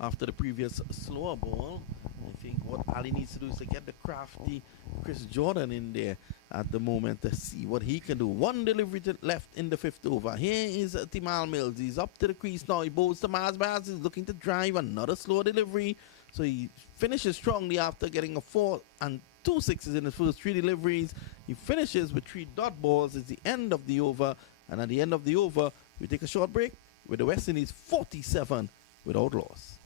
After the previous slower ball, I think what Ali needs to do is to get the crafty Chris Jordan in there at the moment to see what he can do. 1 delivery left in the 5th over. Here is Timal Mills. He's up to the crease now. He bowls to Myers. Myers is looking to drive another slow delivery. So he finishes strongly after getting a 4 and 2 6s in his first 3 deliveries. He finishes with 3 dot balls. It's the end of the over. And at the end of the over, we take a short break with the West Indies 47 without loss.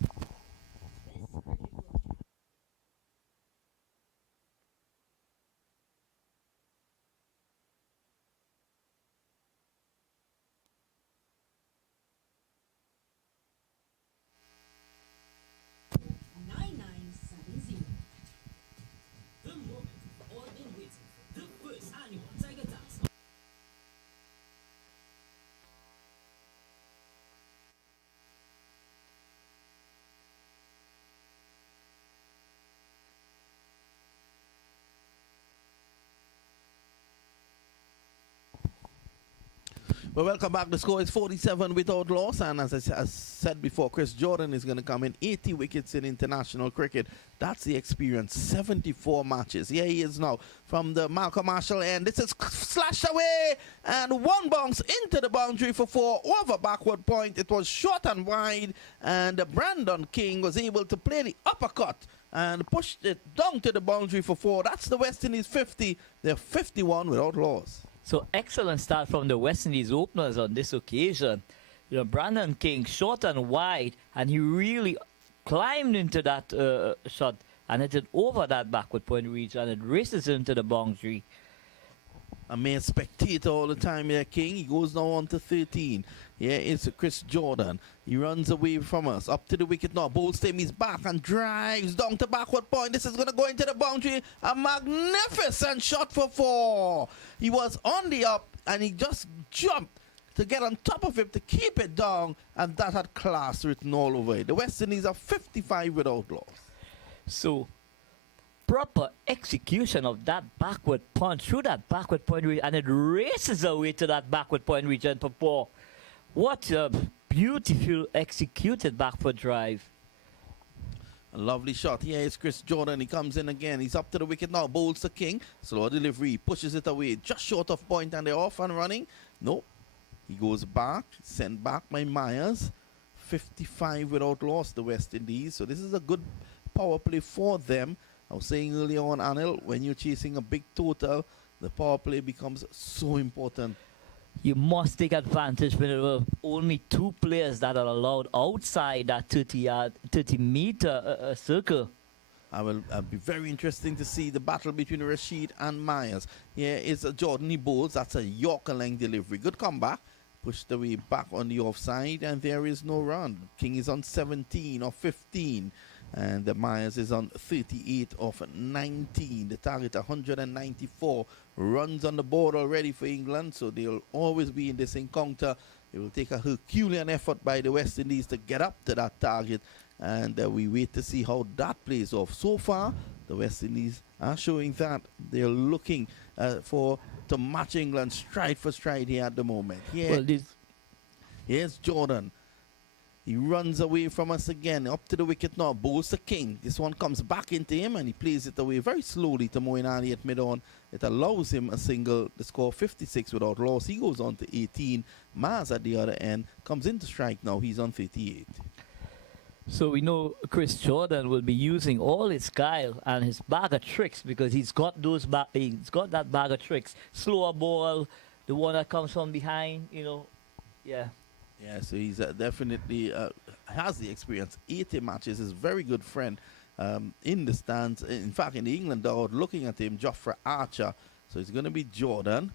Well, welcome back. The score is 47 without loss. And as I said before, Chris Jordan is going to come in 80 wickets in international cricket. That's the experience. 74 matches. Here he is now from the Malcolm Marshall end. This is slashed away. And 1 bounce into the boundary for 4 over backward point. It was short and wide. And Brandon King was able to play the uppercut and pushed it down to the boundary for 4. That's the West Indies 50. They're 51 without loss. So excellent start from the West Indies openers on this occasion. You know, Brandon King short and wide, and he really climbed into that shot and hit it over that backward point reach, and it races into the boundary. A mere spectator all the time here, King. He goes now on to 13. Here is Chris Jordan. He runs away from us. Up to the wicket now. Bowls him. He's back and drives down to backward point. This is going to go into the boundary. A magnificent shot for 4. He was on the up and he just jumped to get on top of him, to keep it down, and that had class written all over it. The West Indies are 55 without loss. So, proper execution of that backward punch through that backward point reach, and it races away to that backward point region for four. What a beautiful executed backward drive. A lovely shot. Here is Chris Jordan. He comes in again. He's up to the wicket now. Bowls the king. Slow delivery. Pushes it away. Just short of point, and they're off and running. No. He goes back. Sent back by Myers. 55 without loss, the West Indies. So this is a good power play for them. I was saying earlier on, Anil, when you're chasing a big total, the power play becomes so important. You must take advantage when there are only two players that are allowed outside that 30-meter circle. I'll be very interesting to see the battle between Rashid and Myers. Here is Jordan. He bowls. That's a Yorker length delivery. Good comeback. Pushed away back on the offside, and there is no run. King is on 17 of 15. And the Myers is on 38 of 19. The target 194 runs on the board already for England, so they'll always be in this encounter. It will take a Herculean effort by the West Indies to get up to that target, and we wait to see how that plays off. So far, the West Indies are showing that they're looking to match England stride for stride here at the moment. Here's Jordan. He runs away from us again, up to the wicket now, bowls the king. This one comes back into him, and he plays it away very slowly to Moeen Ali at mid-on. It allows him a single, the score 56 without loss. He goes on to 18. Maz at the other end comes into strike now. He's on 38. So we know Chris Jordan will be using all his guile and his bag of tricks, because he's got that bag of tricks. Slower ball, the one that comes from behind, yeah. Yeah, so he's definitely has the experience. 80 matches, his very good friend in the stands. In fact, in the England dugout, looking at him, Jofra Archer. So it's going to be Jordan.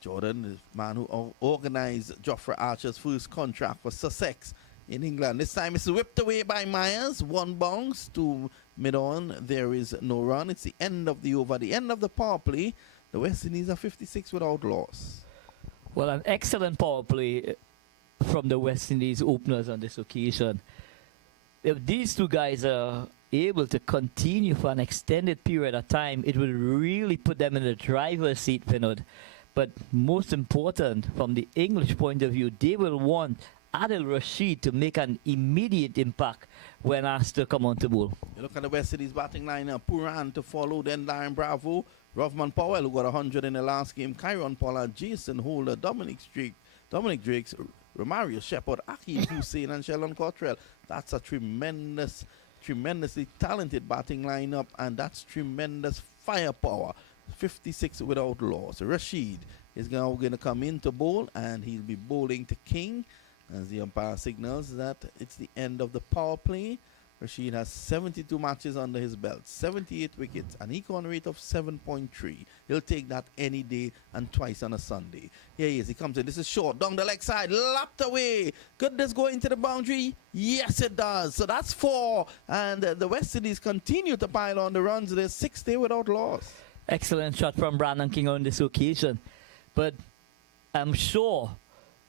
Jordan, the man who organized Jofra Archer's first contract for Sussex in England. This time it's whipped away by Myers. One bounce to mid-on. There is no run. It's the end of the over, the end of the power play. The West Indies are 56 without loss. Well, an excellent power play from the West Indies openers on this occasion. If these two guys are able to continue for an extended period of time, it will really put them in the driver's seat, Vinod. But most important, from the English point of view, they will want Adil Rashid to make an immediate impact when asked to come on to bowl. You look at the West Indies batting lineup. Puran to follow, then Darren Bravo, Rovman Powell, who got 100 in the last game, Kyron Pollard, Jason Holder, Dominic Drakes, Romario Shepherd, Akeem Hussein, and Sheldon Cottrell. That's a tremendously talented batting lineup, and that's tremendous firepower. 56 without loss. Rashid is now going to come in to bowl, and he'll be bowling to King as the umpire signals that it's the end of the power play. Rashid has 72 matches under his belt, 78 wickets, an equal rate of 7.3. He'll take that any day and twice on a Sunday. Here he is. He comes in. This is short. Down the leg side. Lapped away. Could this go into the boundary? Yes, it does. So that's 4. And the West Indies continue to pile on the runs. They're 60 without loss. Excellent shot from Brandon King on this occasion. But I'm sure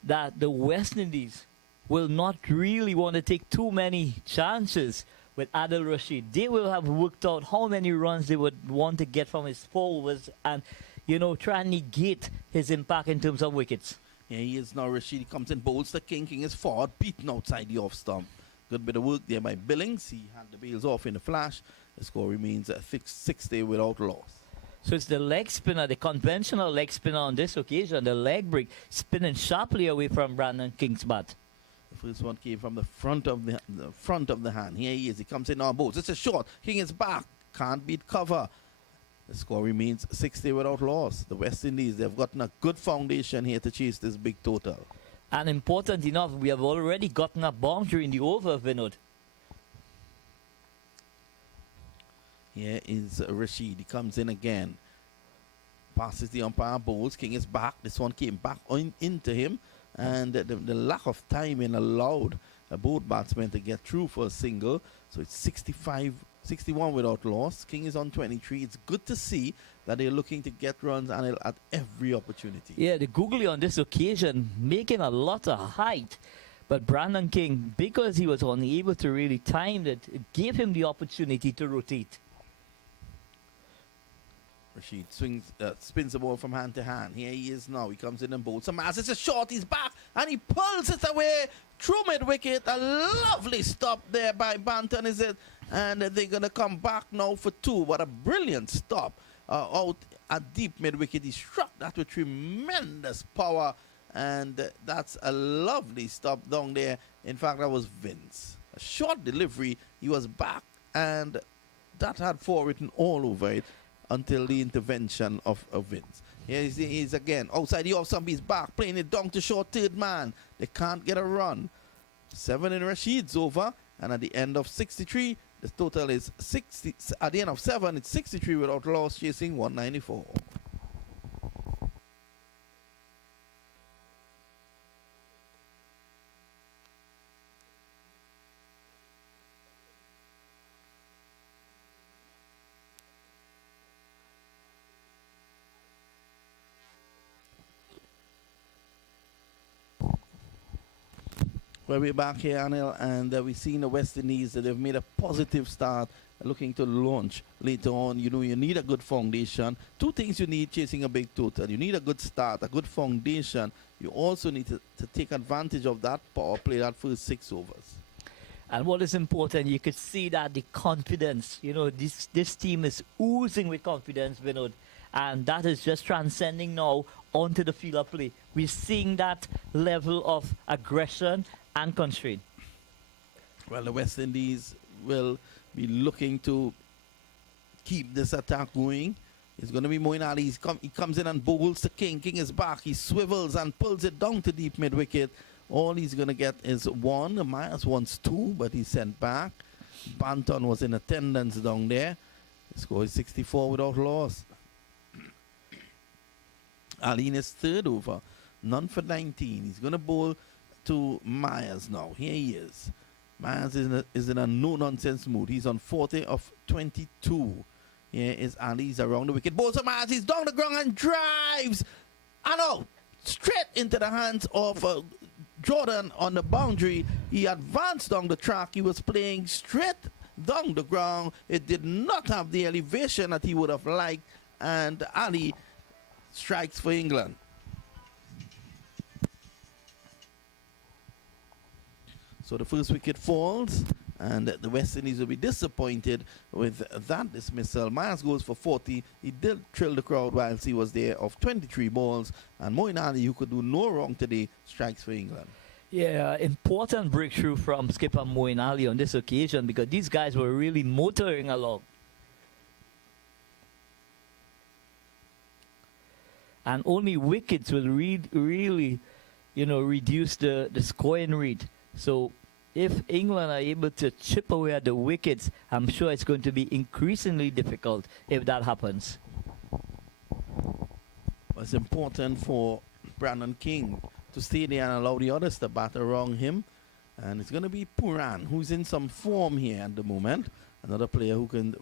that the West Indies will not really want to take too many chances with Adil Rashid. They will have worked out how many runs they would want to get from his 4 overs and, try and negate his impact in terms of wickets. Here he is now. Rashid, he comes in, bowls the king. King is forward, beaten outside the off stump. Good bit of work there by Billings. He had the bails off in a flash. The score remains at 60 without loss. So it's the leg spinner, the conventional leg spinner on this occasion, the leg break, spinning sharply away from Brandon King's bat. The first one came from the front of the hand. Here he is. He comes in on bowls. It's a short. King is back. Can't beat cover. The score remains 60 without loss. The West Indies, they've gotten a good foundation here to chase this big total. And important enough, we have already gotten a boundary in the over, Vinod. Here is Rashid. He comes in again. Passes the umpire, bowls. King is back. This one came back into him. And the lack of timing allowed both batsmen to get through for a single. So it's 65 61 without loss. King is on 23. It's good to see that they're looking to get runs and at every opportunity. Yeah, the googly on this occasion making a lot of height. But Brandon King, because he was unable to really time it, it gave him the opportunity to rotate. Rashid spins the ball from hand to hand. Here he is now. He comes in and bowls some mass. It's a short. He's back and he pulls it away through mid wicket. A lovely stop there by Banton, is it? And they're going to come back now for two. What a brilliant stop out at deep mid wicket. He struck that with tremendous power. And that's a lovely stop down there. In fact, that was Vince. A short delivery. He was back and that had four written all over it until the intervention of Vince. Here he is again. Outside the off stump, he's back. Playing it down to short third man. They can't get a run. 7 in Rashid's over. And at the end of 63, the total is 60. At the end of 7, it's 63 without loss, chasing 194. Well, we're back here, Anil, and we've seen the West Indies that they've made a positive start, looking to launch later on. You know, you need a good foundation. Two things you need chasing a big total. You need a good start, a good foundation. You also need to take advantage of that power play, that first 6 overs. And what is important, you could see that the confidence, you know, this team is oozing with confidence, Vinod. And that is just transcending now onto the field of play. We're seeing that level of aggression and constraint. Well, the West Indies will be looking to keep this attack going. It's going to be Moeen Ali. He comes in and bowls to King. King is back. He swivels and pulls it down to deep mid-wicket. All he's going to get is 1. Myers wants 2, but he's sent back. Banton was in attendance down there. The score is 64 without loss. Ali in his third over. None for 19. He's going to bowl to Myers now. Here he is. Myers is in a no-nonsense mood. He's on 40 of 22. Here is Ali. He's around the wicket. Bowls to Myers. He's down the ground and drives. And out. Straight into the hands of Jordan on the boundary. He advanced down the track. He was playing straight down the ground. It did not have the elevation that he would have liked. And Ali strikes for England. So the first wicket falls, and the West Indies will be disappointed with that dismissal. Myers goes for 40. He did thrill the crowd whilst he was there of 23 balls. And Moeen Ali, who could do no wrong today, strikes for England. Yeah, important breakthrough from skipper Moeen Ali on this occasion because these guys were really motoring along. And only wickets will really, you know, reduce the scoring rate. So if England are able to chip away at the wickets, I'm sure it's going to be increasingly difficult if that happens. It's important for Brandon King to stay there and allow the others to bat around him. And it's going to be Puran, who's in some form here at the moment. Another player who can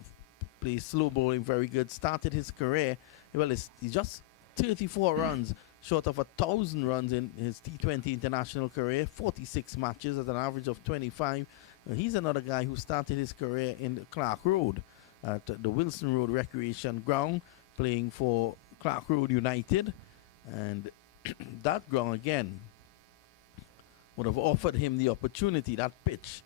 play slow bowling very good. Started his career, well, he's just 34 runs short of 1,000 runs in his T20 international career, 46 matches at an average of 25. He's another guy who started his career in Clark Road at the Wilson Road Recreation Ground, playing for Clark Road United. And that ground, again, would have offered him the opportunity, that pitch,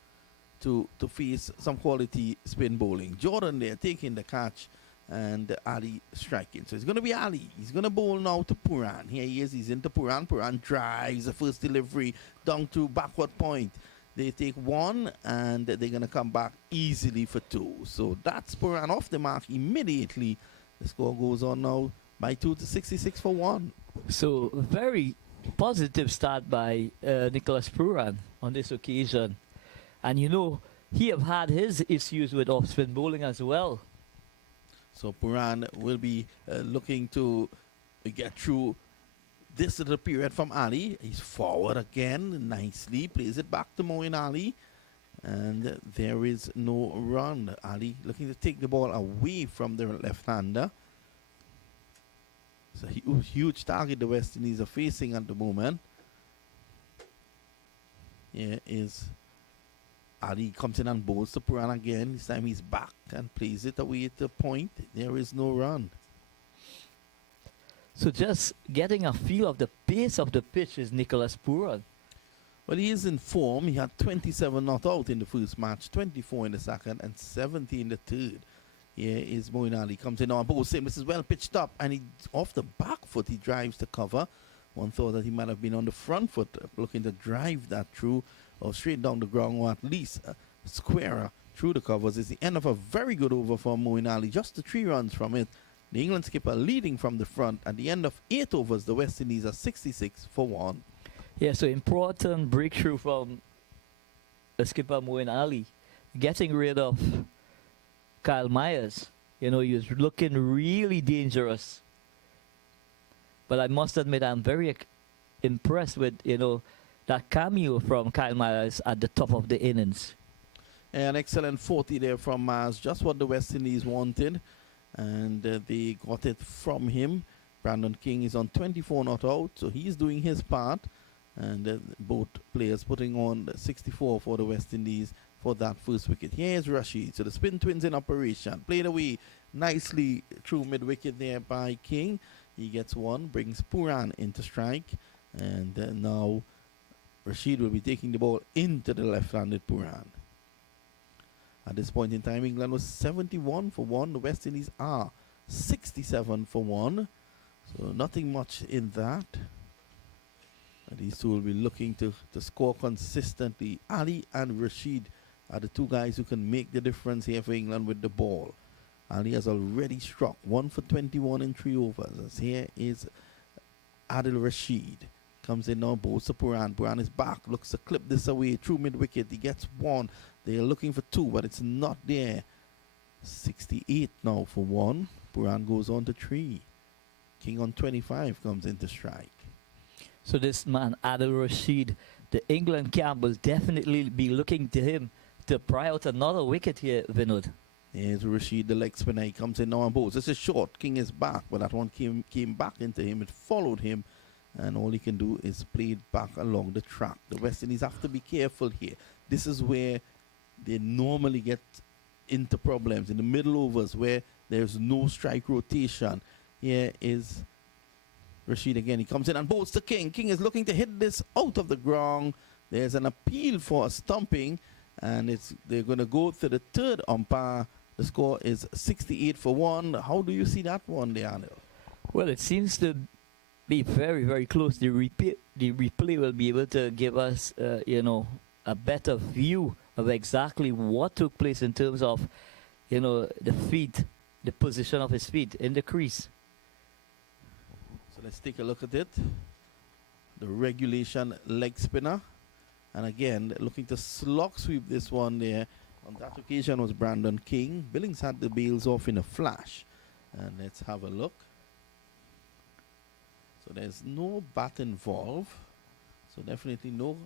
to face some quality spin bowling. Jordan there taking the catch, and Ali striking. So it's going to be Ali. He's going to bowl now to Puran. Here he is. He's into Puran. Puran drives the first delivery down to backward point. They take 1, and they're going to come back easily for 2. So that's Puran off the mark immediately. The score goes on now by 2 to 66 for 1. So very positive start by Nicholas Puran on this occasion. And you know, he have had his issues with off-spin bowling as well. So Puran will be looking to get through this little period from Ali. He's forward again nicely. Plays it back to Moeen Ali. And there is no run. Ali looking to take the ball away from the left-hander. It's a huge target the West Indies are facing at the moment. Here is Ali, comes in and bowls to Puran again. This time he's back and plays it away at the point. There is no run. So just getting a feel of the pace of the pitch is Nicholas Puran. Well, he is in form. He had 27 not out in the first match, 24 in the second, and 70 in the third. Here is Moeen Ali. Comes in on both. This is well pitched up, and he off the back foot he drives the cover. One thought that he might have been on the front foot, looking to drive that through or straight down the ground, or at least squarer through the covers. It's the end of a very good over for Moeen Ali. Just the 3 runs from it. The England skipper leading from the front. At the end of 8 overs, the West Indies are 66 for 1. Yeah, so important breakthrough from the skipper Moeen Ali, getting rid of Kyle Myers. You know, he was looking really dangerous. But I must admit, I'm very impressed with, you know, that cameo from Kyle Myers at the top of the innings. An excellent 40 there from Myers, just what the West Indies wanted. And they got it from him. Brandon King is on 24 not out, so he's doing his part. And both players putting on 64 for the West Indies for that first wicket. Here's Rashid. So the spin twins in operation. Played away nicely through mid-wicket there by King. He gets one, brings Puran into strike. And now Rashid will be taking the ball into the left-handed Puran. At this point in time, England was 71 for 1. The West Indies are 67 for 1. So nothing much in that. These two will be looking to score consistently. Ali and Rashid are the 2 guys who can make the difference here for England with the ball. Ali has already struck 1 for 21 in 3 overs. As here is Adil Rashid. Comes in now, bowls to Puran. Puran is back, looks to clip this away through mid-wicket. He gets 1. They are looking for 2, but it's not there. 68 now for 1. Puran goes on to 3. King on 25 comes into strike. So this man, Adil Rashid, the England camp will definitely be looking to him to pry out another wicket here, Vinod. Here's Rashid, the leg spinner. He comes in now and bowls. This is short. King is back, but that one came back into him. It followed him, and all he can do is play it back along the track. The West Indies have to be careful here. This is where they normally get into problems, in the middle overs where there's no strike rotation. Here is Rashid again. He comes in and bowls to King. King is looking to hit this out of the ground. There's an appeal for a stumping, and they're going to go to the 3rd umpire. The score is 68 for 1. How do you see that one there, Anil? Well, it seems to be very, very close. The replay will be able to give us, you know, a better view of exactly what took place in terms of, you know, the feet, the position of his feet in the crease. So let's take a look at it. The regulation leg spinner. And again, looking to slog sweep this one there. On that occasion was Brandon King. Billings had the bails off in a flash. And let's have a look. So there's no bat involved. So definitely no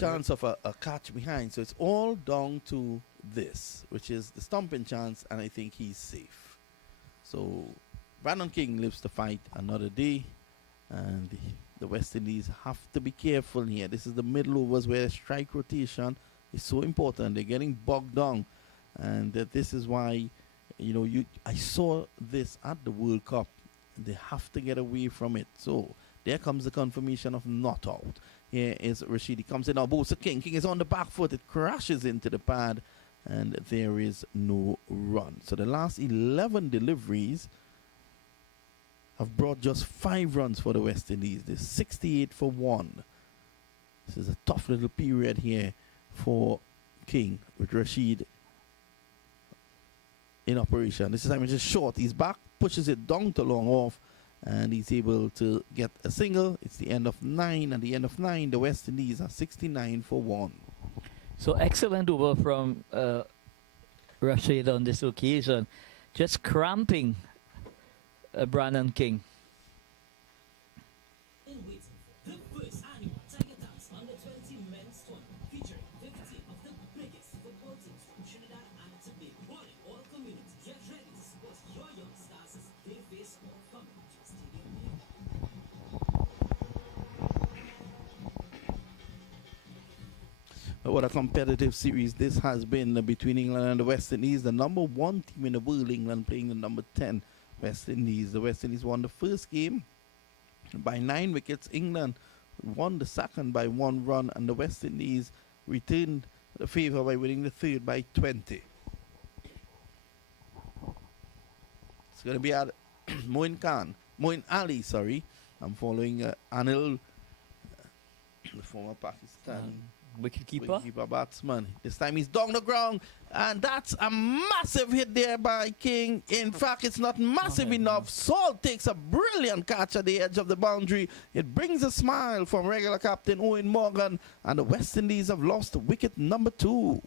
chance of a catch behind. So it's all down to this, which is the stumping chance, and I think he's safe. So Brandon King lives to fight another day, and the West Indies have to be careful here. This is the middle overs where strike rotation is so important. They're getting bogged down, and this is why, you know, I saw this at the World Cup. They have to get away from it. So there comes the confirmation of not out. Here is Rashid. He comes in now, bowls to King. King is on the back foot. It crashes into the pad, and there is no run. So the last 11 deliveries have brought just 5 runs for the West Indies. There's 68 for 1. This is a tough little period here for King with Rashid in operation. This time it's just short. He's back, pushes it down to long off, and he's able to get a single. It's the end of 9. At the end of 9, the West Indies are 69 for 1. So excellent over from Rashid on this occasion. Just cramping Brandon King. what a competitive series this has been between England and the West Indies. The number 1 team in the world, England, playing the number 10 West Indies. The West Indies won the first game by 9 wickets. England won the second by 1 run, and the West Indies returned the favour by winning the third by 20. It's going to be at Moin Ali, sorry. I'm following Anil, the former Pakistan Wicketkeeper. batsman. This time he's down the ground, and that's a massive hit there by King. In fact, it's not massive enough. Salt takes a brilliant catch at the edge of the boundary. It brings a smile from regular captain Owen Morgan, and the West Indies have lost wicket number 2.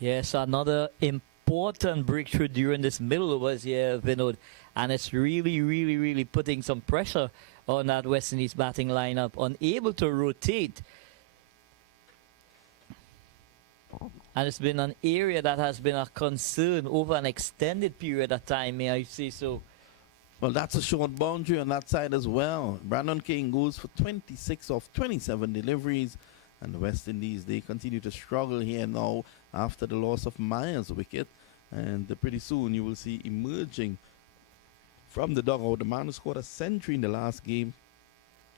Yes, another important breakthrough during this middle overs here, Vinod. And it's really putting some pressure on that West Indies batting lineup, unable to rotate. And it's been an area that has been a concern over an extended period of time, may I say so. Well, that's a short boundary on that side as well. Brandon King goes for 26 of 27 deliveries. And the West Indies, they continue to struggle here now after the loss of Myers' wicket. And pretty soon you will see emerging from the dugout the man who scored a century in the last game,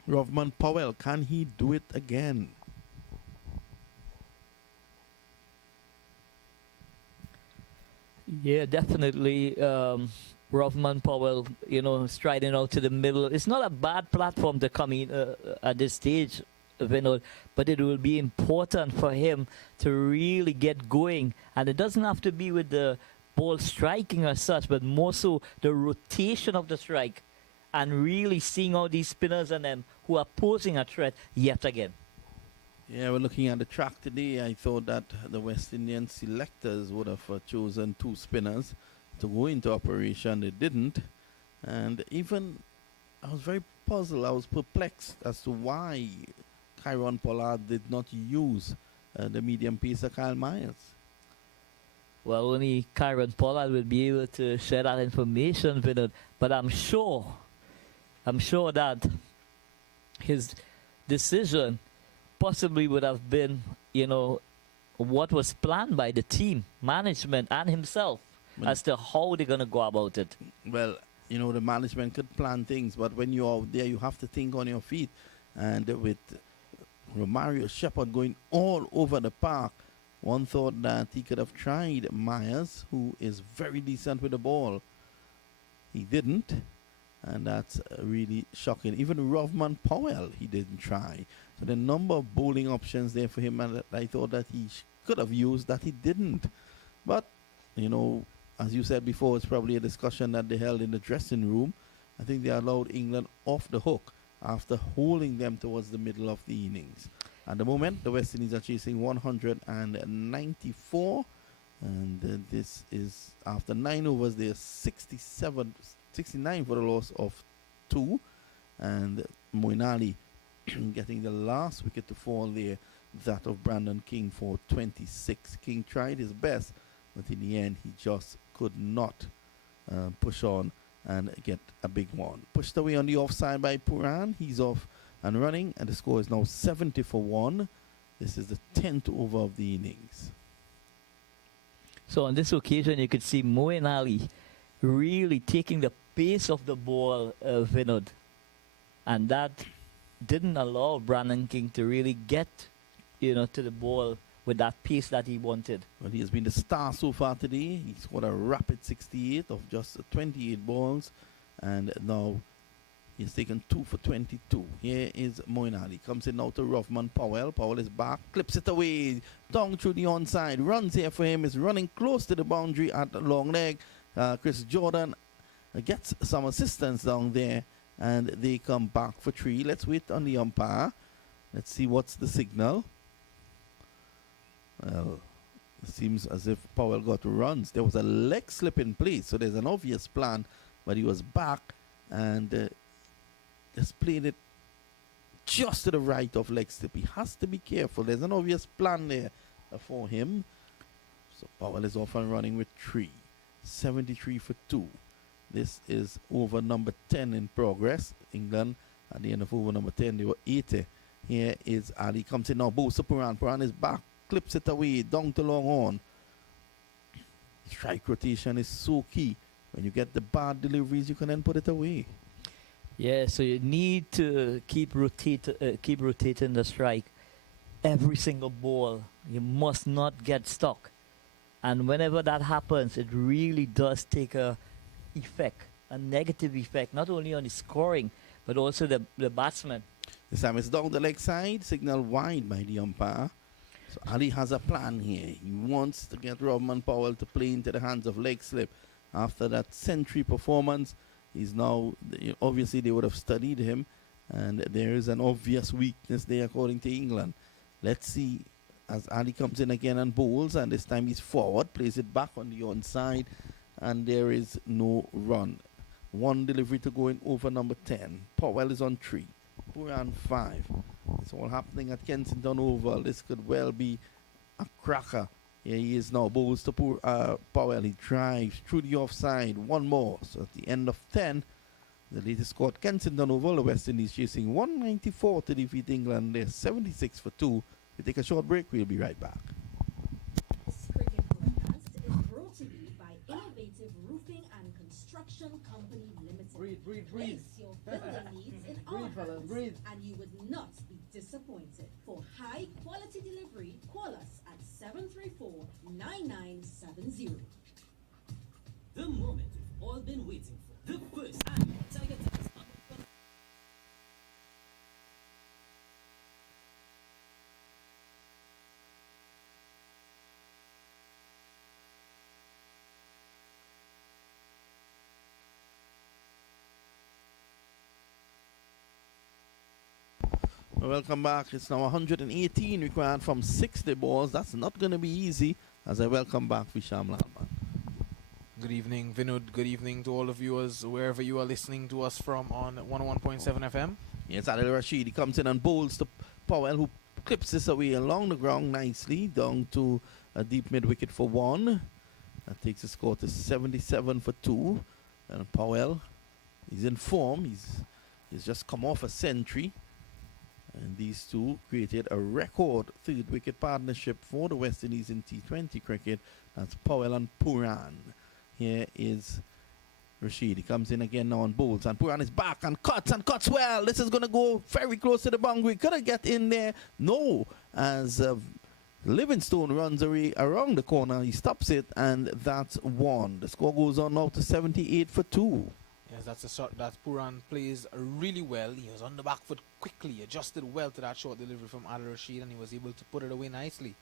Rovman Powell. Can he do it again? Yeah, definitely. Rovman Powell, striding out to the middle. It's not a bad platform to come in at this stage, Vinod, but it will be important for him to really get going. And it doesn't have to be with the ball striking as such, but more so the rotation of the strike and really seeing all these spinners and them who are posing a threat yet again. Yeah, we're looking at the track today. I thought that the West Indian selectors would have chosen 2 spinners to go into operation. They didn't. And even I was very puzzled. I was perplexed as to why Kyron Pollard did not use the medium pacer Kyle Myers. Well, only Kyron Pollard will be able to share that information, Vinod. But I'm sure that his decision possibly would have been, what was planned by the team, management, and himself as to how they're going to go about it. Well, the management could plan things, but when you're out there, you have to think on your feet. And with Romario Shepherd going all over the park, one thought that he could have tried Myers, who is very decent with the ball. He didn't, and that's really shocking. Even Rovman Powell, he didn't try. So the number of bowling options there for him, and I thought that he could have used that he didn't. But, as you said before, it's probably a discussion that they held in the dressing room. I think they allowed England off the hook after holding them towards the middle of the innings. At the moment, the West Indies are chasing 194, and this is after 9 overs. They're 69 for the loss of 2, and Moin Ali getting the last wicket to fall there, that of Brandon King for 26. King tried his best, but in the end, he just could not push on and get a big one. Pushed away on the offside by Puran. He's off and running, and the score is now 70 for 1. This is the 10th over of the innings. So on this occasion, you could see Moin Ali really taking the pace of the ball, Vinod. And that didn't allow Brandon King to really get, to the ball with that pace that he wanted. Well, he has been the star so far today. He scored a rapid 68 of just 28 balls, and now he's taken 2 for 22. Here is Moin Ali. Comes in now to Rovman Powell. Powell is back, clips it away, down through the onside. Runs here for him, is running close to the boundary at the long leg. Chris Jordan gets some assistance down there, and they come back for 3. Let's wait on the umpire. Let's see what's the signal. Well, it seems as if Powell got runs. There was a leg slip in place, so there's an obvious plan, but he was back and just played it just to the right of leg slip. He has to be careful. There's an obvious plan there for him. So Powell is off and running with 3. 73 for 2. This is over number 10 in progress. England, at the end of over number 10, they were 80. Here is Ali. Comes in now. Bosa Puran. Puran is back clips it away down to long on. Strike rotation is so key. When you get the bad deliveries, you can then put it away. Yeah, so you need to keep rotating the strike every single ball. You must not get stuck. And whenever that happens, it really does take a negative effect, not only on the scoring, but also the batsman. This time it's down the leg side, signal wide by the umpire. So Ali has a plan here. He wants to get Rovman Powell to play into the hands of leg slip. After that century performance, he's now, obviously they would have studied him, and there is an obvious weakness there according to England. Let's see as Ali comes in again and bowls, and this time he's forward, plays it back on the onside, and there is no run. One delivery to go in over number 10. Powell is on 3. Puran 5. It's all happening at Kensington Oval. This could well be a cracker. Here he is now. Bowls to Powell. He drives through the offside. One more. So at the end of 10, the latest score at Kensington Oval, the West Indies chasing 194 to defeat England. They're 76 for 2. We take a short break. We'll be right back. This cricket broadcast is brought to you by Innovative Roofing and Construction Company Limited. Breathe. Place your building needs in our hands, and you would not be disappointed. For high quality delivery, call us at 734-9970. The moment we've all been waiting for. The first annual Tiger Times. Welcome back. It's now 118 required from 60 balls. That's not going to be easy. As I welcome back Visham Lalman. Good evening, Vinud. Good evening to all the viewers, wherever you are listening to us from on 101.7 FM. Yes, Adil Rashid. He comes in and bowls to Powell, who clips this away along the ground nicely, down to a deep mid wicket for 1. That takes the score to 77 for 2. And Powell, he's in form. He's just come off a century. And these two created a record third wicket partnership for the West Indies in T20 cricket. That's Powell and Puran. Here is Rashid. He comes in again now on bowls. And Puran is back and cuts well. This is going to go very close to the boundary. Could I get in there? No. As Livingstone runs away around the corner, he stops it, and that's 1. The score goes on now to 78 for 2. Yes, that's a shot that Puran plays really well. He was on the back foot quickly, adjusted well to that short delivery from Adil Rashid, and he was able to put it away nicely.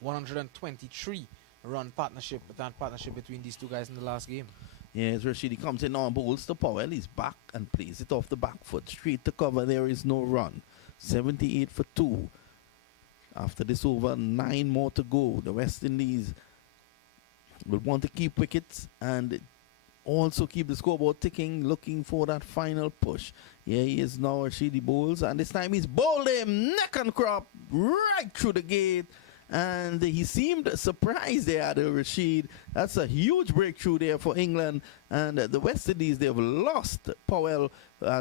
123 run partnership, that partnership between these two guys in the last game. Yes, Rashid, he comes in on bowls to Powell. He's back and plays it off the back foot. Straight to cover. There is no run. 78 for 2. After this over, 9 more to go. The West Indies will want to keep wickets and also keep the scoreboard ticking, looking for that final push. Here he is now, Rashidi bowls, and this time he's bowled him neck and crop right through the gate. And he seemed surprised there, Adil Rashid. That's a huge breakthrough there for England. And the West Indies, they've lost Powell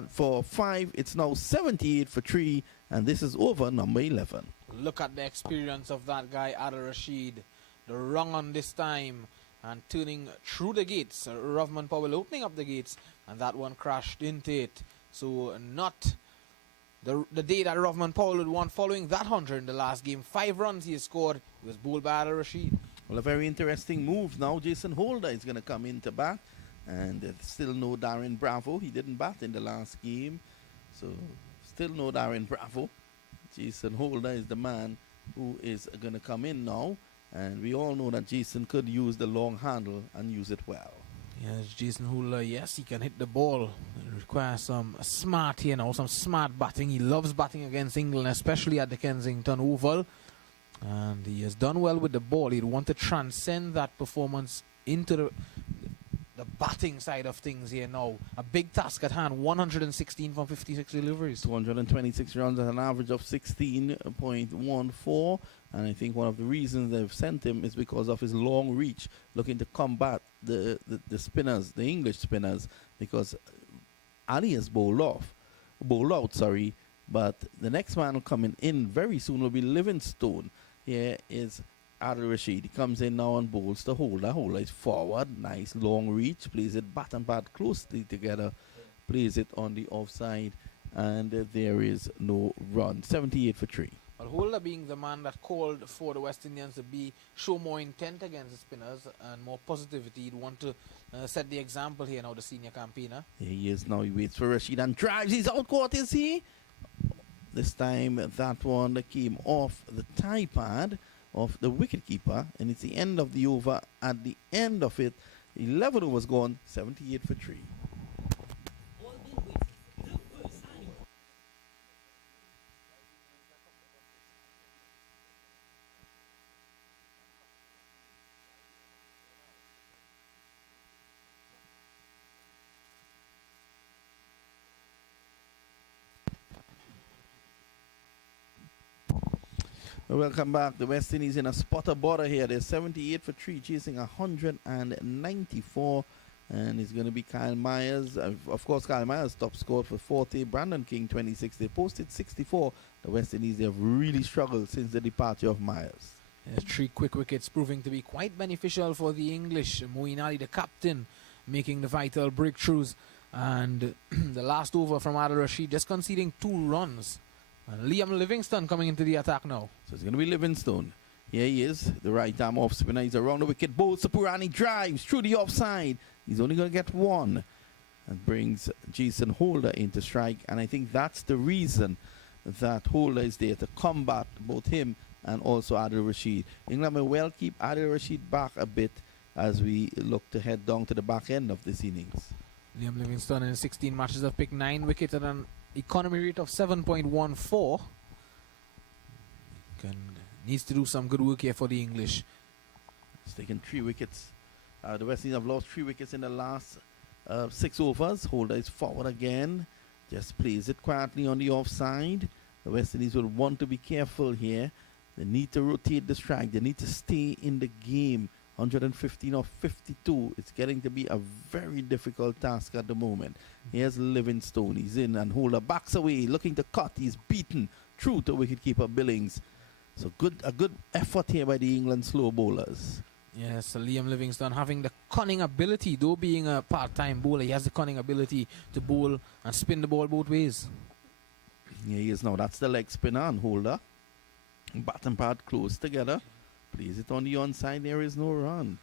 for 5. It's now 78 for 3. And this is over number 11. Look at the experience of that guy, Adil Rashid. The run on this time and turning through the gates. Rovman Powell opening up the gates, and that one crashed into it. So not the day that Rovman Powell would want following that 100 in the last game. 5 runs he has scored. He was bowled by Adil Rashid. Well, a very interesting move now. Jason Holder is going to come in to bat. And there's still no Darren Bravo. He didn't bat in the last game. So still no Darren Bravo. Jason Holder is the man who is going to come in now. And we all know that Jason could use the long handle and use it well. Yes, Jason Hooler, yes, he can hit the ball. It requires some smart here now, some smart batting. He loves batting against England, especially at the Kensington Oval. And he has done well with the ball. He'd want to transcend that performance into the batting side of things here now. A big task at hand, 116 from 56 deliveries. 226 runs at an average of 16.14. And I think one of the reasons they've sent him is because of his long reach, looking to combat the spinners, the English spinners, because Ali has bowled out, but the next man coming in very soon will be Livingstone. Here is Adil Rashid. He comes in now and bowls the holder. Holder is forward. Nice long reach. Plays it bat and bat closely together. Plays it on the offside. And there is no run. 78 for 3. Well, Holder being the man that called for the West Indians to show more intent against the spinners and more positivity. He'd want to set the example here now, the senior campaigner. Here he is now. He waits for Rashid and drives. He's out caught, is he? This time that one that came off the tie pad of the wicketkeeper, and it's the end of the over. At the end of it, 11 overs gone, 78 for 3. All been waiting for the first and Welcome back. The West Indies in a spotter border here. They're 78 for 3, chasing 194. And it's going to be Kyle Myers. Of course, Kyle Myers top scored for 40. Brandon King 26. They posted 64. The West Indies, they have really struggled since the departure of Myers. 3 quick wickets proving to be quite beneficial for the English. Moeen Ali, the captain, making the vital breakthroughs. And the last over from Adil Rashid, just conceding 2 runs. And Liam Livingstone coming into the attack now. So it's going to be Livingstone. Here he is, the right arm off spinner. He's around the wicket. Bowls to Purani, drives through the offside. He's only going to get 1 and brings Jason Holder into strike. And I think that's the reason that Holder is there to combat both him and also Adil Rashid. England may well keep Adil Rashid back a bit as we look to head down to the back end of this innings. Liam Livingstone in 16 matches have picked 9 wickets at an economy rate of 7.14. Needs to do some good work here for the English. He's taken 3 wickets. The West Indies have lost 3 wickets in the last 6 overs. Holder is forward again. Just plays it quietly on the offside. The West Indies will want to be careful here. They need to rotate the strike. They need to stay in the game. 115 or 52. It's getting to be a very difficult task at the moment. Here's Livingstone. He's in and Holder backs away, looking to cut. He's beaten through to wicketkeeper Billings. So a good effort here by the England slow bowlers. Yes, Liam Livingstone having the cunning ability, though being a part-time bowler, he has the cunning ability to bowl and spin the ball both ways. Here he is now. That's the leg spinner and Holder. Bat and pad close together. Plays it on the onside. There is no run.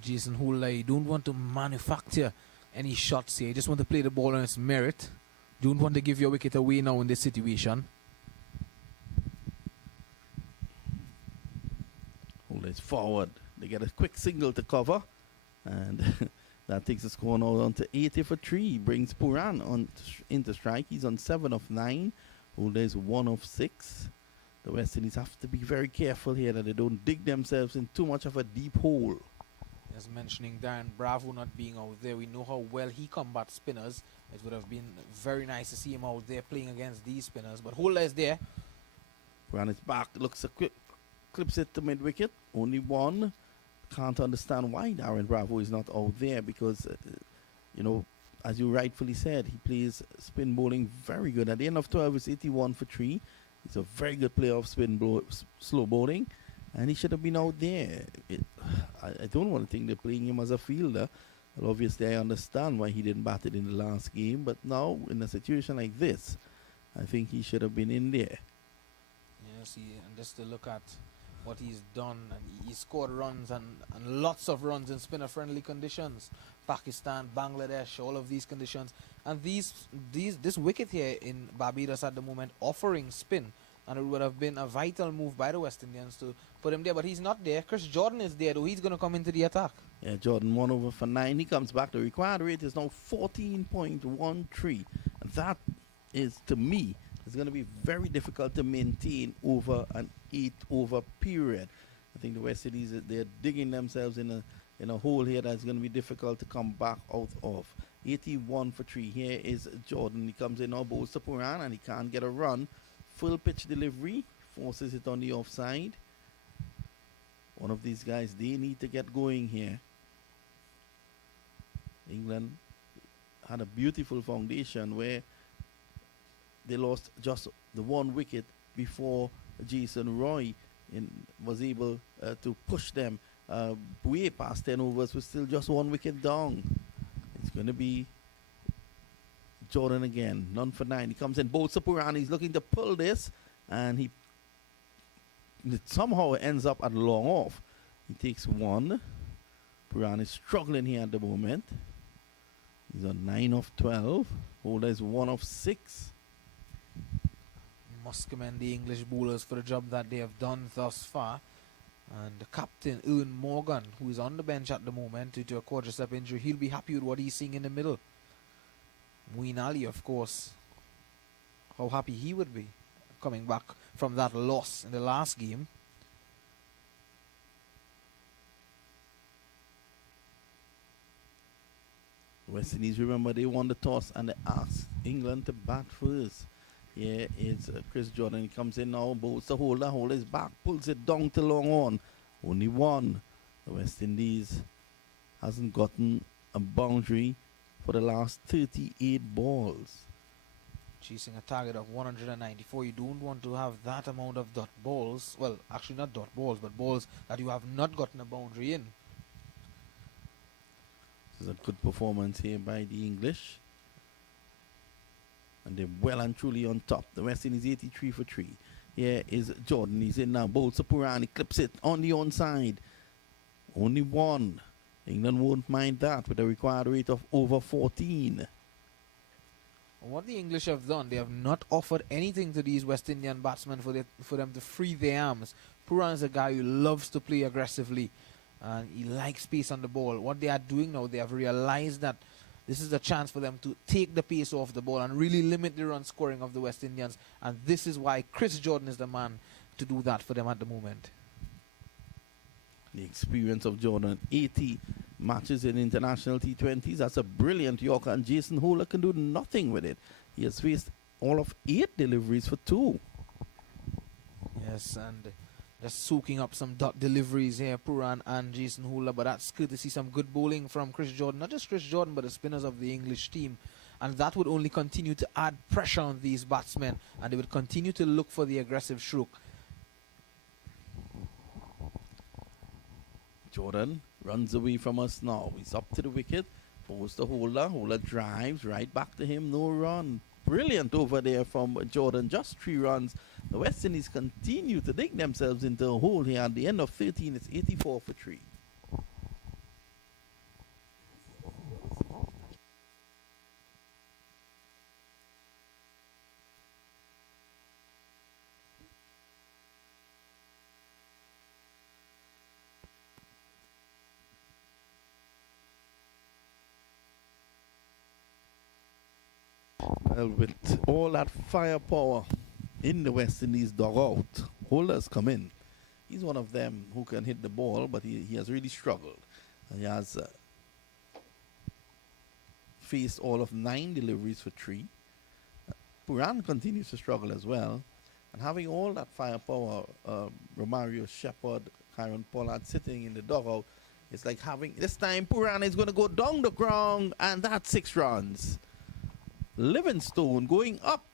Jason Holder, you don't want to manufacture any shots here. You just want to play the ball on its merit. You don't want to give your wicket away now in this situation. Holder is forward. They get a quick single to cover. And that takes the score now on to 80 for 3. Brings Puran into strike. He's on 7 of 9. Holder is 1 of 6. The West Indies have to be very careful here that they don't dig themselves in too much of a deep hole. As mentioning Darren Bravo not being out there, we know how well he combats spinners. It would have been very nice to see him out there playing against these spinners. But Holder is there. Puran is back. Looks a quick. Clips it to mid-wicket. Only 1. Can't understand why Darren Bravo is not out there because, as you rightfully said, he plays spin bowling very good. At the end of 12, it's 81 for 3. He's a very good player of slow bowling, and he should have been out there. I don't want to think they're playing him as a fielder. Well, obviously, I understand why he didn't bat it in the last game, but now, in a situation like this, I think he should have been in there. Yes, and just to look at what he's done, and he scored runs and lots of runs in spinner-friendly conditions. Pakistan, Bangladesh, all of these conditions. And this wicket here in Barbados at the moment offering spin, and it would have been a vital move by the West Indians to put him there, but he's not there. Chris Jordan is there, though. He's going to come into the attack. Yeah, Jordan 1 over for 9. He comes back. The required rate is now 14.13. That is, to me, it's going to be very difficult to maintain over an 8-over period. I think the West Indies, they're digging themselves in a hole here that's going to be difficult to come back out of. 81 for 3. Here is Jordan. He comes in now, bowls to Puran, and he can't get a run. Full pitch delivery, forces it on the offside. One of these guys, they need to get going here. England had a beautiful foundation where they lost just the 1 wicket before Jason Roy in was able to push them way past 10 overs with still just 1 wicket down. It's going to be Jordan again, none for 9. He comes in, bowls to Puran. He's looking to pull this, and it somehow ends up at long off. He takes 1. Puran is struggling here at the moment. He's on 9 of 12. Holder is 1 of 6. Must commend the English bowlers for the job that they have done thus far. And the captain, Ewan Morgan, who is on the bench at the moment due to a quadricep injury, he'll be happy with what he's seeing in the middle. Muin Ali, of course, how happy he would be coming back from that loss in the last game. West Indies, remember, they won the toss and they asked England to bat first. Here is Chris Jordan. He comes in now, bowls the holder. Holder is back, pulls it down to long on. Only 1. The West Indies hasn't gotten a boundary for the last 38 balls. Chasing a target of 194, you don't want to have that amount of dot balls. Well, actually not dot balls, but balls that you have not gotten a boundary in. This is a good performance here by the English. And they're well and truly on top. The West Indies 83 for 3. Here is Jordan. He's in now. Bowls to Puran. He clips it on the onside. Only 1. England won't mind that with a required rate of over 14. What the English have done, they have not offered anything to these West Indian batsmen for them to free their arms. Puran is a guy who loves to play aggressively and he likes pace on the ball. What they are doing now, they have realized that this is a chance for them to take the pace off the ball and really limit the run scoring of the West Indians. And this is why Chris Jordan is the man to do that for them at the moment. The experience of Jordan, 80 matches in international T20s. That's a brilliant Yorker, and Jason Holder can do nothing with it. He has faced all of 8 deliveries for 2. Yes, and just soaking up some dot deliveries here, Puran and Jason Holder, but that's good to see some good bowling from Chris Jordan. Not just Chris Jordan, but the spinners of the English team. And that would only continue to add pressure on these batsmen, and they would continue to look for the aggressive stroke. Jordan runs away from us now. He's up to the wicket, pulls the Holder. Holder drives right back to him, no run. Brilliant over there from Jordan, just 3 runs. The West Indies continue to dig themselves into a hole here. At the end of 13, it's 84 for 3. Well, with all that firepower in the West Indies dugout, Holder's come in. He's one of them who can hit the ball, but he has really struggled. He has faced all of 9 deliveries for 3. Puran continues to struggle as well. And having all that firepower, Romario Shepherd, Kyron Pollard sitting in the dugout, it's like having, this time Puran is going to go down the ground, and that's 6 runs. Livingstone going up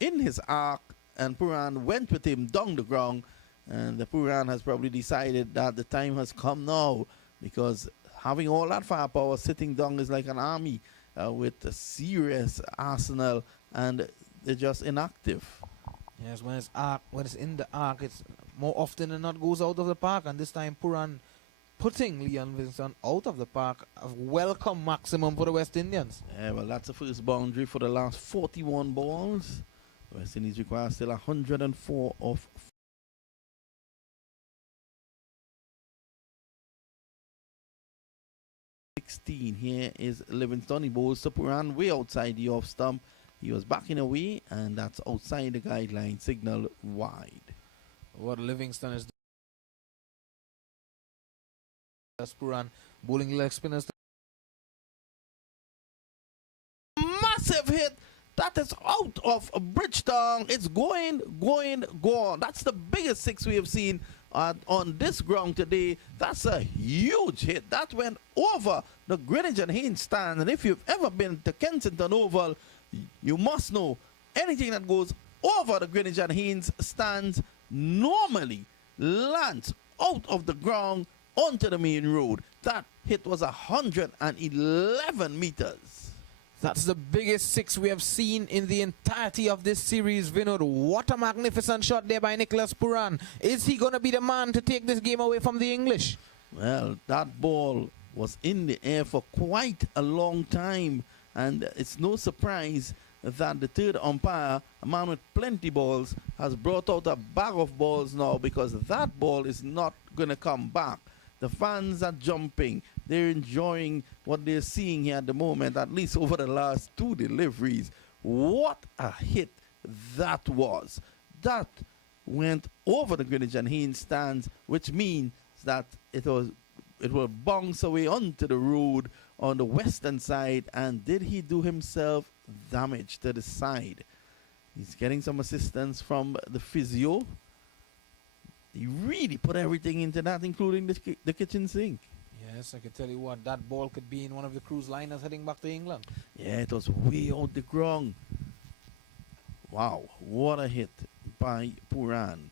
in his arc, and Puran went with him down the ground, and the Puran has probably decided that the time has come now, because having all that firepower sitting down is like an army with a serious arsenal, and they're just inactive. Yes, when it's in the arc, it's more often than not goes out of the park, and this time Puran putting Leon Livingstone out of the park, a welcome maximum for the West Indians. Yeah, well, that's the first boundary for the last 41 balls. The West Indies require still 104 of 16. Here is Livingstone. He bowls to Puran way outside the off stump. He was backing away, and that's outside the guideline, signal wide. What Livingston is doing. Puran bowling leg spinners. Massive hit. That is out of Bridgetown. It's going. That's the biggest 6 we have seen on this ground today. That's a huge hit. That went over the Greenwich and Haynes stand. And if you've ever been to Kensington Oval, you must know anything that goes over the Greenwich and Haynes stands normally lands out of the ground onto the main road. That hit was 111 meters. That's the biggest six we have seen in the entirety of this series, Vinod. What a magnificent shot there by Nicholas Puran. Is he going to be the man to take this game away from the English? Well, that ball was in the air for quite a long time, and it's no surprise that the third umpire, a man with plenty balls, has brought out a bag of balls now, because that ball is not going to come back. The fans are jumping. They're enjoying what they're seeing here at the moment, at least over the last two deliveries. What a hit that was. That went over the Greenwich and Haynes stands, which means that it will bounce away onto the road on the western side. And did he do himself damage to the side? He's getting some assistance from the physio. He really put everything into that, including the kitchen sink. Yes, I can tell you what, that ball could be in one of the cruise liners heading back to England. Yeah, it was way out the ground. Wow, what a hit by Puran.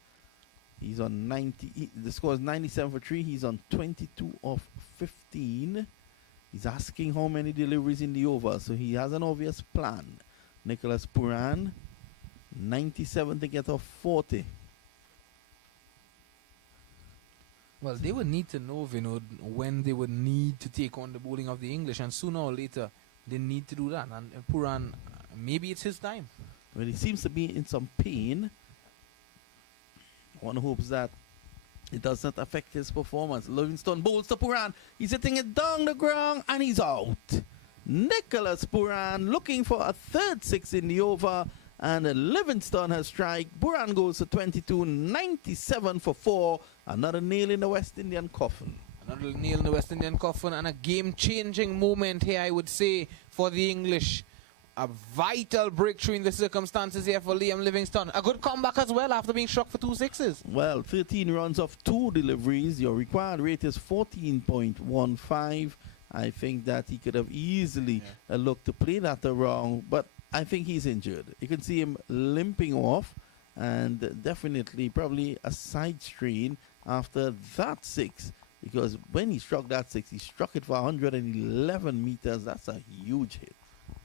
He's on 90. The score is 97 for 3. He's on 22 of 15. He's asking how many deliveries in the over, so he has an obvious plan. Nicholas Puran, 97 to get off 40. Well, they would need to know, Vinod, when they would need to take on the bowling of the English, and sooner or later they need to do that. And Puran, maybe it's his time. Well, he seems to be in some pain. One hopes that it does not affect his performance. Livingstone bowls to Puran. He's hitting it down the ground and he's out. Nicholas Puran looking for a third six in the over, and Livingstone has strike. Puran goes to 22, 97 for 4. Another nail in the West Indian coffin. Another nail in the West Indian coffin, and a game-changing moment here, I would say, for the English. A vital breakthrough in the circumstances here for Liam Livingstone. A good comeback as well after being struck for 2 sixes. Well, 13 runs off 2 deliveries. Your required rate is 14.15. I think that he could have easily looked to play that around, but I think he's injured. You can see him limping off, and definitely probably a side strain after that 6, because when he struck that 6, he struck it for 111 meters. That's a huge hit.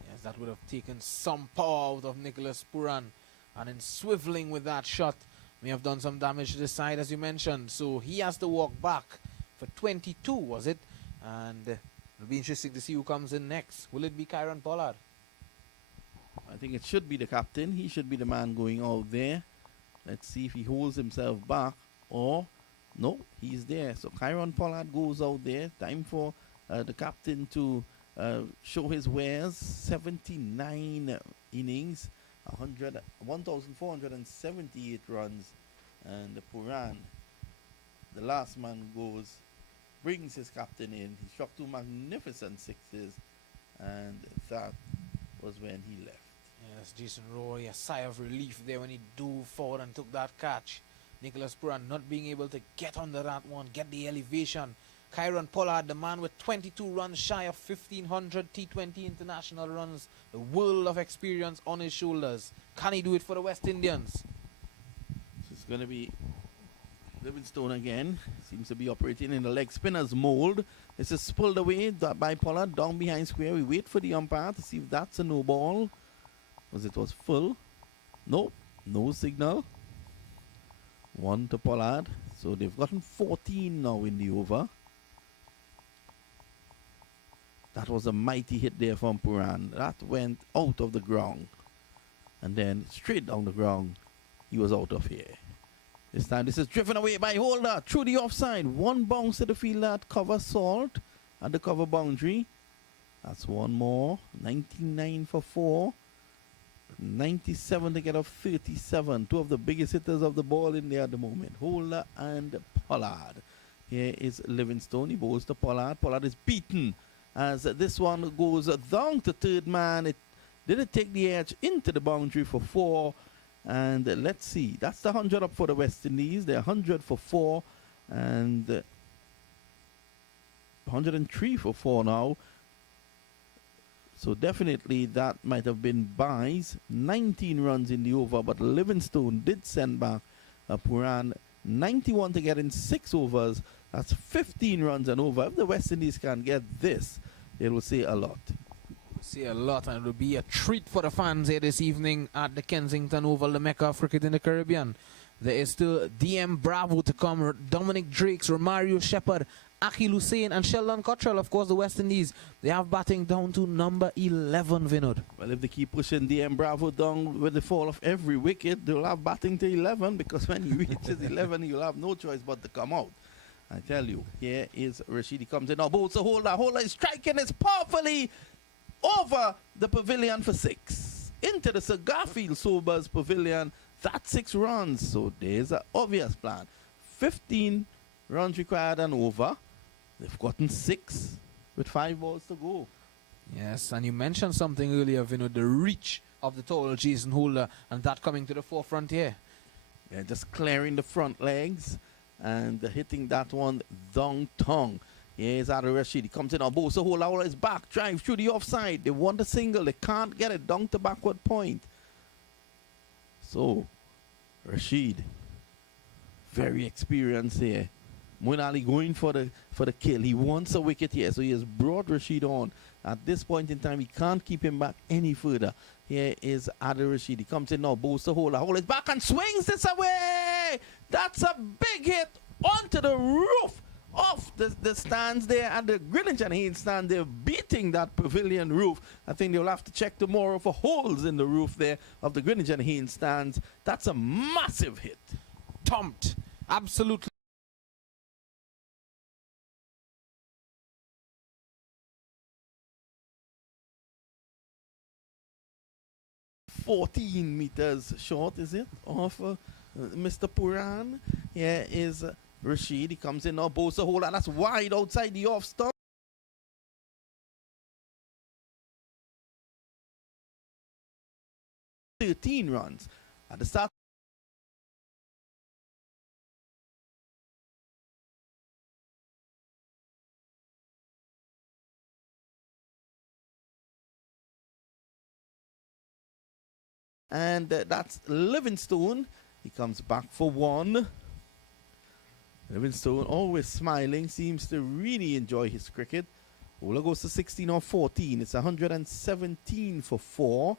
Yes, that would have taken some power out of Nicholas Puran, and in swiveling with that shot may have done some damage to the side, as you mentioned. So he has to walk back for 22, was it? And it'll be interesting to see who comes in next. Will it be Kyron Pollard? I think it should be the captain. He should be the man going out there. Let's see if he holds himself back, or no, he's there. So Kyron Pollard goes out there. Time for the captain to show his wares. 79 innings, 1,478 runs, and the Puran, the last man, brings his captain in. He struck 2 magnificent sixes, and that was when he left. Yes, Jason Roy, a sigh of relief there when he dove forward and took that catch. Nicholas Puran not being able to get under that one, get the elevation. Kyron Pollard, the man with 22 runs shy of 1,500 T20 international runs, the world of experience on his shoulders. Can he do it for the West Indians? So it's going to be Livingstone again. Seems to be operating in the leg spinner's mold. This is pulled away by Pollard down behind square. We wait for the umpire to see if that's a no ball, because it was full. No signal. 1 to Pollard. So they've gotten 14 now in the over. That was a mighty hit there from Puran. That went out of the ground, and then straight down the ground. He was out of here. This time this is driven away by Holder through the offside. 1 bounce to the field at cover Salt at the cover boundary. That's 1 more. 99 for 4. 97 to get off 37. 2 of the biggest hitters of the ball in there at the moment. Holder and Pollard. Here is Livingstone. He bowls to Pollard. Pollard is beaten as this one goes down to third man. It didn't take the edge into the boundary for 4. And let's see. That's the 100 up for the West Indies. They're 100 for 4. And 103 for 4 now. So definitely that might have been buys. 19 runs in the over, but Livingstone did send back Puran 91 to get in 6 overs. That's 15 runs and over. If the West Indies can get this, it will say a lot. See a lot, and it will be a treat for the fans here this evening at the Kensington Oval, the Mecca of cricket in the Caribbean. There is still DM Bravo to come, Dominic Drakes, Romario Shepherd, Akhil Hussain, and Sheldon Cottrell. Of course, the West Indies, they have batting down to number 11, Vinod. Well, if they keep pushing DM Bravo down with the fall of every wicket, they'll have batting to 11, because when he reaches 11, he'll have no choice but to come out. I tell you, here is Rashid. He comes in now, bowls a holder. Holder is striking it powerfully over the pavilion for 6. Into the Sir Garfield Sobers pavilion. That's 6 runs. So there's an obvious plan. 15 runs required and over. They've gotten 6 with 5 balls to go. Yes, and you mentioned something earlier, Vinod, the reach of the tall Jason Holder, and that coming to the forefront here. Yeah, just clearing the front legs and hitting that one down tongue. Here's Adil Rashid. He comes in on both. So Holder is back. Drive through the offside. They want a single. They can't get it down to backward point. So Rashid, very experienced here. Moin Ali going for the kill. He wants a wicket here, so he has brought Rashid on. At this point in time, he can't keep him back any further. Here is Adil Rashid. He comes in now, bows to Holder. Holder is back and swings this away. That's a big hit onto the roof of the stands there, and the Greenwich and Haynes stand. They're beating that pavilion roof. I think they'll have to check tomorrow for holes in the roof there of the Greenwich and Haynes stands. That's a massive hit. Thumped. Absolutely. 14 meters short, is it, of Mr. Puran. Here is Rashid. He comes in now, bows a hole, and that's wide outside the off stump. Thirteen runs at the start. And that's Livingstone. He comes back for 1. Livingstone always smiling, seems to really enjoy his cricket. Ola goes to 16 or 14. It's 117 for 4.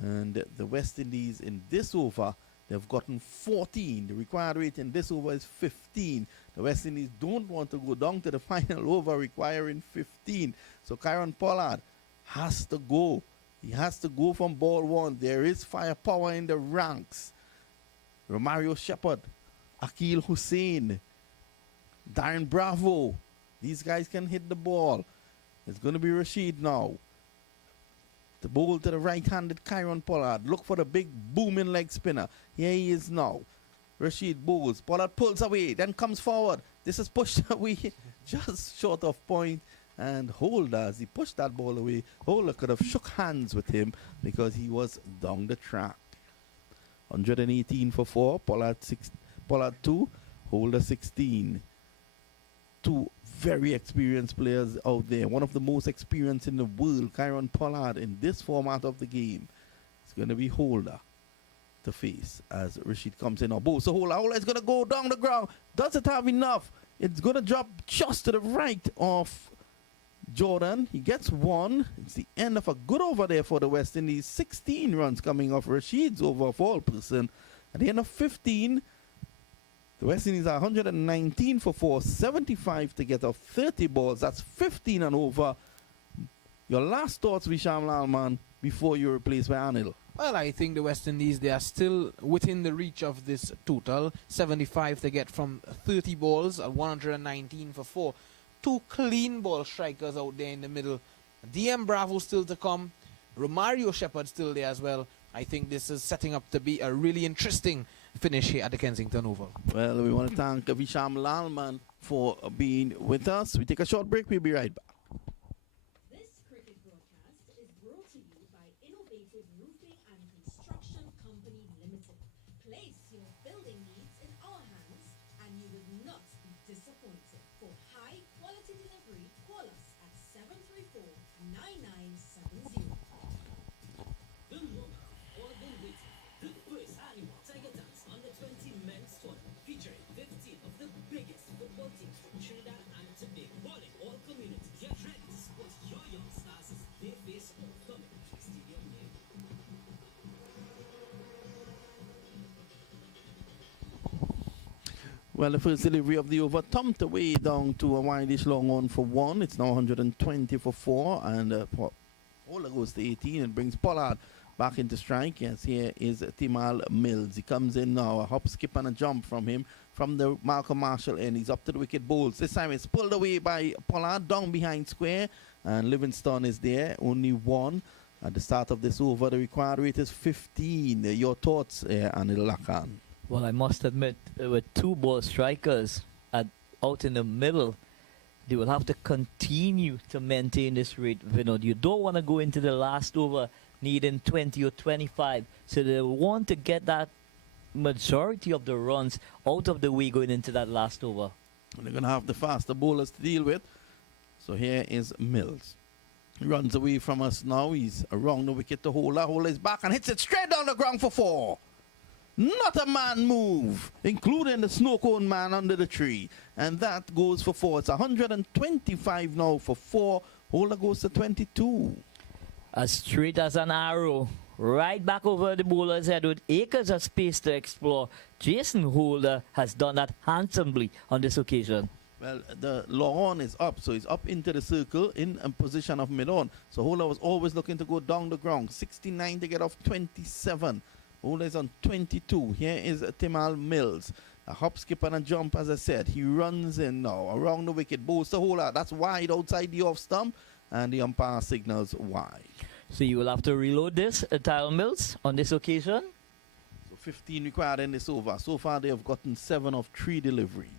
And the West Indies in this over, they've gotten 14. The required rate in this over is 15. The West Indies don't want to go down to the final over requiring 15. So Kieron Pollard has to go. He has to go from ball 1. There is firepower in the ranks. Romario Shepherd, Akhil Hussain, Darren Bravo. These guys can hit the ball. It's going to be Rashid now. The bowl to the right-handed Kieron Pollard. Look for the big booming leg spinner. Here he is now. Rashid bowls. Pollard pulls away, then comes forward. This is pushed away just short of point. And Holder, as he pushed that ball away, Holder could have shook hands with him because he was down the track. 118 for 4. Pollard 2. Holder 16. 2 very experienced players out there. One of the most experienced in the world, Kieron Pollard, in this format of the game. It's going to be Holder to face as Rashid comes in. So Holder is going to go down the ground. Does it have enough? It's going to drop just to the right of Jordan. He gets 1. It's the end of a good over there for the West Indies. 16 runs coming off Rashid's over of all person. At the end of 15, the West Indies are 119 for 4, 75 to get off 30 balls. That's 15 and over. Your last thoughts, Visham Lalman, before you're replaced by Anil? Well, I think the West Indies, they are still within the reach of this total. 75 to get from 30 balls, 119 for 4. 2 clean ball strikers out there in the middle. DM Bravo still to come. Romario Shepherd still there as well. I think this is setting up to be a really interesting finish here at the Kensington Oval. Well, we want to thank Visham Lalman for being with us. We take a short break. We'll be right back. This cricket broadcast is brought to you by Innovative Roofing and Construction Company Limited. Place your building needs in our hands and you would not be disappointed. For high quality delivery, call us at 734-9970. The moment all been waiting for. The first annual Tiger Dance Under 20 Men's Tournament featuring the Well, the first delivery of the over thumped away down to a wide-ish long on for 1. It's now 120 for 4. And Ola goes to 18 and brings Pollard back into strike. Yes, here is Timal Mills. He comes in now. A hop, skip, and a jump from him from the Malcolm Marshall end. He's up to the wicket bowls. This time it's pulled away by Pollard down behind square. And Livingston is there. Only 1. At the start of this over, the required rate is 15. Your thoughts, Anil Lakan? Well, I must admit, with 2 ball strikers out in the middle, they will have to continue to maintain this rate, Vinod. You don't want to go into the last over needing 20 or 25. So they want to get that majority of the runs out of the way going into that last over. And they're going to have the faster bowlers to deal with. So here is Mills. He runs away from us now. He's around the wicket to Hola. Hola is back and hits it straight down the ground for 4. Not a man move, including the snow cone man under the tree. And that goes for 4. It's 125 now for 4. Hola goes to 22. As straight as an arrow, right back over the bowler's head with acres of space to explore. Jason Holder has done that handsomely on this occasion. Well, the long on is up, so he's up into the circle in a position of mid-on. So Hola was always looking to go down the ground. 69 to get off 27. Hola is on 22. Here is Timal Mills. A hop, skip, and a jump, as I said. He runs in now around the wicket. Bowls to Hola. That's wide outside the off stump. And the umpire signals wide. So you will have to reload this, Timal Mills, on this occasion. So 15 required in this over. So far they have gotten 7 of 3 deliveries.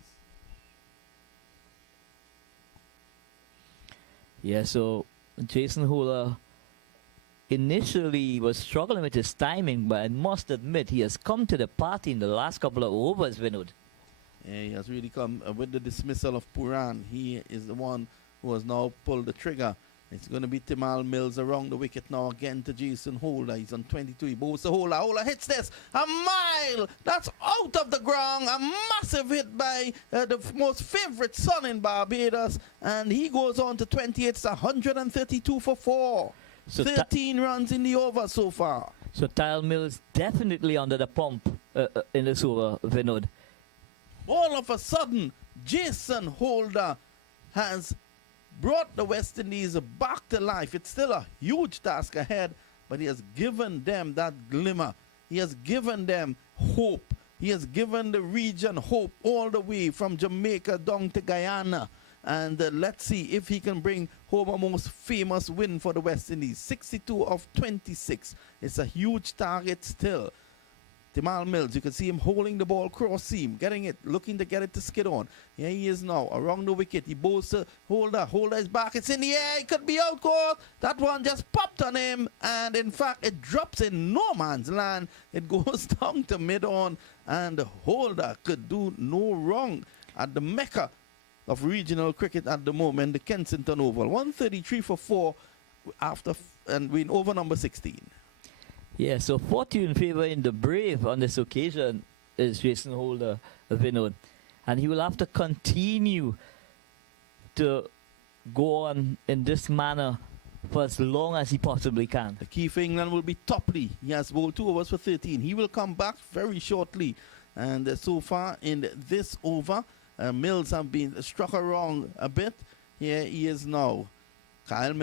Yeah, so Jason Hola initially was struggling with his timing, but I must admit he has come to the party in the last couple of overs, Vinod. Yeah, he has really come with the dismissal of Puran. He is the one who has now pulled the trigger. It's going to be Timal Mills around the wicket now again to Jason Hola. He's on 22. He bowls to Hola. Hola hits this. A mile. That's out of the ground. A massive hit by the most favorite son in Barbados. And he goes on to 28. It's 132 for 4. So 13 runs in the over so far. So Timal Mills definitely under the pump in this over, Vinod. All of a sudden, Jason Holder has brought the West Indies back to life. It's still a huge task ahead, but he has given them that glimmer. He has given them hope. He has given the region hope all the way from Jamaica down to Guyana. And let's see if he can bring home a most famous win for the West Indies. 62 of 26. It's a huge target still. Timal Mills, you can see him holding the ball cross seam, getting it, looking to get it to skid on. Here he is now, around the wicket. He bowls to Holder. Holder is back. It's in the air. It could be out court. That one just popped on him. And in fact, it drops in no man's land. It goes down to mid-on. And Holder could do no wrong at the mecca of regional cricket at the moment, the Kensington Oval. 133 for 4 after and win over number 16. Yeah, so fortune favor in the brave on this occasion is Jason Holder, Vinod. And he will have to continue to go on in this manner for as long as he possibly can. The key for England will be Topley. He has bowled 2 overs for 13. He will come back very shortly. And so far in this over, Mills have been struck around a bit. Here he is now. Timal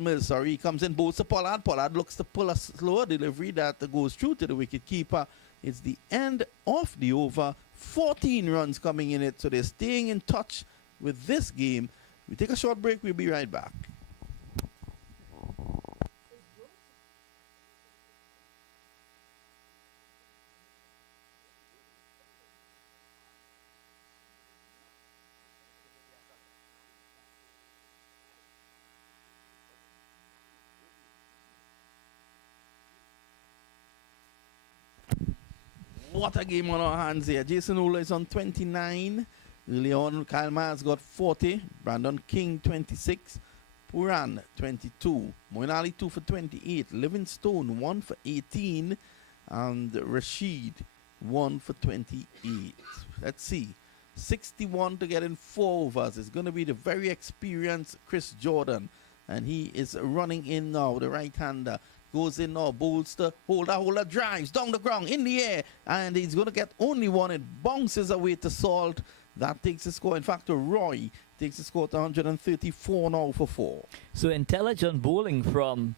Mills, he comes in, bowls to Pollard. Pollard looks to pull a slower delivery that goes through to the wicket keeper. It's the end of the over. 14 runs coming in it, so they're staying in touch with this game. We take a short break. We'll be right back. What a game on our hands here. Jason Hola is on 29. Early on, Kyle Myers got 40. Brandon King, 26. Puran, 22. Moin Ali, 2 for 28. Livingstone, 1 for 18. And Rashid, 1 for 28. Let's see. 61 to get in 4 overs. It's going to be the very experienced Chris Jordan. And he is running in now, the right-hander. Goes in now, bowls to Holder drives down the ground in the air, and he's going to get only one. It bounces away to Salt. That takes the score. In fact, to Roy takes the score to 134 now for 4. So intelligent bowling from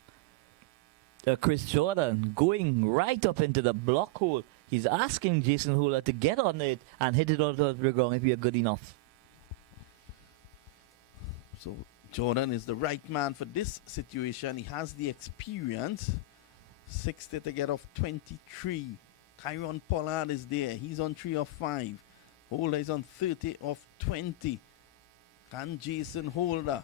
Chris Jordan, going right up into the block hole. He's asking Jason Holder to get on it and hit it out of the ground if you're good enough. So Jordan is the right man for this situation. He has the experience. 60 to get off 23. Kyron Pollard is there. He's on 3 of 5. Holder is on 30 of 20. Can Jason Holder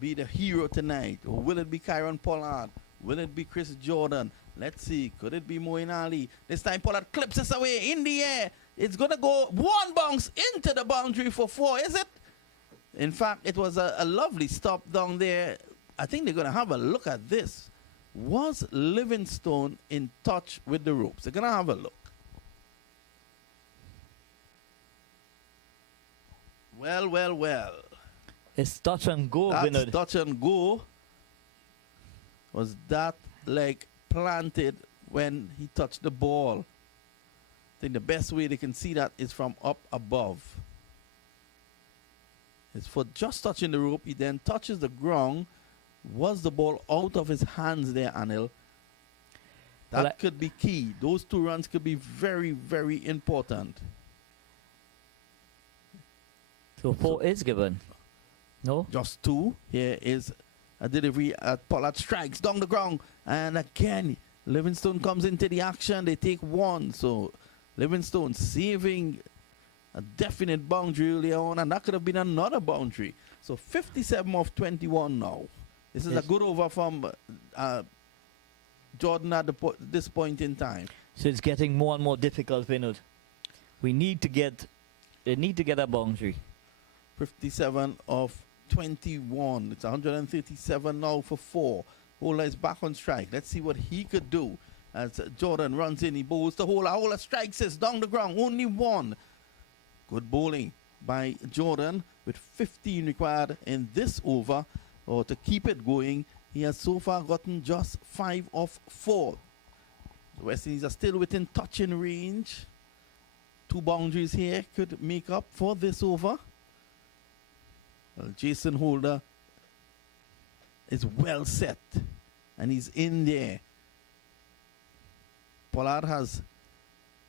be the hero tonight? Or will it be Kyron Pollard? Will it be Chris Jordan? Let's see. Could it be Moeen Ali? This time Pollard clips this away in the air. It's going to go one bounce into the boundary for 4, is it? In fact, it was a lovely stop down there. I think they're going to have a look at this. Was Livingstone in touch with the ropes? They're going to have a look. Well. It's touch and go, That's Vinod. touch and go. Was that leg planted when he touched the ball? I think the best way they can see that is from up above. It's for just touching the rope. He then touches the ground. Was the ball out of his hands there, Anil? That Well, could be key. Those 2 runs could be very, very important. So 4 is given. No? Just 2. Here is a delivery at Pollard strikes down the ground. And again, Livingstone comes into the action. They take 1. So Livingstone saving a definite boundary earlier on. And that could have been another boundary. So 57 of 21 now. This is Yes. a good over from Jordan at this point in time. So it's getting more and more difficult, Vinod. They need to get a boundary. 57 of 21. It's 137 now for 4. Holder is back on strike. Let's see what he could do as Jordan runs in. He bowls to Holder. Holder strikes us down the ground. Only 1. Good bowling by Jordan with 15 required in this over. Or to keep it going, he has so far gotten just 5 of 4. The West Indies are still within touching range. 2 boundaries here could make up for this over. Well, Jason Holder is well set, and he's in there. Pollard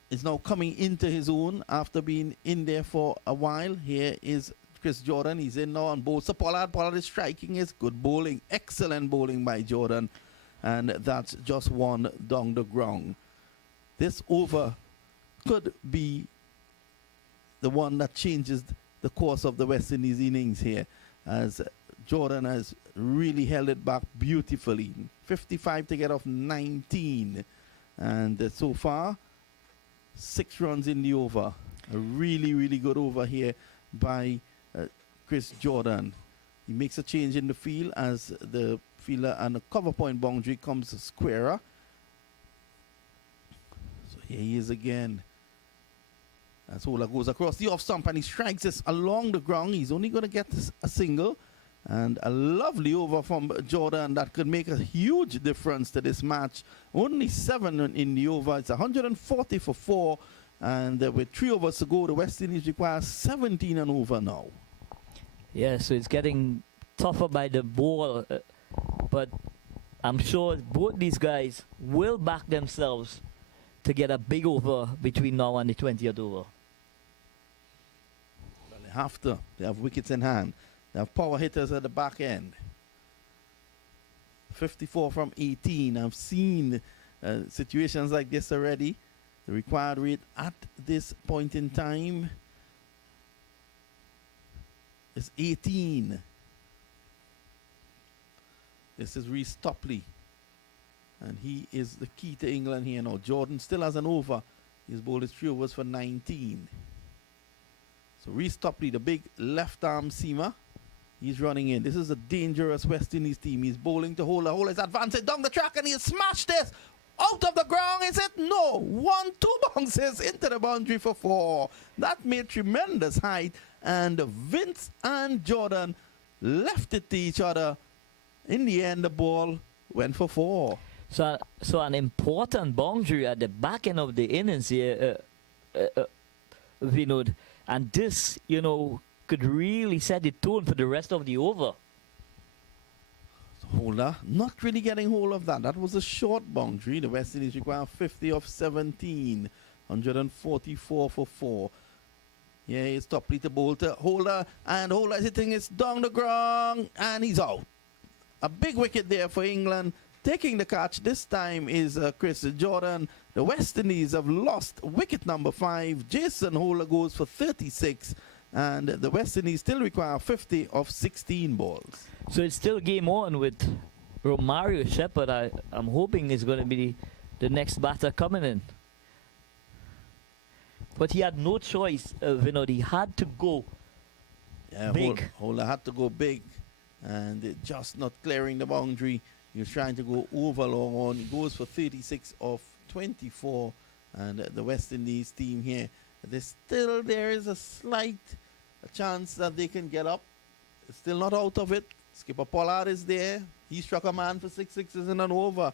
is now coming into his own after being in there for a while. Here is Chris Jordan. He's in now on both. So Pollard is striking his good bowling. Excellent bowling by Jordan. And that's just 1 down the ground. This over could be the one that changes the course of the West Indies innings here, as Jordan has really held it back beautifully. 55 to get off 19. And so far, 6 runs in the over. A really, really good over here by Chris Jordan. He makes a change in the field as the fielder and the cover point boundary comes squarer. So here he is again. As Holder goes across the off stump and he strikes this along the ground. He's only going to get a single. And a lovely over from Jordan that could make a huge difference to this match. Only 7 in the over. It's 140 for 4. And with 3 overs to go, the West Indies require 17 and over now. Yeah, so it's getting tougher by the ball. But I'm sure both these guys will back themselves to get a big over between now and the 20th over. Well, they have to. They have wickets in hand. They have power hitters at the back end. 54 from 18. I've seen situations like this already. The required rate at this point in time is 18. This is Reece Topley. And he is the key to England here now. Jordan still has an over. He's bowled his 3 overs for 19. So Reece Topley, the big left arm seamer, he's running in. This is a dangerous West Indies team. He's bowling to Holder. Holder is advancing down the track and he'll smash this. Out of the ground, is it? No. 1-2 bounces into the boundary for 4. That made tremendous height. And Vince and Jordan left it to each other. In the end, the ball went for 4. So an important boundary at the back end of the innings here, Vinod, and this, could really set the tone for the rest of the over. Holder not really getting hold of that. That was a short boundary. The West Indies require 50 of 17, 144 for 4. Yeah, it's top lead to Bolter. Holder, and Holder is hitting it down the ground, and he's out. A big wicket there for England. Taking the catch this time is Chris Jordan. The West Indies have lost wicket number 5. Jason Holder goes for 36. And the West Indies still require 50 of 16 balls. So it's still game on with Romario Shepherd. I'm hoping is going to be the next batter coming in. But he had no choice, Vinod. He had to go big. Holder had to go big. And it just not clearing the boundary. He was trying to go over long on. He goes for 36 of 24. And the West Indies team here, there is a slight chance that they can get up. Still not out of it. Skipper Pollard is there. He struck a man for 6 sixes in an over.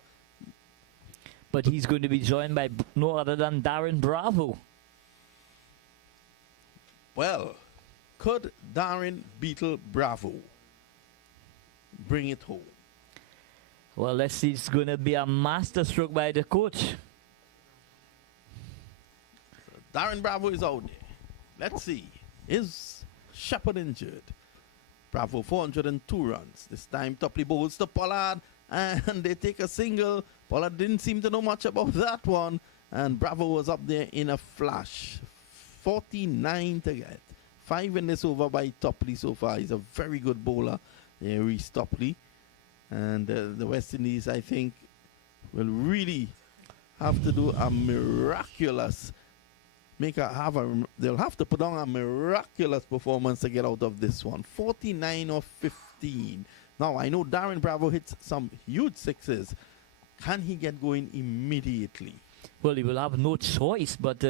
But he's going to be joined by no other than Darren Bravo. Well, could Darren Beetle Bravo bring it home? Well, let's see. It's going to be a master stroke by the coach. Darren Bravo is out there. Let's see. Is Shepherd injured? Bravo 402 runs. This time Topley bowls to Pollard and they take a single. Pollard didn't seem to know much about that one. And Bravo was up there in a flash. 49 to get. 5 in this over by Topley so far. He's a very good bowler. There is Topley. And the West Indies, I think, will really have to do a miraculous they'll have to put on a miraculous performance to get out of this one. 49 of 15. Now, I know Darren Bravo hits some huge sixes. Can he get going immediately? Well, he will have no choice but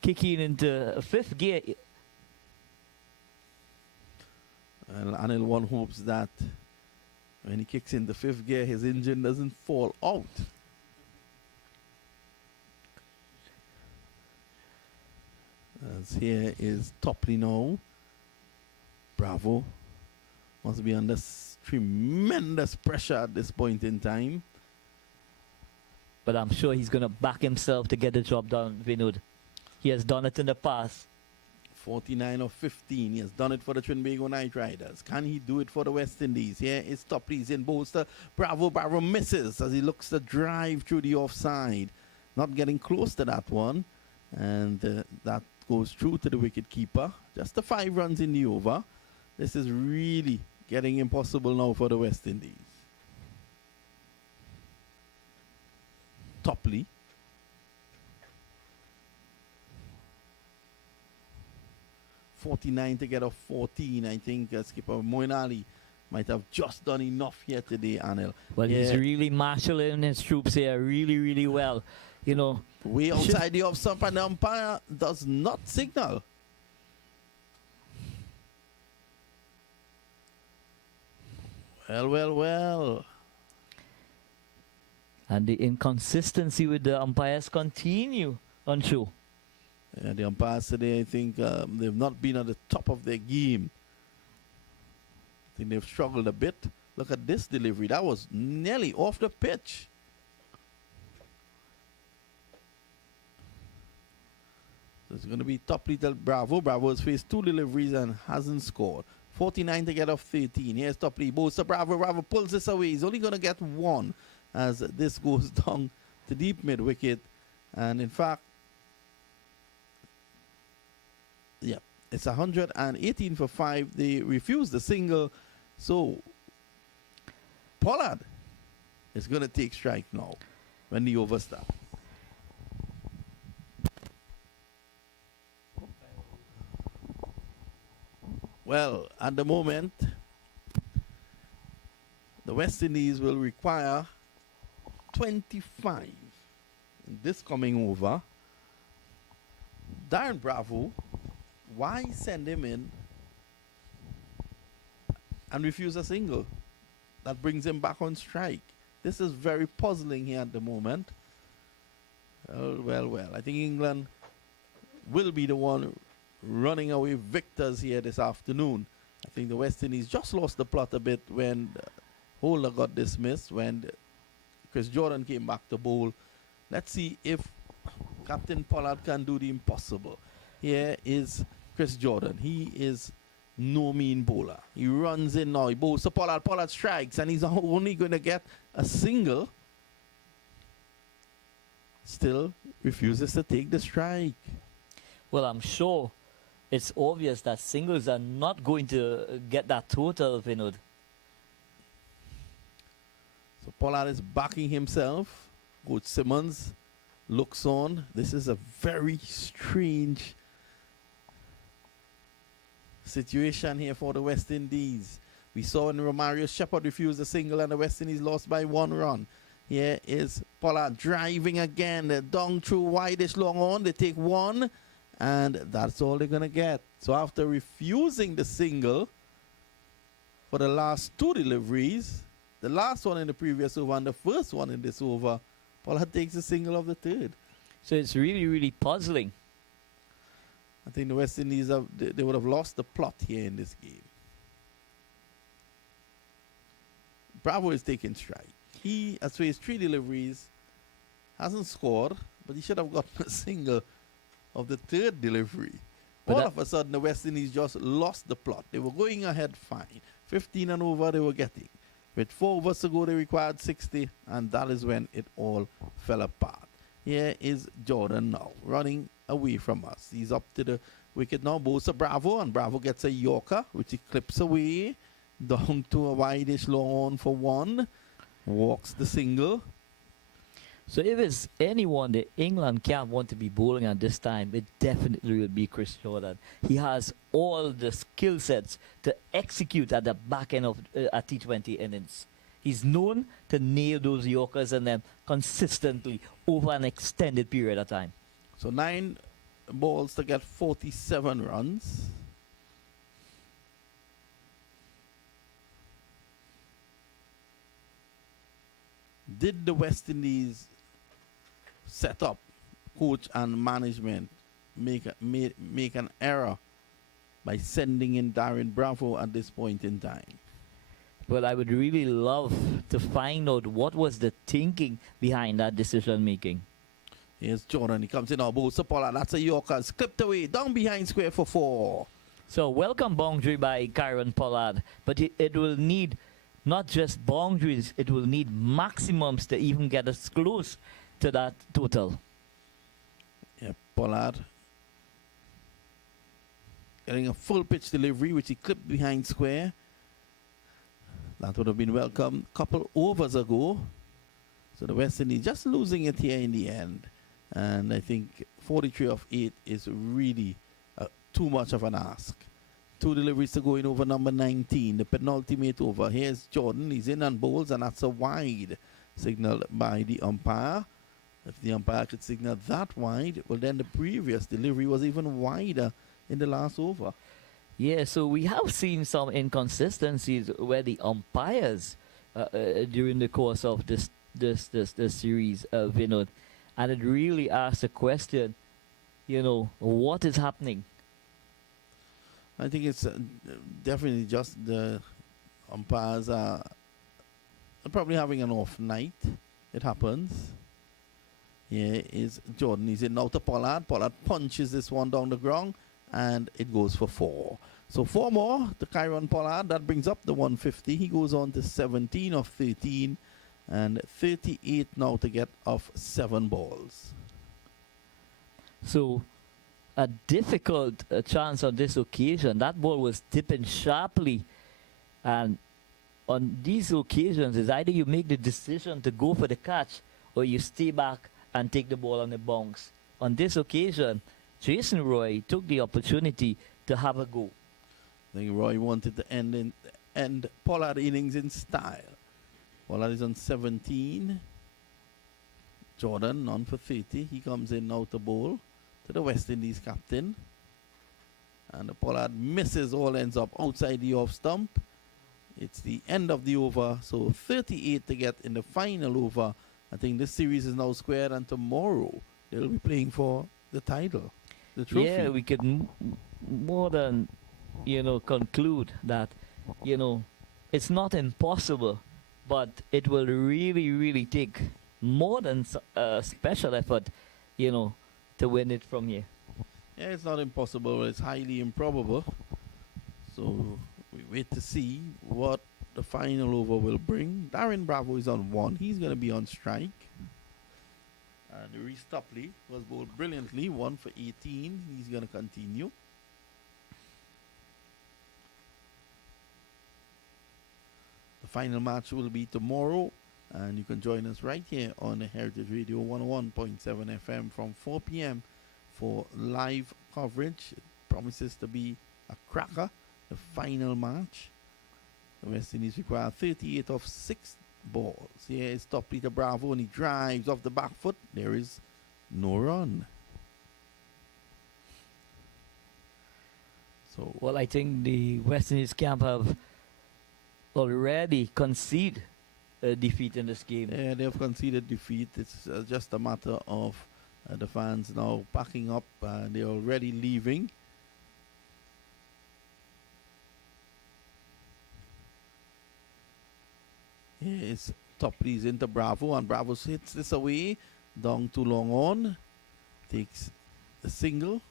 kicking into fifth gear. Well, Anil, one hopes that when he kicks in the fifth gear, his engine doesn't fall out. As here is Topley now. Bravo must be under tremendous pressure at this point in time. But I'm sure he's going to back himself to get the job done, Vinod. He has done it in the past. 49 of 15. He has done it for the Trinbago Knight Riders. Can he do it for the West Indies? Here is Topley's in bolster. Bravo misses as he looks to drive through the offside. Not getting close to that one. And that goes through to the wicket keeper. Just the 5 runs in the over. This is really getting impossible now for the West Indies. Topley. .49 to get a 14. I think skipper Moin Ali might have just done enough here today, Anil. Well, he's really marshalling his troops here really, really well. You know, way outside the off stump, and the umpire does not signal. Well. And the inconsistency with the umpires continue on show. Yeah, the umpires today, I think they've not been at the top of their game. I think they've struggled a bit. Look at this delivery. That was nearly off the pitch. So it's going to be Topley to Bravo. Bravo has faced 2 deliveries and hasn't scored. 49 to get off 13. Here's Topley. Bows to Bravo. Bravo pulls this away. He's only going to get 1 as this goes down to deep mid wicket. And in fact, yeah, it's 118 for 5. They refused the single. So Pollard is going to take strike now when the over starts. Well, at the moment, the West Indies will require 25 in this coming over. Darren Bravo, why send him in and refuse a single? That brings him back on strike. This is very puzzling here at the moment. Well. I think England will be the one running away victors here this afternoon. I think the West Indies just lost the plot a bit when Holder got dismissed, when Chris Jordan came back to bowl. Let's see if Captain Pollard can do the impossible. Here is Chris Jordan. He is no mean bowler. He runs in now. He bowls to Pollard. Pollard strikes, and he's only going to get a single. Still refuses to take the strike. Well, I'm sure it's obvious that singles are not going to get that total, Vinod. So Pollard is backing himself. Coach Simmons looks on. This is a very strange situation here for the West Indies. We saw when Romario Shepherd refused a single and the West Indies lost by 1 run. Here is Pollard driving again. They're down through wideish long on. They take 1, and that's all they're going to get. So after refusing the single for the last 2 deliveries, the last one in the previous over and the first one in this over, Pollard takes a single of the 3rd. So it's really, really puzzling. I think the West Indies, they would have lost the plot here in this game. Bravo is taking strike. He, as for his 3 deliveries, hasn't scored, but he should have gotten a single of the 3rd delivery. But All of a sudden, the West Indies just lost the plot. They were going ahead fine. 15 and over they were getting. With 4 overs to go, they required 60, and that is when it all fell apart. Here is Jordan now, running away from us. He's up to the wicket now, bowls to Bravo, and Bravo gets a Yorker, which he clips away, down to a wideish long on for 1. Walks the single. So if it's anyone that England can't want to be bowling at this time, it definitely will be Chris Jordan. He has all the skill sets to execute at the back end of a T20 innings. He's known to nail those Yorkers and them consistently over an extended period of time. So 9 balls to get 47 runs. Did the West Indies set up, coach and management, make an error by sending in Darren Bravo at this point in time? Well, I would really love to find out what was the thinking behind that decision making. Here's Jordan. He comes in now. Bowls to Pollard. That's a Yorker. It's clipped away. Down behind square for 4. So welcome boundary by Kyron Pollard, but it will need not just boundaries, it will need maximums to even get us close to that total. Yeah, Pollard getting a full pitch delivery, which he clipped behind square. That would have been welcome a couple overs ago. So the West Indies just losing it here in the end. And I think 43 of 8 is really too much of an ask. 2 deliveries to go in over number 19, the penultimate over. Here's Jordan. He's in on bowls, and that's a wide signaled by the umpire. If the umpire could signal that wide, well, then the previous delivery was even wider in the last over. Yeah, so we have seen some inconsistencies where the umpires during the course of this series, Vinod, and it really asks the question, what is happening? I think it's definitely just the umpires are probably having an off night. It happens. Here is Jordan. He's in now to Pollard. Pollard punches this one down the ground, and it goes for 4. So 4 more to Kyron Pollard. That brings up the 150. He goes on to 17 of 13, and 38 now to get off 7 balls. So a difficult chance on this occasion. That ball was dipping sharply, and on these occasions is either you make the decision to go for the catch or you stay back and take the ball on the bounce. On this occasion, Jason Roy took the opportunity to have a go. I think Roy wanted to end Pollard innings in style. Pollard is on 17. Jordan on for 30. He comes in now to bowl to the West Indies captain. And the Pollard misses, all ends up outside the off stump. It's the end of the over, so 38 to get in the final over. I think this series is now squared, and tomorrow they'll be playing for the title, the trophy. Yeah, we could more than, conclude that, it's not impossible, but it will really, really take more than a special effort, to win it from here. Yeah, it's not impossible, it's highly improbable. So we wait to see what the final over will bring. Darren Bravo is on 1. He's going to be on strike. And Reese Topley was bowled brilliantly, 1 for 18. He's going to continue. The final match will be tomorrow, and you can join us right here on the Heritage Radio 101.7 FM from 4 p.m. for live coverage. It promises to be a cracker, the final match. The West Indies require 38 of 6 balls. Here is top leader Bravo, and he drives off the back foot. There is no run. So, Well, I think the West Indies camp have already conceded a defeat in this game. yeah, they have conceded defeat. It's just a matter of the fans now packing up. They're already leaving. Here is Topley's into Bravo, and Bravo hits this away. Down too long on. Takes the single.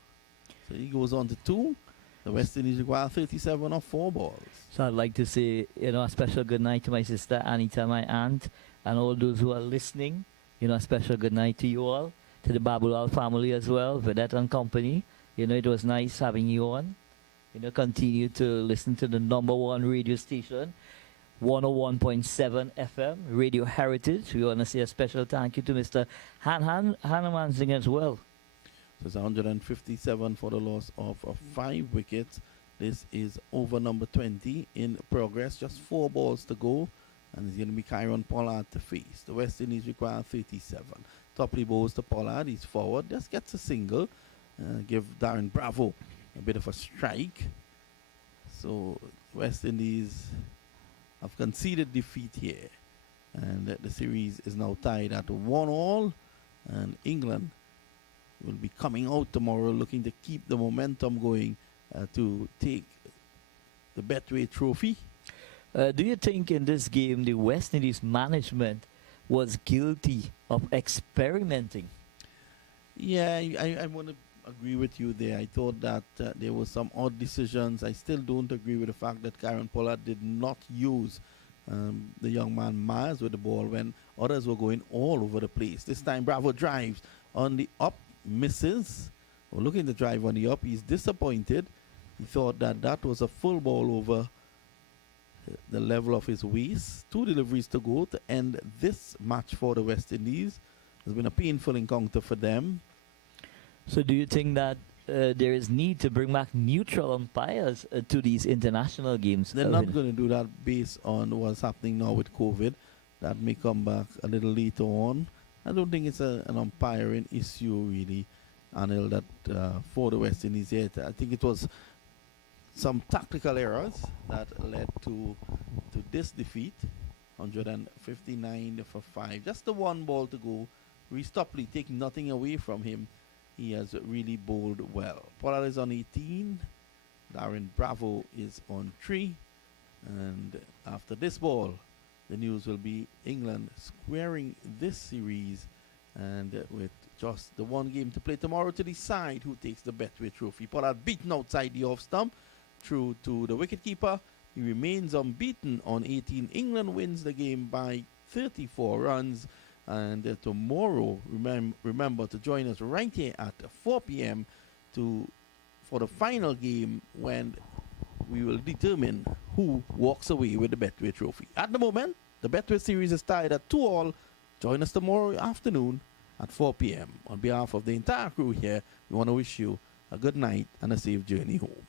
So he goes on to 2. The West Indies require 37 of 4 balls. So I'd like to say, a special good night to my sister Anita, my aunt, and all those who are listening. A special good night to you all, to the Babulal family as well, Vedette and company. It was nice having you on. Continue to listen to the #1 radio station, 101.7 FM, Radio Heritage. We want to say a special thank you to Mr. Hanuman Singh as well. So it's 157 for the loss of 5 wickets. This is over number 20 in progress. Just 4 balls to go. And it's going to be Kyron Pollard to face. The West Indies require 37. Topley bowls to Pollard. He's forward. Just gets a single. Give Darren Bravo a bit of a strike. So West Indies have conceded defeat here. And the series is now tied at 1-1. And England will be coming out tomorrow looking to keep the momentum going to take the Betway trophy. Do you think in this game the West Indies management was guilty of experimenting? Yeah, I want to agree with you there. I thought that there were some odd decisions. I still don't agree with the fact that Kyron Pollard did not use the young man Myers with the ball when others were going all over the place. This time Bravo drives on the up, misses. Well, looking to drive on the up, he's disappointed. He thought that was a full ball over the level of his waist. 2 deliveries to go to end this match for the West Indies. It's been a painful encounter for them. So do you think that there is need to bring back neutral umpires to these international games? They're not going to do that based on what's happening now with COVID. That may come back a little later on. I don't think it's an umpiring issue really, Anil, that for the West Indies yet. I think it was some tactical errors that led to this defeat. 159 for 5. Just the 1 ball to go. Reese Topley taking nothing away from him. He has really bowled well. Pollard is on 18. Darren Bravo is on 3. And after this ball, the news will be England squaring this series, and with just the 1 game to play tomorrow to decide who takes the Betway trophy. Pollard beaten outside the off stump through to the wicketkeeper. He remains unbeaten on 18. England wins the game by 34 runs. And tomorrow, remember to join us right here at 4 p.m. for the final game when we will determine who walks away with the Betway trophy. At the moment, the Betway series is tied at 2-2. Join us tomorrow afternoon at 4 p.m. On behalf of the entire crew here, we want to wish you a good night and a safe journey home.